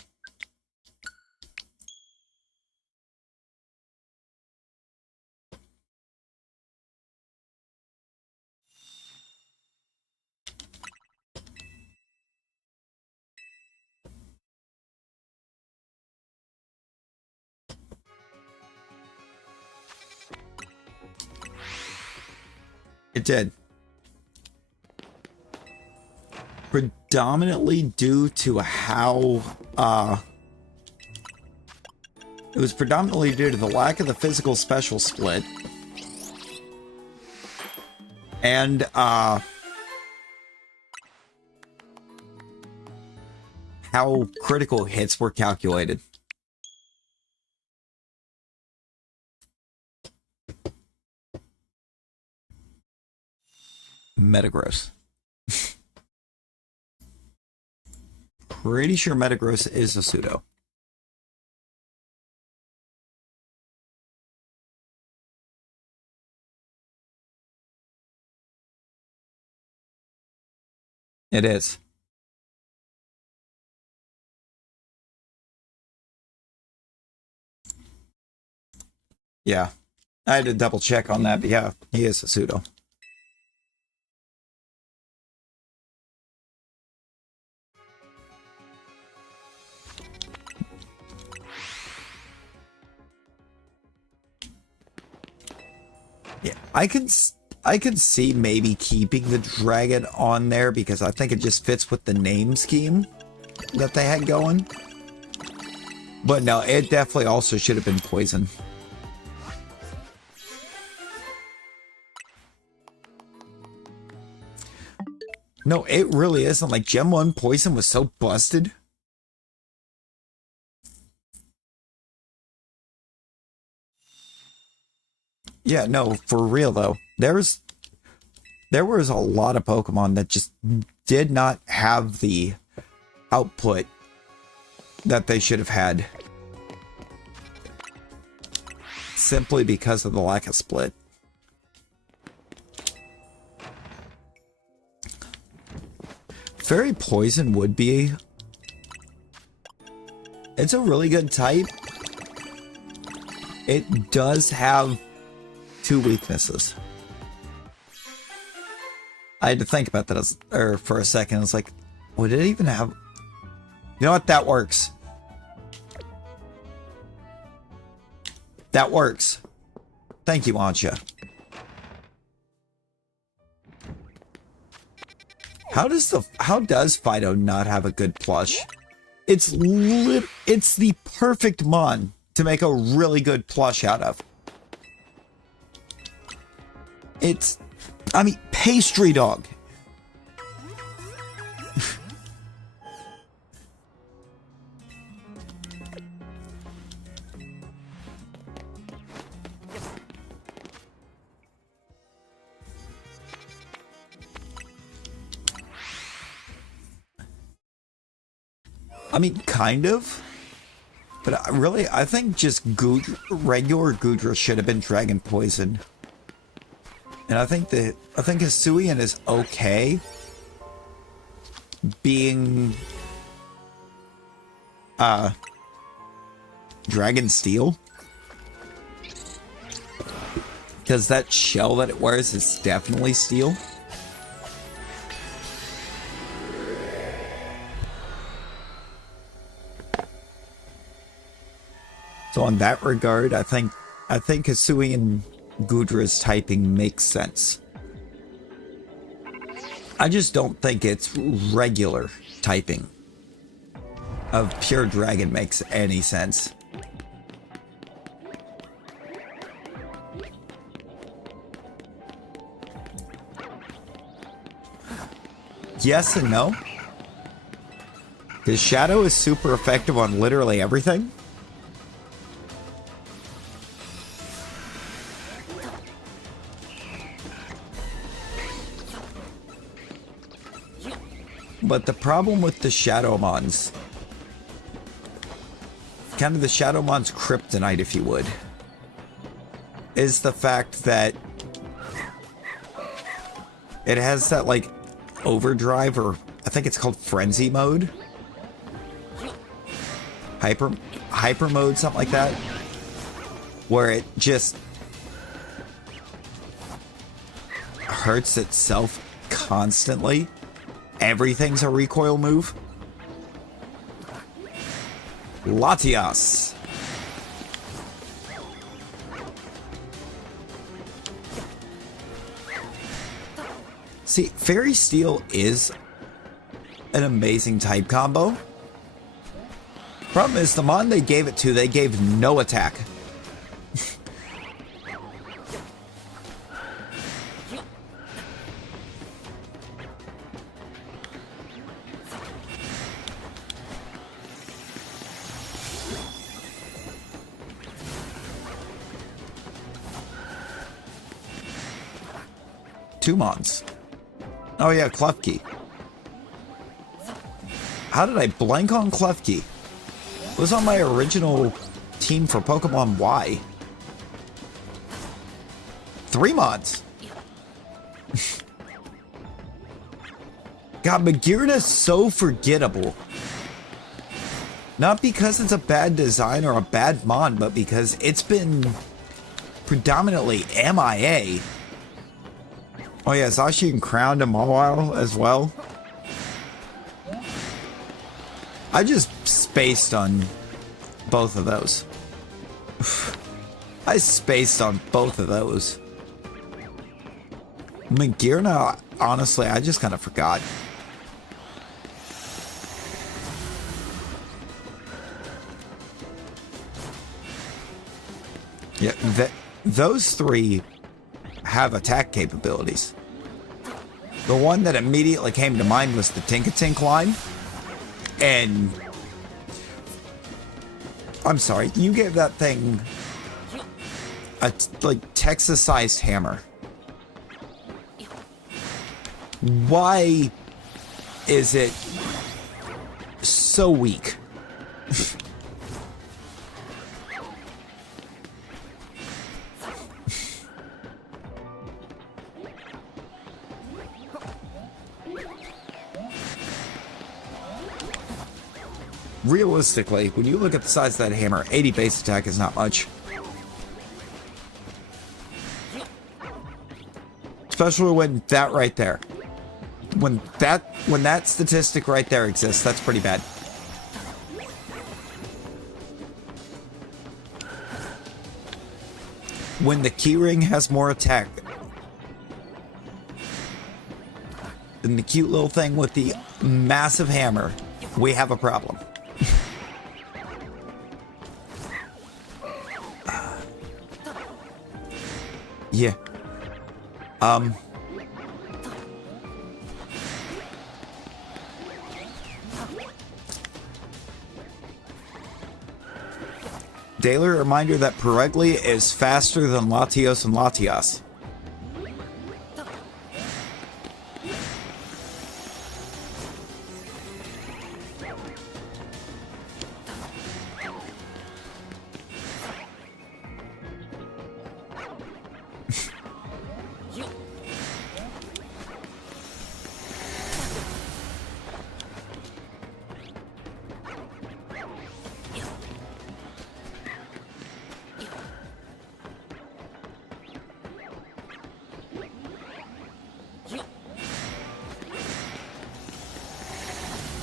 It did. Predominantly due to how, it was predominantly due to the lack of the physical special split. And, how critical hits were calculated. Metagross. Pretty sure Metagross is a pseudo. It is. Yeah. I had to double check on that, but yeah, he is a pseudo. Yeah, I could see maybe keeping the dragon on there because I think it just fits with the name scheme that they had going. But no, it definitely also should have been poison. No, it really isn't. Like, Gen 1 poison was so busted. Yeah, no, for real though. There was a lot of Pokemon that just did not have the output that they should have had. Simply because of the lack of split. Fairy Poison would be... It's a really good type. It does have 2 weaknesses. I had to think about that for a second. I was like, would it even have... You know what? That works. That works. Thank you, Ancha. How does Fido not have a good plush? It's the perfect mon to make a really good plush out of. I mean, Pastry Dog. I mean, kind of. But I think just regular Goodra should have been Dragon Poison. And I think Hisuian is okay being Dragon Steel. Because that shell that it wears is definitely steel. So in that regard, I think Hisuian Goodra's typing makes sense. I just don't think its regular typing of pure dragon makes any sense. Yes and no. Because Shadow is super effective on literally everything. But the problem with the Shadowmons, kind of the Shadowmon's kryptonite, if you would, is the fact that it has that, like, overdrive, or I think it's called frenzy mode. Hyper mode, something like that. Where it just hurts itself constantly. Everything's a recoil move. Latias. See, Fairy Steel is an amazing type combo. Problem is, the mon they gave it to, they gave no attack. Two mons. Oh yeah, Klefki. How did I blank on Klefki? It was on my original team for Pokemon Y. 3 mods. God, Magearna's so forgettable. Not because it's a bad design or a bad mod, but because it's been predominantly MIA. Oh yeah, Zacian crowned him a while as well. I just spaced on both of those. I spaced on both of those. Magearna, honestly, I just kind of forgot. Yeah, those 3 have attack capabilities. The one that immediately came to mind was the Tinkatink line. And I'm sorry, you gave that thing a like Texas-sized hammer. Why is it so weak? Realistically, when you look at the size of that hammer, 80 base attack is not much. Especially when that right there. When that statistic right there exists, that's pretty bad. When the keyring has more attack than the cute little thing with the massive hammer, we have a problem. Yeah. Daily reminder that Peregli is faster than Latios and Latias.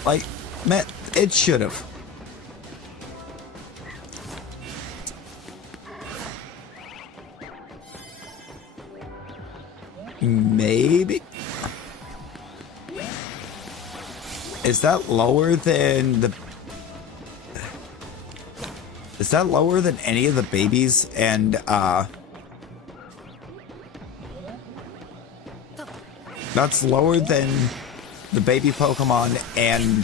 Like, man, it should have. Maybe. Is that lower than the... Is that lower than any of the babies and, that's lower than the baby Pokemon and,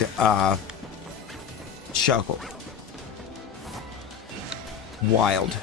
Shuckle. Wild.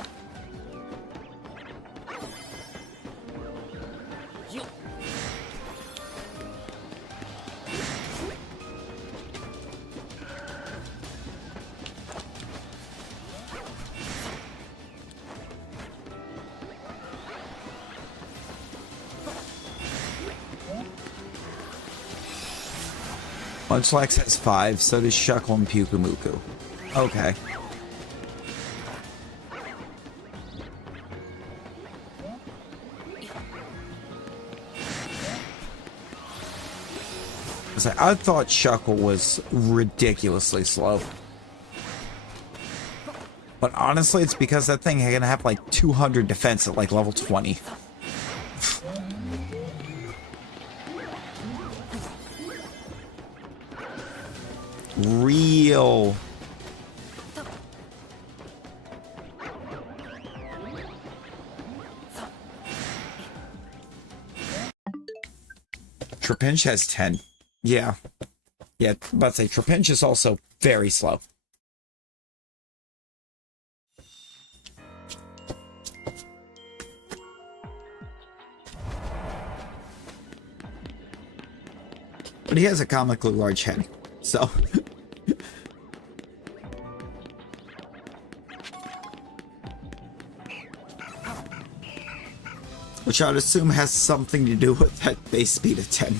Munchlax has 5, so does Shuckle and Pukumuku. Okay. I thought Shuckle was ridiculously slow. But honestly, it's because that thing is gonna have like 200 defense at like level 20. real. Trapinch has 10. Yeah. Yeah, about to say, Trapinch is also very slow. But he has a comically large head, so... Which I would assume has something to do with that base speed of 10.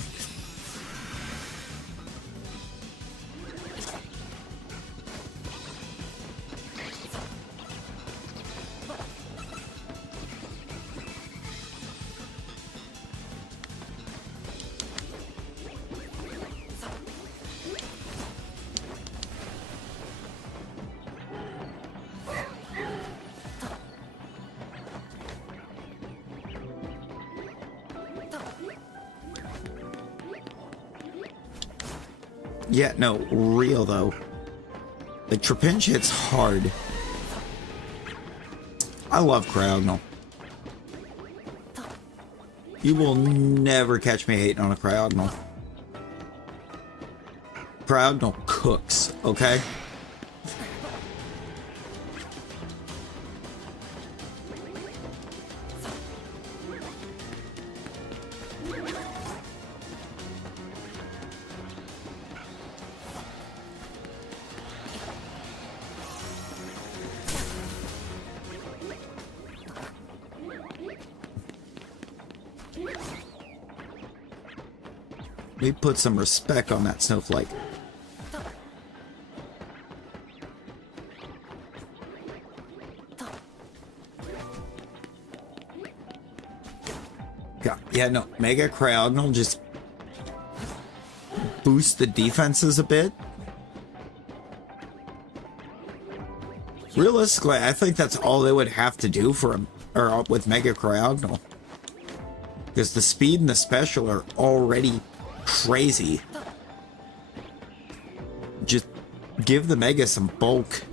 Yeah, no, real though. The Trapinch hits hard. I love Cryogonal. You will never catch me hating on a Cryogonal. Cryogonal cooks, okay? We put some respect on that snowflake. Yeah, no, Mega Cryogonal just boost the defenses a bit. Realistically, I think that's all they would have to do for him, or with Mega Cryogonal. Because the speed and the special are already crazy. Just give the Mega some bulk.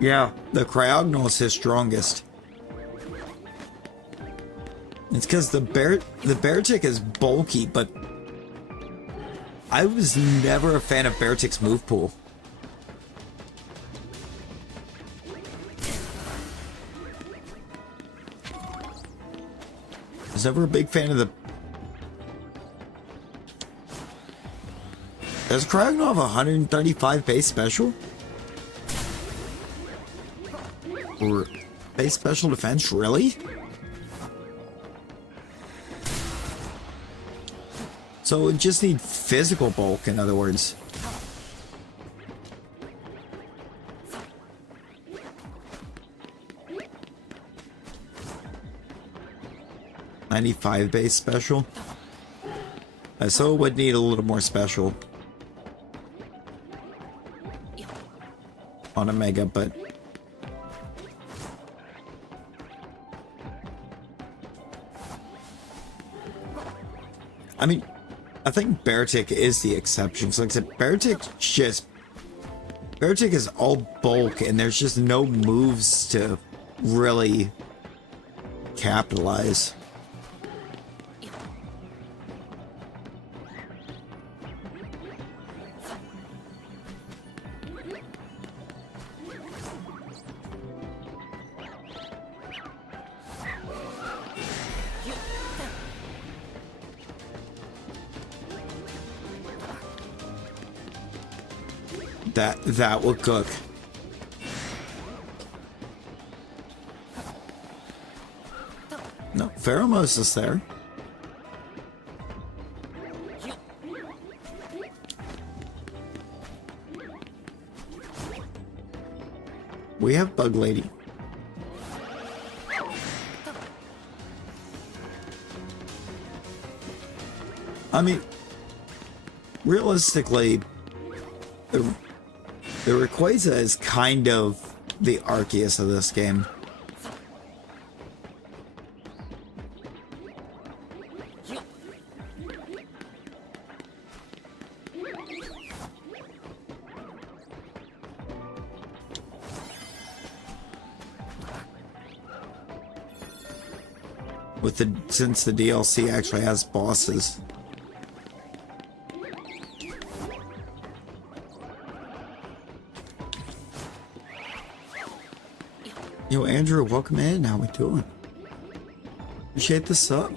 Yeah, the Cryogonal is his strongest. It's because the Beartic is bulky, but I was never a fan of Beartic's move pool. I was never a big fan of the... Does Cryogonal have 135 base special? Or base special defense, really? So it just need physical bulk, in other words. $95 base special. So it would need a little more special on a Mega, but I mean, I think Beartic is the exception. So like I said, Beartic is all bulk, and there's just no moves to really capitalize. That will cook. No, Pheromos is there. We have Bug Lady. I mean, realistically, the Rayquaza is kind of the Arceus of this game. Since the DLC actually has bosses. Yo, Andrew, welcome in. How we doing? Appreciate the sub.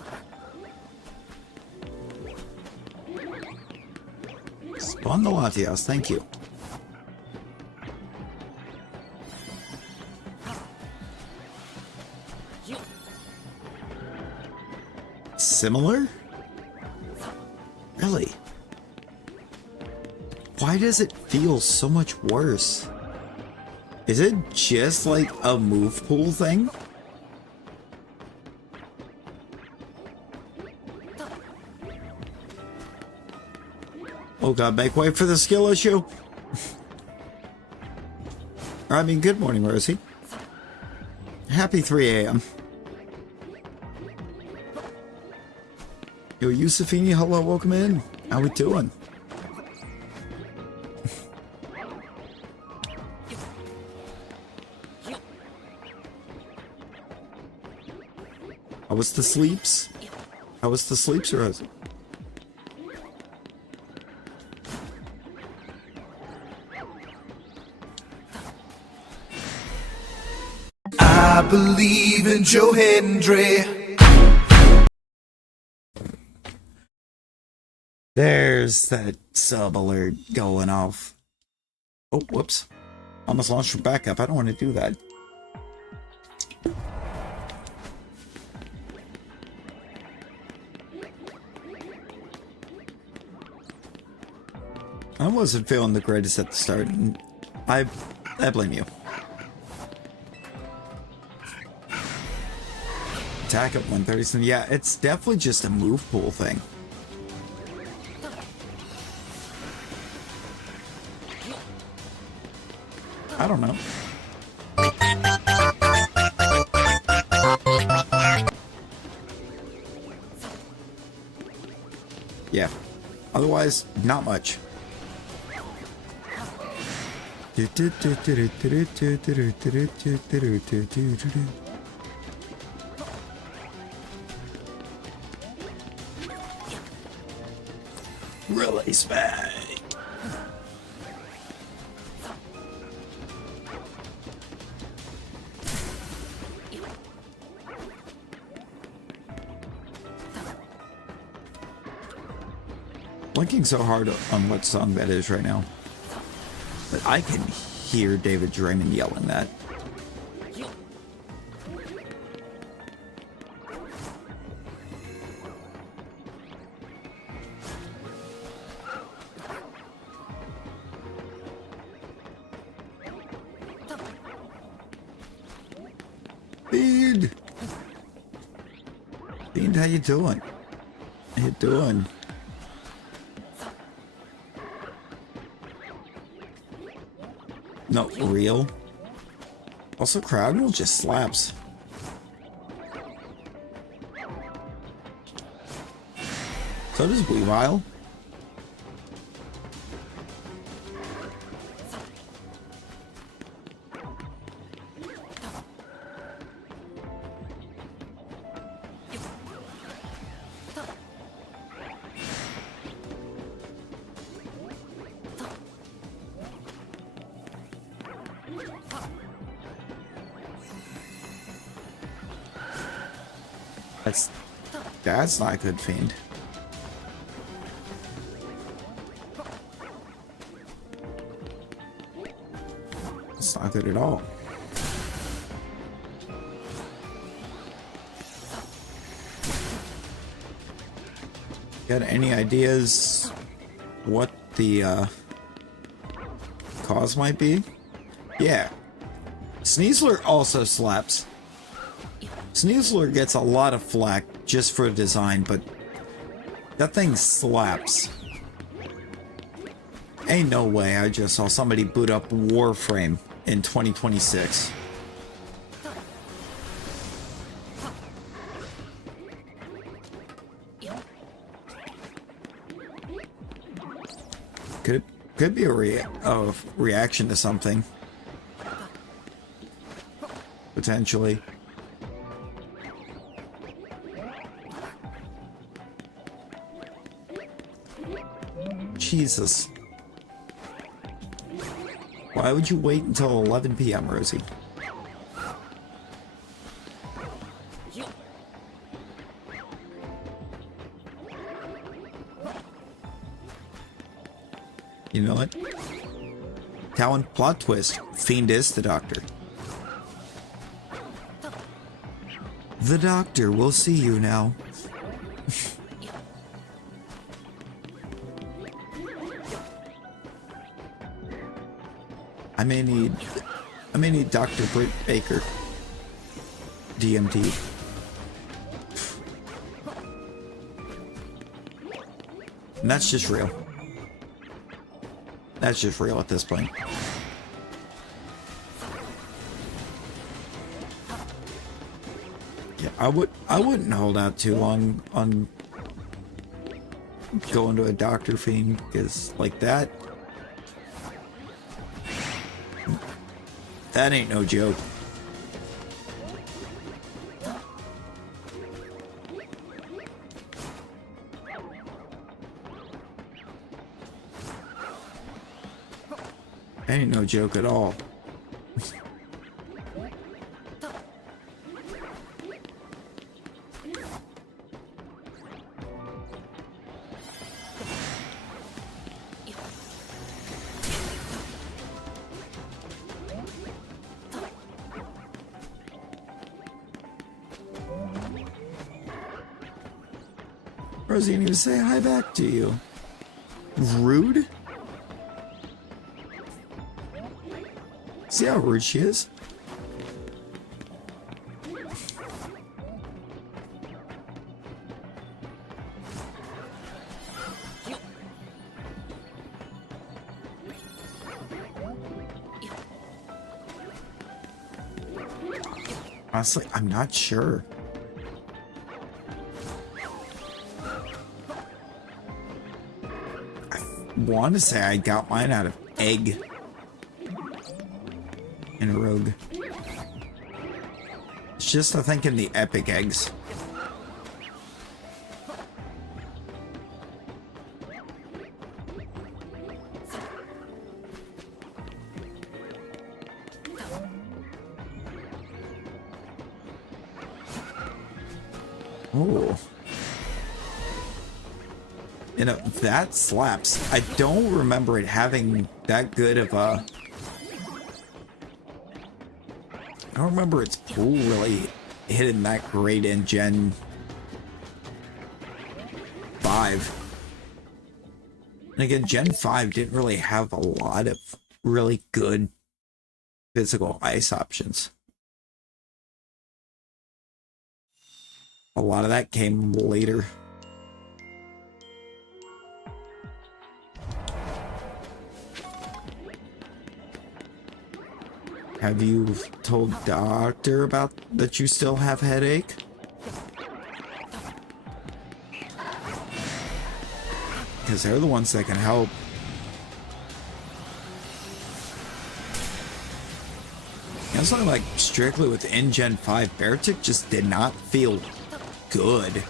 Spondylatios, thank you. Similar? Really? Why does it feel so much worse? Is it just like a move pool thing? Oh god, make way for the skill issue. I mean, good morning, Rosie. Happy 3 a.m. Yo, Yusufini, hello, welcome in. How we doing? How was the sleeps? How was the sleeps, Rosie? I believe in Joe Hendry. There's that sub alert going off. Oh, whoops. Almost launched from backup. I don't want to do that. I wasn't feeling the greatest at the start, and I blame you. Attack at 130. Yeah, it's definitely just a move pool thing. I don't know. Yeah. Otherwise, not much. Release me. Blinking so hard on what song that is right now, but I can hear David Draymond yelling that. Bean! Bean, how you doing? How you doing? Not real. Also, Crowdnell just slaps. So does Weavile. That's not good, Fiend. It's not good at all. Got any ideas what the cause might be? Yeah. Sneasler also slaps. Sneasler gets a lot of flack just for design, but that thing slaps. Ain't no way I just saw somebody boot up Warframe in 2026. Could be a reaction to something. Potentially. Jesus. Why would you wait until 11 p.m., Rosie? You know what? Talon, plot twist. Fiend is the doctor. The doctor will see you now. I may need Dr. Britt Baker. DMT. And that's just real. That's just real at this point. Yeah, I wouldn't hold out too long on going to a doctor fiend, because like that ain't no joke. Ain't no joke at all. Rosie didn't even say hi back to you. Rude? See how rude she is? Honestly, I'm not sure. I want to say I got mine out of egg in Rogue. It's just, I think, in the epic eggs. Oh. You know, that slaps. I don't remember it having that good of a... I don't remember its pool really hitting that great in Gen 5. And again, Gen 5 didn't really have a lot of really good physical ice options. A lot of that came later. Have you told doctor about that you still have headache? Because they're the ones that can help. You know, something like strictly within Gen 5, Beartic just did not feel good.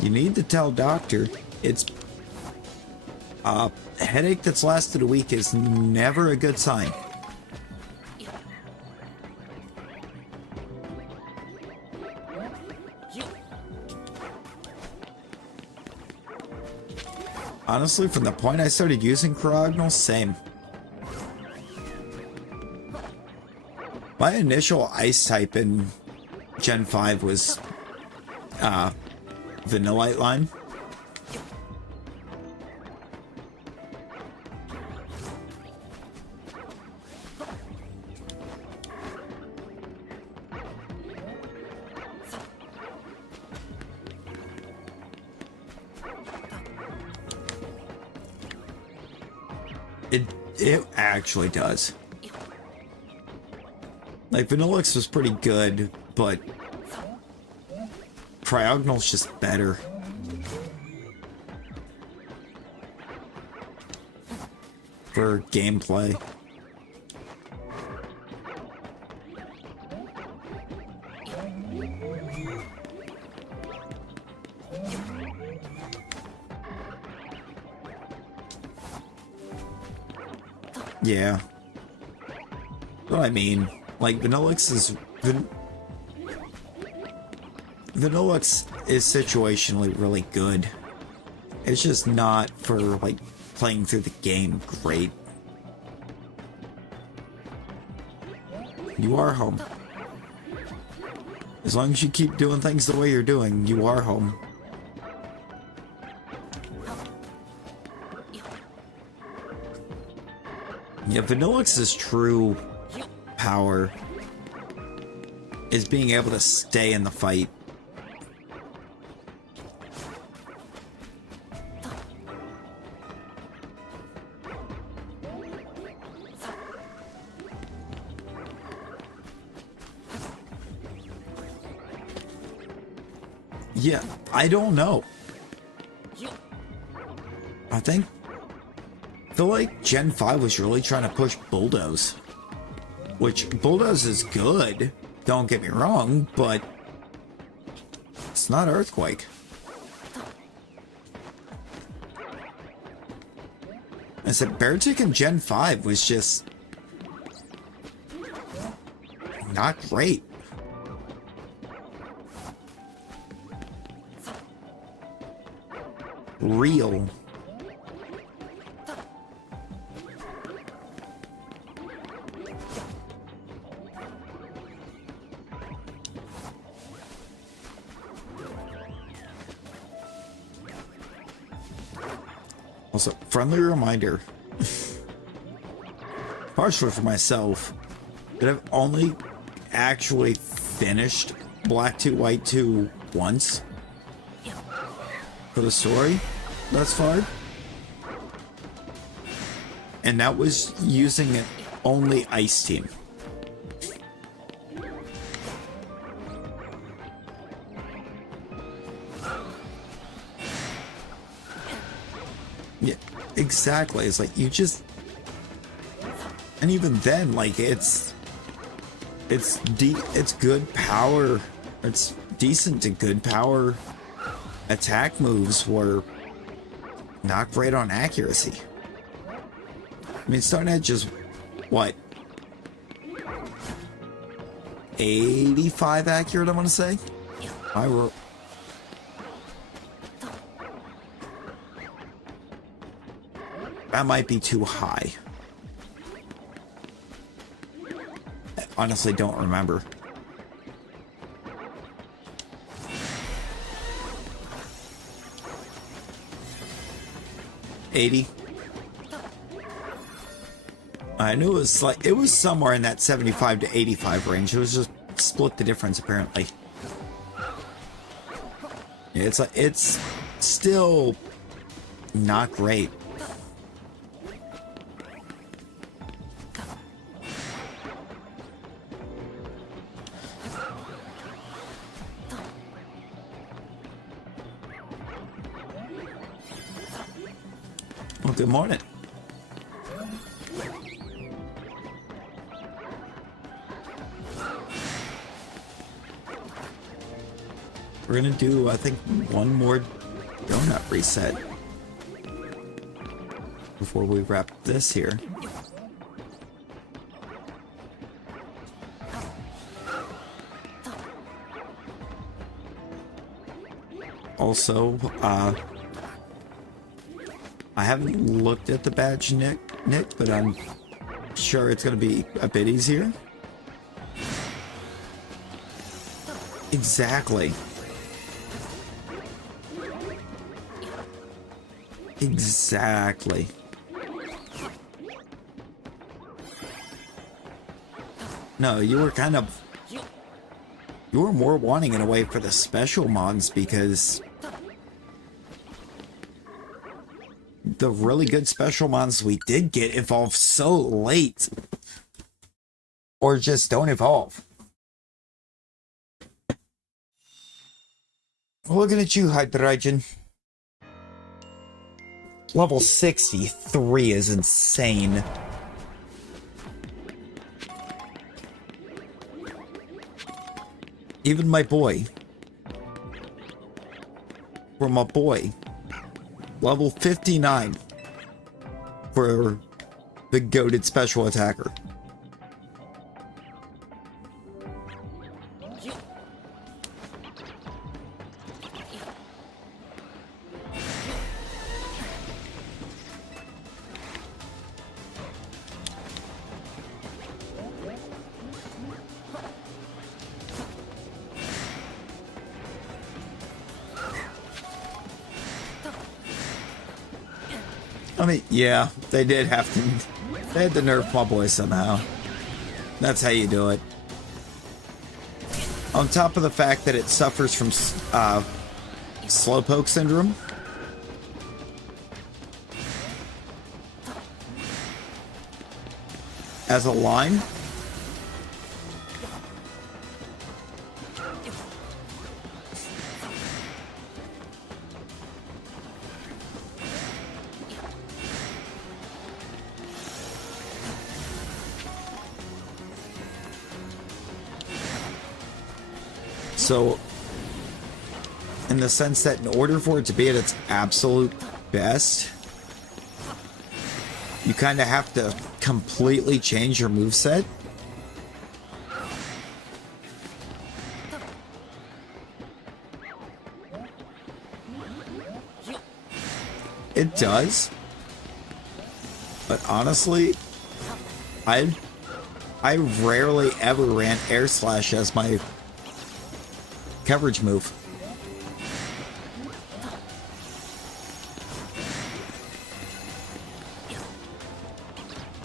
You need to tell doctor it's a headache that's lasted a week is never a good sign. Honestly, from the point I started using Chrognal, same. My initial ice type in Gen 5 was Vanillite line. It actually does. Like, Vanillix was pretty good, but Cryogonal's just better. For gameplay. Yeah. What I mean, like, Vanillix is situationally really good. It's just not for, like, playing through the game great. You are home. As long as you keep doing things the way you're doing, you are home. Yeah, Vanillix's true power is being able to stay in the fight. Yeah, I don't know. I feel like Gen 5 was really trying to push Bulldoze. Which, Bulldoze is good, don't get me wrong, but it's not Earthquake. I said Beartick in Gen 5 was just not great. Real. Also, friendly reminder, partially for myself, that I've only actually finished Black 2 White 2 once for the story thus far, and that was using an only Ice Team. Yeah, exactly. It's like you just, and even then, like it's good power. It's decent to good power. Attack moves were not great on accuracy. I mean, starting at just what, 85 accurate, I want to say. That might be too high. I honestly don't remember. $80. I knew it was like, it was somewhere in that 75 to 85 range. It was just split the difference apparently. Yeah, it's like, it's still not great. Well, good morning. We're gonna do, I think, one more donut reset before we wrap this here. Also, I haven't looked at the badge, Nick, but I'm sure it's going to be a bit easier. Exactly. Exactly. No, you were kind of... You were more wanting in a way for the special mods because... the really good special mons we did get evolve so late. Or just don't evolve. Looking at you, Hydrogen. Level 63 is insane. Even my boy. For my boy. Level 59. For the goated special attacker. I mean, yeah, they did have to. They had to nerf my boy somehow. That's how you do it. On top of the fact that it suffers from slowpoke syndrome. As a line. So, in the sense that in order for it to be at its absolute best, you kind of have to completely change your moveset. It does. But honestly, I rarely ever ran Air Slash as my coverage move.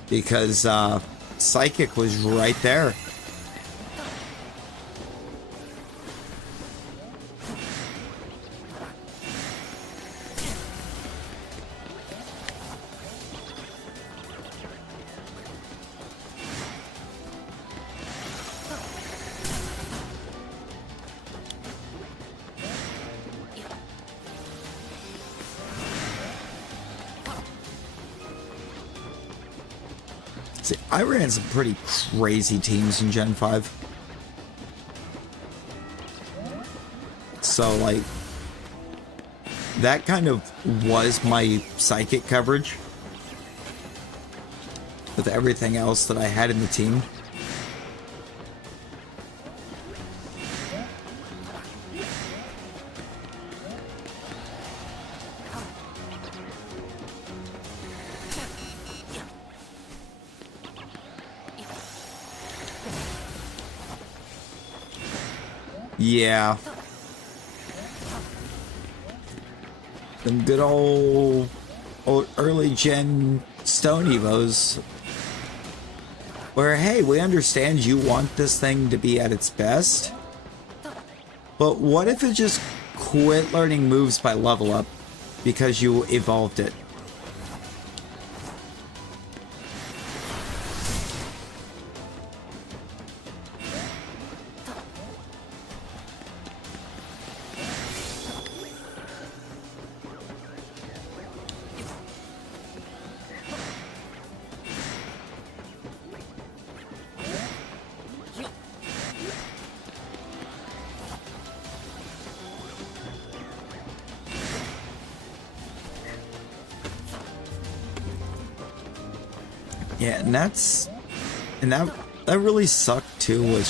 Because Psychic was right there. See, I ran some pretty crazy teams in Gen 5. So, like, that kind of was my Psychic coverage. With everything else that I had in the team. Yeah. Them good old early gen Stone Evos. Where, hey, we understand you want this thing to be at its best. But what if it just quit learning moves by level up because you evolved it? Yeah, and that really sucked too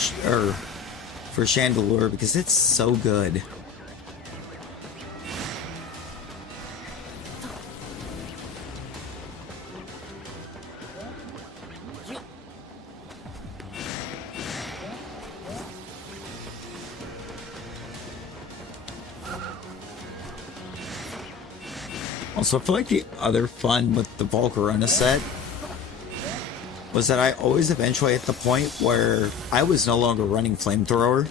for Chandelure because it's so good. Also, I feel like the other fun with the Volcarona set was that I always eventually hit the point where I was no longer running Flamethrower.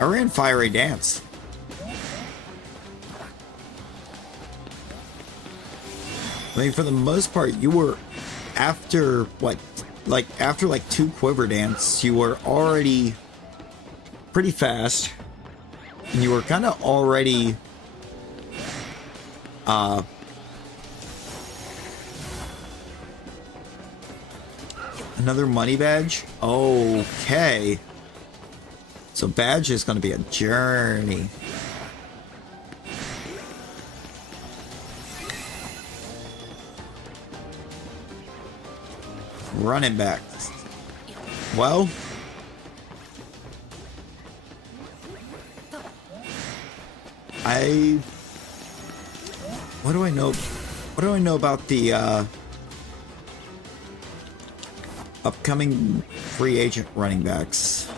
I ran Fiery Dance. I mean, for the most part, you were after what, like after like 2 Quiver Dance, you were already pretty fast, and you were kind of already another money badge. Okay, so badge is going to be a journey. Running back. Well, what do I know? What do I know about the upcoming free agent running backs?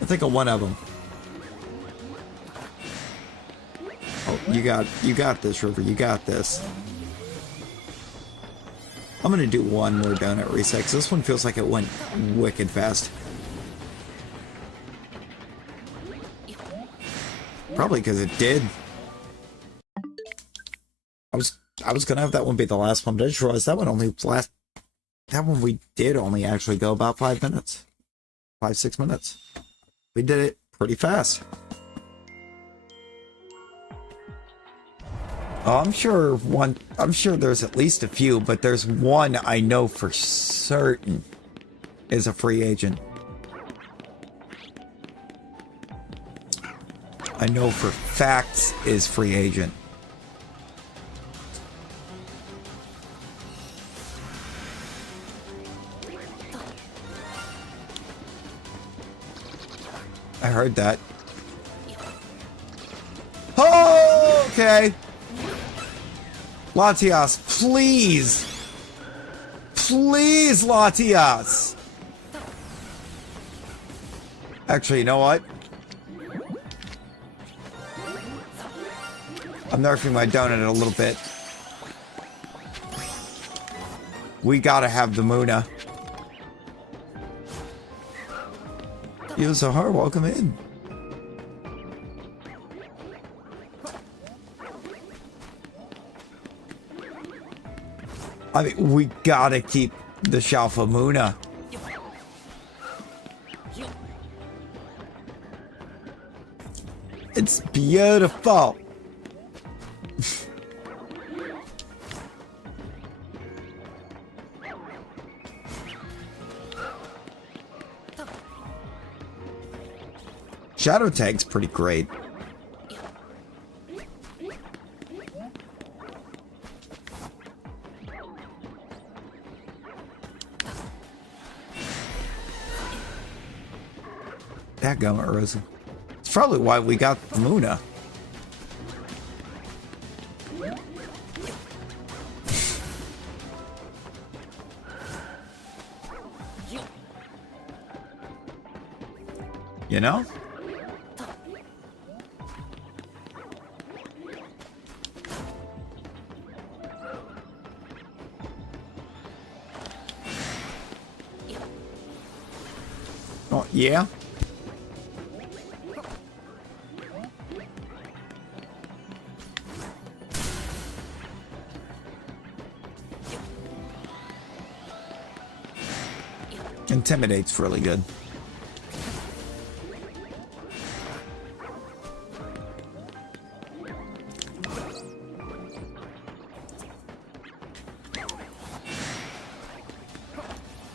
I think of one of them. Oh, you got this, River. You got this. I'm gonna do one more donut reset, because this one feels like it went wicked fast. Probably because it did. I was gonna have that one be the last one, but I just realized that one only last. That one we did only actually go about 5 minutes, 5-6 minutes. We did it pretty fast. Oh, I'm sure there's at least a few, but there's one I know for certain is a free agent. I know for facts is free agent. I heard that. Oh, okay. Latias, please! Please, Latias! Actually, you know what? I'm nerfing my donut a little bit. We gotta have the Muna. You Zahar, welcome in. I mean, we gotta keep the Shalpha Muna. It's beautiful. Shadow Tag's pretty great. Dadgummit, Rosa. It's probably why we got the Muna. You know? Oh, yeah? Intimidate's really good.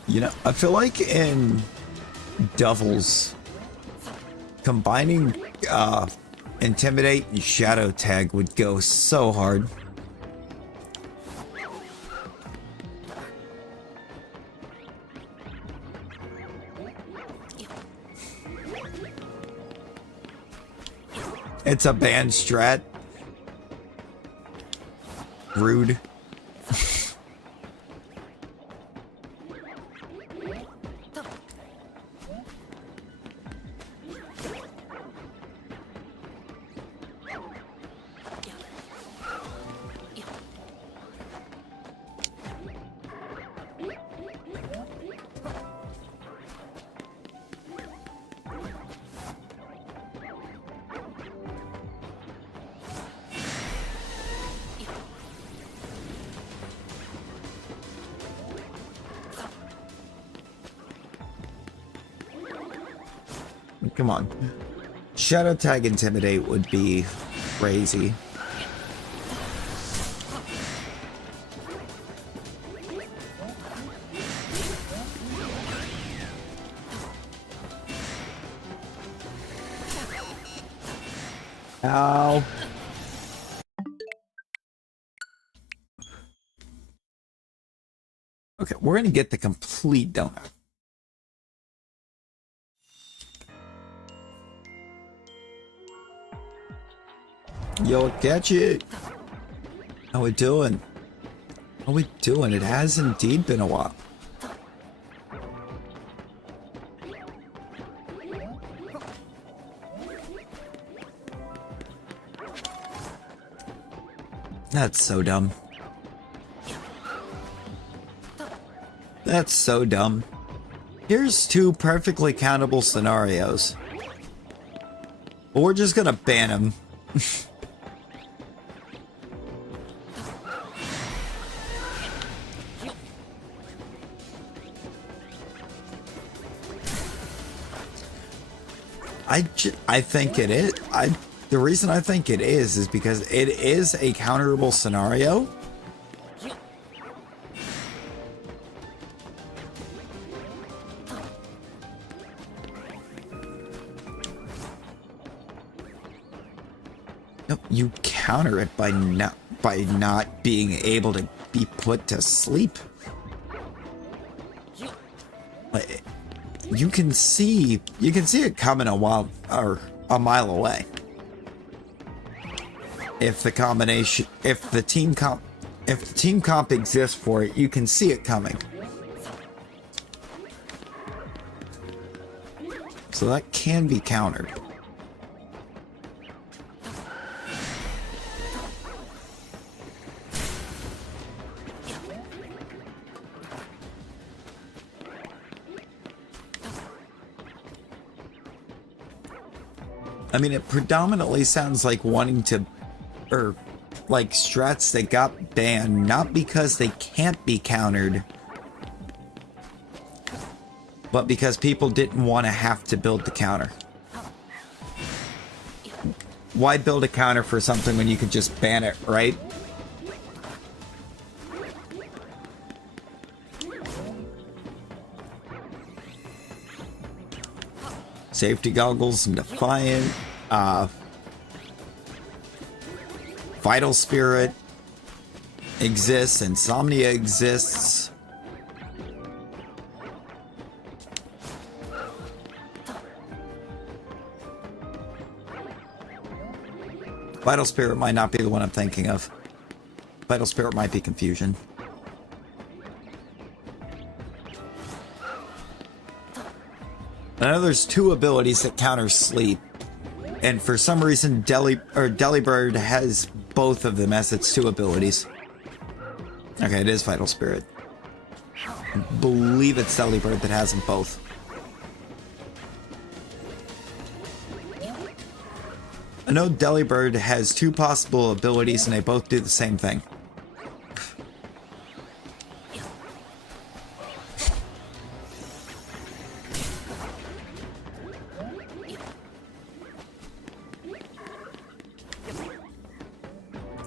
You know, I feel like in Devils, combining Intimidate and Shadow Tag would go so hard. It's a band strat. Rude. Come on. Shadow Tag Intimidate would be crazy. Ow. Okay, we're gonna get the complete donut. Yo, catch it. How we doing? How we doing? It has indeed been a while. That's so dumb. That's so dumb. Here's two perfectly countable scenarios. But we're just gonna ban them. I think it is. The reason I think it is because it is a counterable scenario. No, you counter it by not being able to be put to sleep. Like, you can see it coming a mile away. If the combination, if the team comp exists for it, you can see it coming. So that can be countered. I mean, it predominantly sounds like wanting to, or like strats that got banned, not because they can't be countered, but because people didn't want to have to build the counter. Why build a counter for something when you could just ban it, right? Safety goggles and Defiant. Vital Spirit exists. Insomnia exists. Vital Spirit might not be the one I'm thinking of. Vital Spirit might be Confusion. I know there's two abilities that counter sleep, and for some reason Delibird has both of them as its two abilities. Okay, it is Vital Spirit. I believe it's Delibird that has them both. I know Delibird has two possible abilities and they both do the same thing.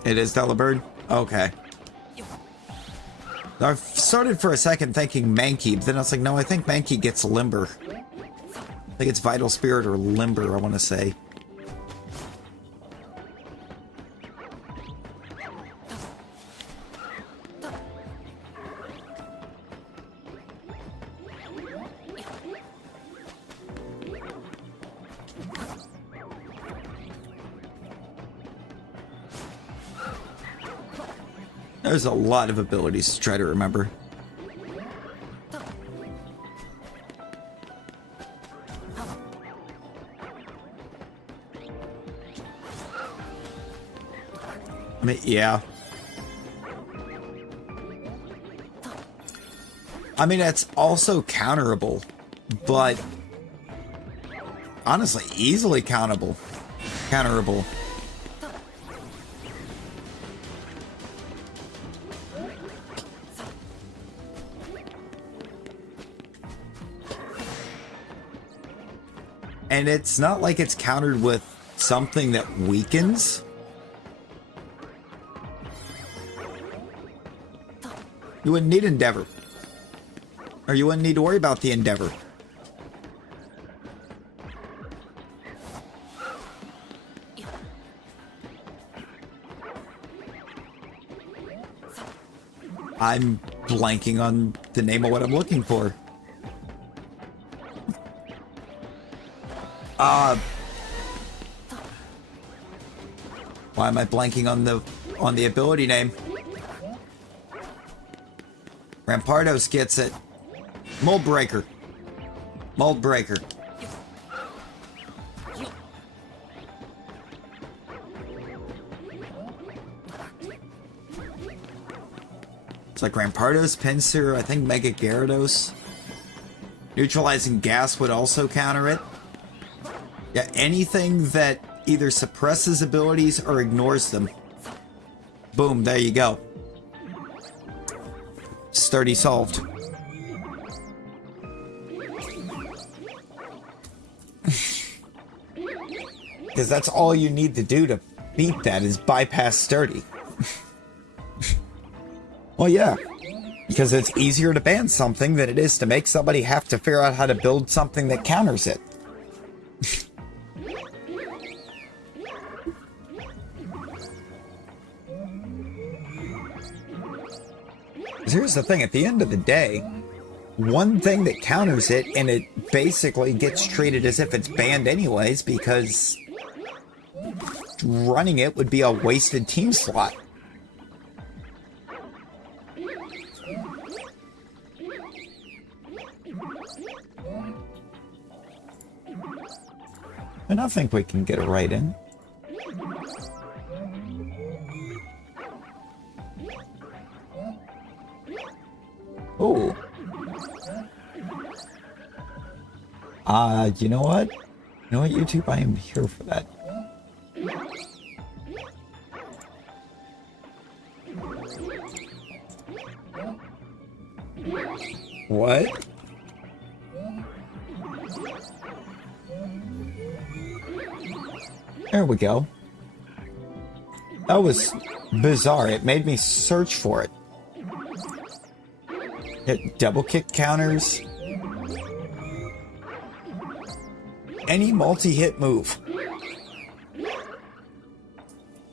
It is Delibird? Okay. I started for a second thinking Mankey, but then I was like, no, I think Mankey gets Limber. I think it's Vital Spirit or Limber, I want to say. There's a lot of abilities to try to remember. I mean, yeah. I mean, it's also counterable, but honestly, easily counterable. And it's not like it's countered with something that weakens. You wouldn't need Endeavor. Or you wouldn't need to worry about the Endeavor. I'm blanking on the name of what I'm looking for. Why am I blanking on the ability name? Rampardos gets it. Mold Breaker. Mold Breaker. It's like Rampardos, Pinsir, I think Mega Gyarados. Neutralizing Gas would also counter it. Yeah, anything that either suppresses abilities or ignores them. Boom, there you go. Sturdy solved. Because that's all you need to do to beat that is bypass Sturdy. Well, yeah. Because it's easier to ban something than it is to make somebody have to figure out how to build something that counters it. Here's the thing, at the end of the day, one thing that counters it, and it basically gets treated as if it's banned anyways, because running it would be a wasted team slot. And I think we can get it right in. Oh. You know what? You know what, YouTube? I am here for that. What? There we go. That was bizarre. It made me search for it. Hit double kick counters. Any multi-hit move.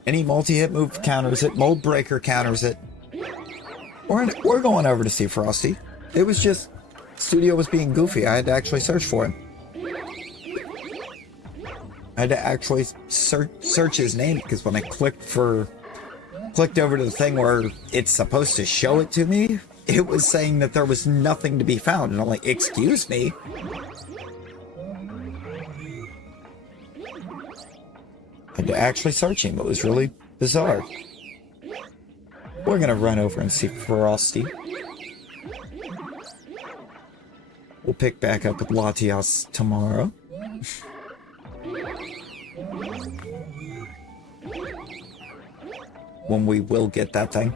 Any multi-hit move counters it. Mold Breaker counters it. We're going over to see Frosty. It was just... Studio was being goofy. I had to actually search for him. I had to actually search his name because when I clicked over to the thing where it's supposed to show it to me, it was saying that there was nothing to be found. And I'm like, excuse me? I had to actually search him. It was really bizarre. We're going to run over and see Frosty. We'll pick back up with Latias tomorrow. When we will get that thing.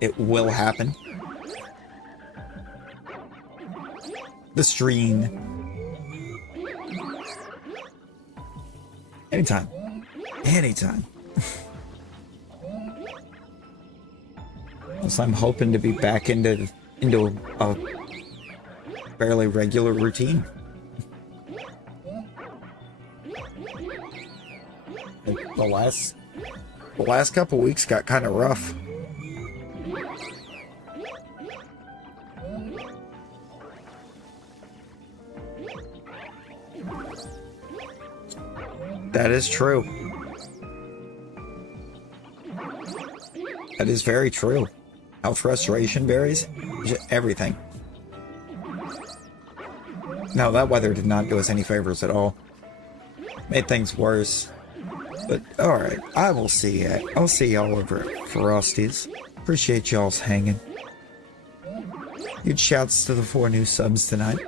It will happen. The stream. Anytime. Anytime. So I'm hoping to be back into a fairly regular routine. The last couple weeks got kind of rough. That is true. That is very true. Health restoration berries, everything. No, that weather did not do us any favors at all. Made things worse. But alright, I will see ya. I'll see y'all over at Frosty's. Appreciate y'all's hanging. Huge shouts to the 4 new subs tonight.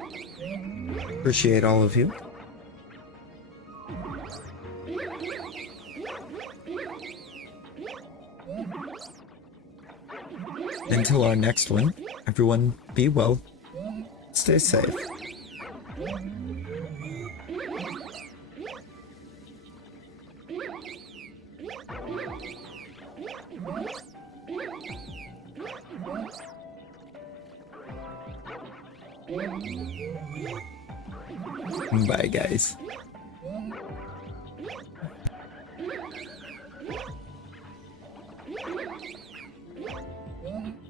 Appreciate all of you. Until our next one, everyone be well, stay safe. Bye, guys.